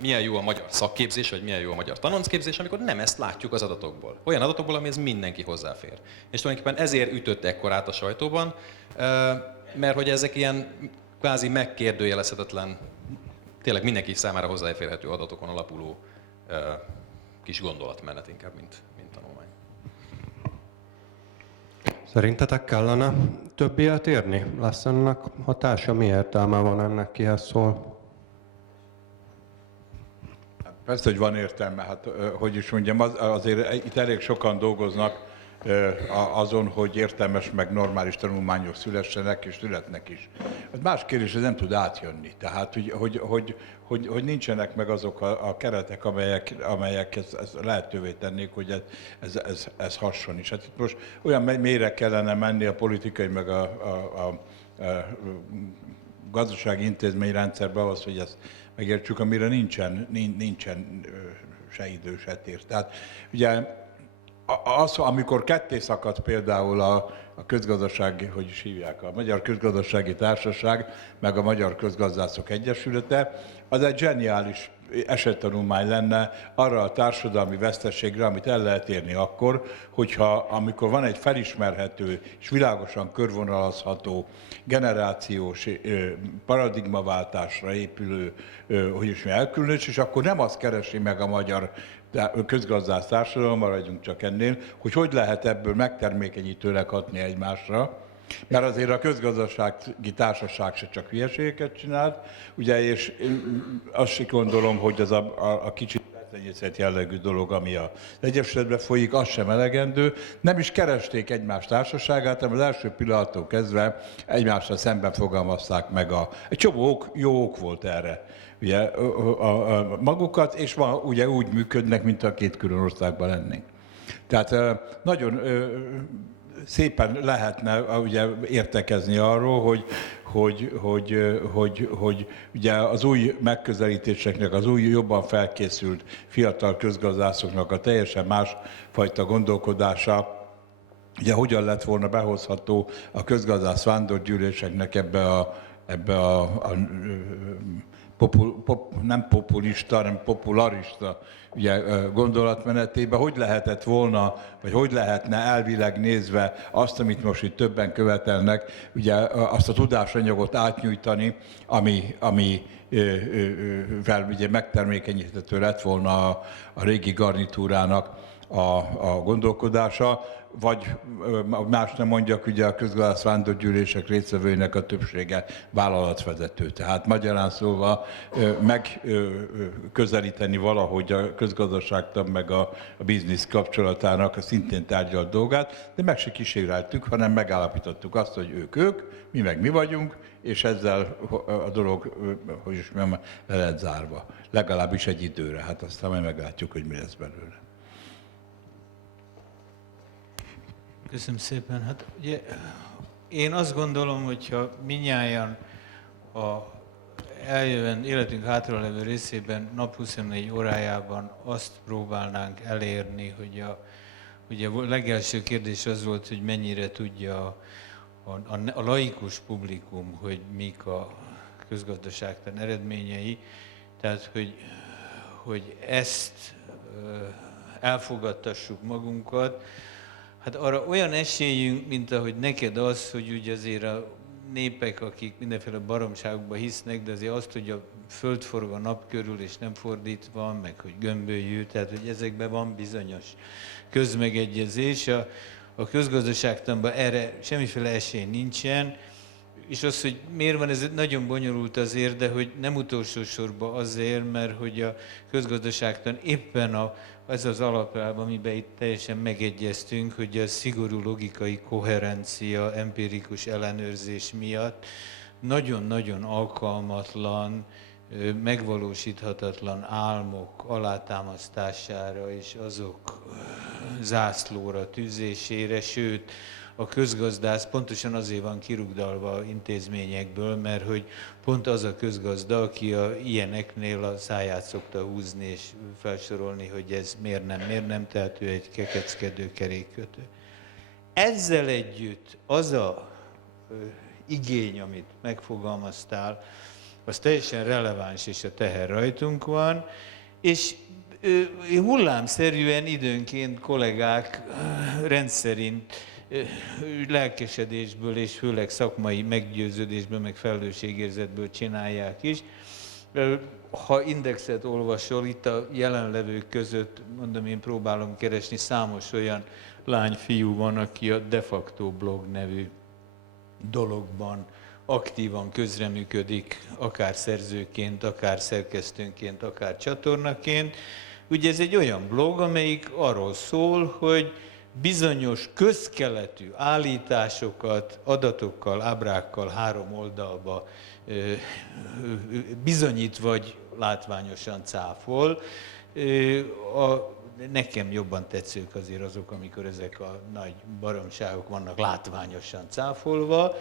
milyen jó a magyar szakképzés, vagy milyen jó a magyar tanoncképzés, amikor nem ezt látjuk az adatokból. Olyan adatokból, amihez mindenki hozzáfér. És tulajdonképpen ezért ütött ekkorát a sajtóban, mert hogy ezek ilyen kvázi megkérdőjelezhetetlen, tényleg mindenki számára hozzáférhető adatokon alapuló kis gondolatmenet inkább, mint tanulmány. Szerintetek kellene több ilyet írni? Lesz ennek hatása? Mi értelme van ennek, kihez szól? Persze, hogy van értelme, hát hogy is mondjam, azért itt elég sokan dolgoznak azon, hogy értelmes meg normális tanulmányok szülessenek, és születnek is. Hát más kérdés, ez nem tud átjönni. Tehát, hogy nincsenek meg azok a keretek, amelyek ezt lehetővé tennék, hogy ez hasson is. Hát itt most olyan mélyre kellene menni a politikai, meg a gazdasági intézményrendszerbe ahhoz, hogy ezt megértsük, amire nincsen se idő, se tér. Tehát ugye az, amikor ketté szakadt például a közgazdasági, hogy is hívják, a Magyar Közgazdasági Társaság, meg a Magyar Közgazdászok Egyesülete, az egy zseniális esettanulmány lenne arra a társadalmi veszteségre, amit el lehet érni akkor, amikor van egy felismerhető és világosan körvonalazható generációs paradigmaváltásra épülő, hogy is elkülönülés, és akkor nem azt keresi meg a magyar közgazdász társadalom, maradjunk csak ennél, hogy lehet ebből megtermékenyítőleg hatni egymásra, mert azért a közgazdasági társaság se csak hülyeségeket csinált, ugye, és azt is gondolom, hogy az a kicsit letenyészett jellegű dolog, ami az Egyesületben folyik, az sem elegendő. Nem is keresték egymás társaságát, hanem az első pillanattól kezdve egymással szemben fogalmazták meg egy csomó jó ok volt erre. Ugye, a magukat, és ugye úgy működnek, mint a két külön országban lennénk. Tehát nagyon szépen lehetne ugye értekezni arról, hogy ugye az új megközelítéseknek, az új, jobban felkészült fiatal közgazdászoknak a teljesen másfajta gondolkodása, ugye hogyan lett volna behozható a közgazdász vándorgyűléseknek ebbe a nem populista, hanem popularista ugye, gondolatmenetébe, hogy lehetett volna, vagy hogy lehetne elvileg nézve azt, amit most itt többen követelnek, ugye azt a tudásanyagot átnyújtani, ami ugye megtermékenyíthető lett volna a régi garnitúrának a gondolkodása, vagy más nem mondjak, ugye a közgazdász vándorgyűlések résztvevőinek a többsége vállalatvezető. Tehát magyarán szólva megközelíteni valahogy a közgazdaságtan meg a biznisz kapcsolatának a szintén tárgyalt dolgát, de meg se kíséreltük, hanem megállapítottuk azt, hogy ők, mi meg mi vagyunk, és ezzel a dolog, hogy is mondjam, le lett zárva. Legalábbis egy időre, hát aztán majd meglátjuk, hogy mi lesz belőle. Köszönöm szépen. Hát ugye én azt gondolom, hogyha minnyáján a eljövően életünk hátralevő részében nap 24 órájában azt próbálnánk elérni, hogy ugye a legelső kérdés az volt, hogy mennyire tudja a laikus publikum, hogy mik a közgazdaságtan eredményei, tehát hogy ezt elfogadtassuk magunkat. Hát arra olyan esélyünk, mint ahogy neked az, hogy ugye azért a népek, akik mindenféle baromságokba hisznek, de azért azt, hogy a föld forog a nap körül, és nem fordítva, meg hogy gömbölyű, tehát hogy ezekben van bizonyos közmegegyezés. A közgazdaságtanban erre semmiféle esély nincsen, és az, hogy miért van ez nagyon bonyolult azért, de hogy nem utolsó sorban azért, mert hogy a közgazdaságtan éppen ez az alapelv, amiben itt teljesen megegyeztünk, hogy a szigorú logikai koherencia, empirikus ellenőrzés miatt nagyon-nagyon alkalmatlan, megvalósíthatatlan álmok alátámasztására és azok zászlóra tűzésére, sőt, a közgazdász pontosan azért van kirugdalva intézményekből, mert hogy pont az a közgazda, aki a ilyeneknél a száját szokta húzni és felsorolni, hogy ez miért nem, tehát ő egy kekeckedő kerékkötő. Ezzel együtt az a igény, amit megfogalmaztál, az teljesen releváns, és a teher rajtunk van, és hullámszerűen időnként kollégák rendszerint lelkesedésből és főleg szakmai meggyőződésből, meg felelősségérzetből csinálják is. Ha indexet olvasol, itt a jelenlevők között, mondom, én próbálom keresni, számos olyan lány-fiú van, aki a De facto blog nevű dologban aktívan közreműködik, akár szerzőként, akár szerkesztőnként, akár csatornaként. Ugye ez egy olyan blog, amelyik arról szól, hogy bizonyos közkeletű állításokat adatokkal, ábrákkal 3 oldalba bizonyít vagy látványosan cáfol. Nekem jobban tetszők azért azok, amikor ezek a nagy baromságok vannak látványosan cáfolva,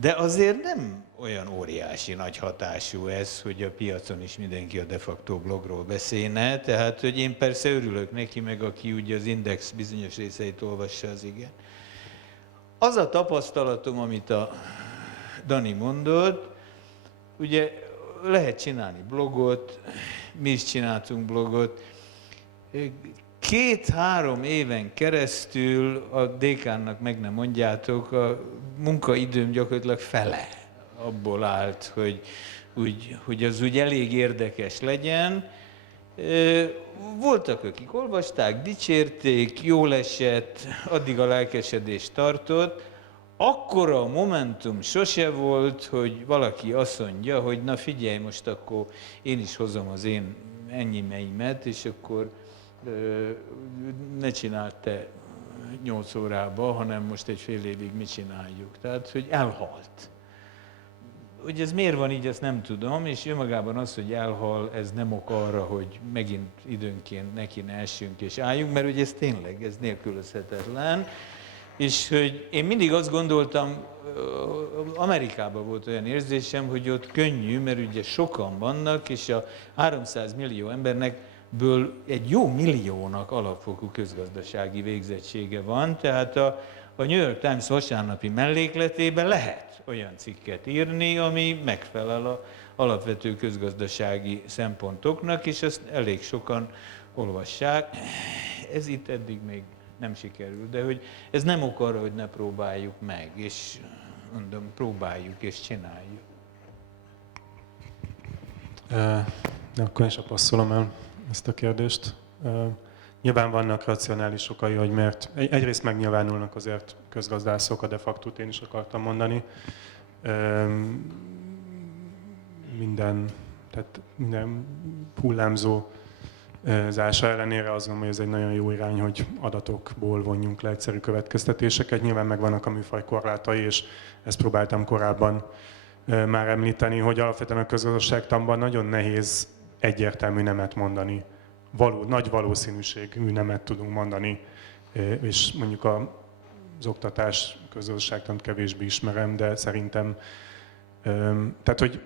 de azért nem olyan óriási nagy hatású ez, hogy a piacon is mindenki a De facto blogról beszélne, tehát hogy én persze örülök neki, meg aki ugye az Index bizonyos részeit olvassa, az igen. Az a tapasztalatom, amit a Dani mondott, ugye lehet csinálni blogot, mi is csináltunk blogot, 2-3 éven keresztül a dékánnak meg nem mondjátok, a munkaidőm gyakorlatilag fele abból állt, hogy az úgy elég érdekes legyen. Voltak, akik olvasták, dicsérték, jól esett, addig a lelkesedés tartott. Akkora a momentum sose volt, hogy valaki azt mondja, hogy na figyelj, most akkor én is hozom az én ennyimeimet, és akkor ne csináld te 8 órába, hanem most egy fél évig mit csináljuk. Tehát, hogy elhalt. Hogy ez miért van így, azt nem tudom, és önmagában az, hogy elhal, ez nem ok arra, hogy megint időnként neki ne essünk és álljunk, mert ugye ez tényleg, ez nélkülözhetetlen. És hogy én mindig azt gondoltam, Amerikában volt olyan érzésem, hogy ott könnyű, mert ugye sokan vannak, és a 300 millió embernek ből egy jó milliónak alapfokú közgazdasági végzettsége van, tehát a New York Times vasárnapi mellékletében lehet olyan cikket írni, ami megfelel az alapvető közgazdasági szempontoknak, és ezt elég sokan olvassák. Ez itt eddig még nem sikerült, de hogy ez nem ok arra, hogy ne próbáljuk meg, és mondom, próbáljuk és csináljuk. De akkor én sem passzolom el ezt a kérdést. Nyilván vannak racionális okai, hogy miért. Egyrészt megnyilvánulnak azért közgazdászok, a de factót én is akartam mondani. Minden hullámzó zása ellenére azt gondolom, hogy ez egy nagyon jó irány, hogy adatokból vonjunk le egyszerű következtetéseket. Nyilván megvannak a műfaj korlátai, és ezt próbáltam korábban már említeni, hogy alapvetően a közgazdaságtanban nagyon nehéz egyértelmű nemet mondani. Nagy valószínűségű nemet tudunk mondani, és mondjuk az oktatás közgazdaságtant kevésbé ismerem, de szerintem, tehát hogy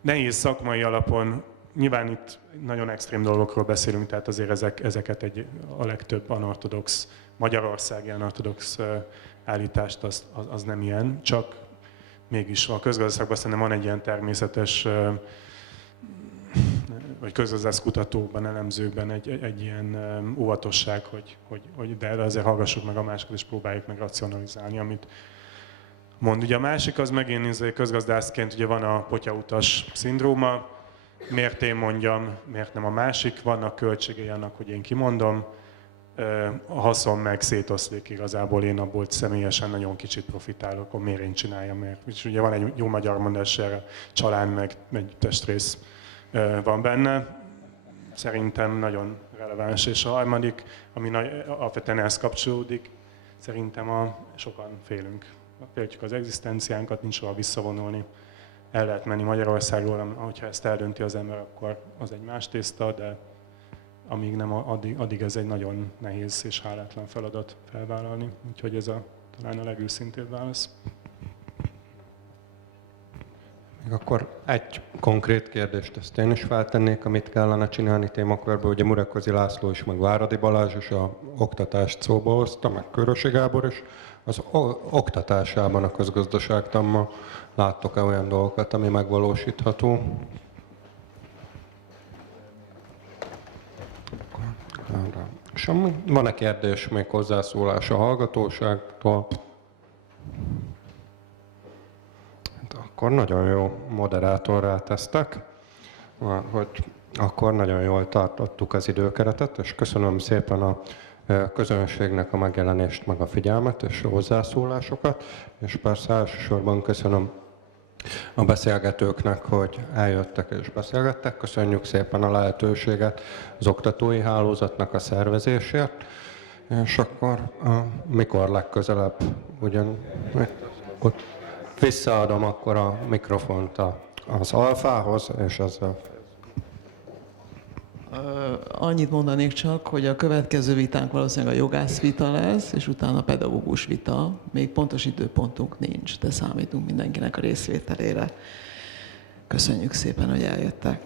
nehéz szakmai alapon, nyilván itt nagyon extrém dolgokról beszélünk, tehát azért ezeket a legtöbb anortodox, magyarországi anortodox állítást az nem ilyen, csak mégis a közgazdaságban szerintem van egy ilyen természetes, vagy közgazdászkutatókban, elemzőkben egy ilyen óvatosság, hogy de azért hallgassuk meg a másikat, és próbáljuk meg racionalizálni, amit mond. Ugye a másik az megint közgazdászként ugye van a potyautas szindróma, miért én mondjam, miért nem a másik, vannak költségei annak, hogy én kimondom, a haszon meg szétoszlik igazából, én abból személyesen nagyon kicsit profitálok, akkor miért én csináljam, mert és ugye van egy jó magyar mondás erre, csalán meg egy testrész van benne, szerintem nagyon releváns, és a harmadik, ami alapvetően ehhez kapcsolódik, szerintem sokan féltjük az egzisztenciánkat, nincs hova visszavonulni. El lehet menni Magyarországról, hogyha ezt eldönti az ember, akkor az egy más tészta, de amíg nem, addig ez egy nagyon nehéz és hálátlan feladat felvállalni. Úgyhogy ez a talán a legőszintébb válasz. Még akkor egy konkrét kérdést ezt én is feltennék, amit kellene csinálni témakörben. Ugye Muraközi László is, meg Váradi Balázs is a oktatást szóba hozta, meg Körösi Gábor is. Az oktatásában a közgazdaságtanban láttok-e olyan dolgokat, ami megvalósítható? Semmi? Van-e kérdés, még hozzászólás a hallgatóságtól? Akkor nagyon jó moderátorrá tesztek, hogy akkor nagyon jól tartottuk az időkeretet, és köszönöm szépen a közönségnek a megjelenést, meg a figyelmet és a hozzászólásokat, és persze elsősorban köszönöm a beszélgetőknek, hogy eljöttek és beszélgettek. Köszönjük szépen a lehetőséget az oktatói hálózatnak a szervezésért, és akkor mikor legközelebb ott visszaadom akkor a mikrofont az Alfához, és ezzel. Annyit mondanék csak, hogy a következő vitánk valószínűleg a jogász vita lesz, és utána a pedagógus vita. Még pontos időpontunk nincs, de számítunk mindenkinek a részvételére. Köszönjük szépen, hogy eljöttek.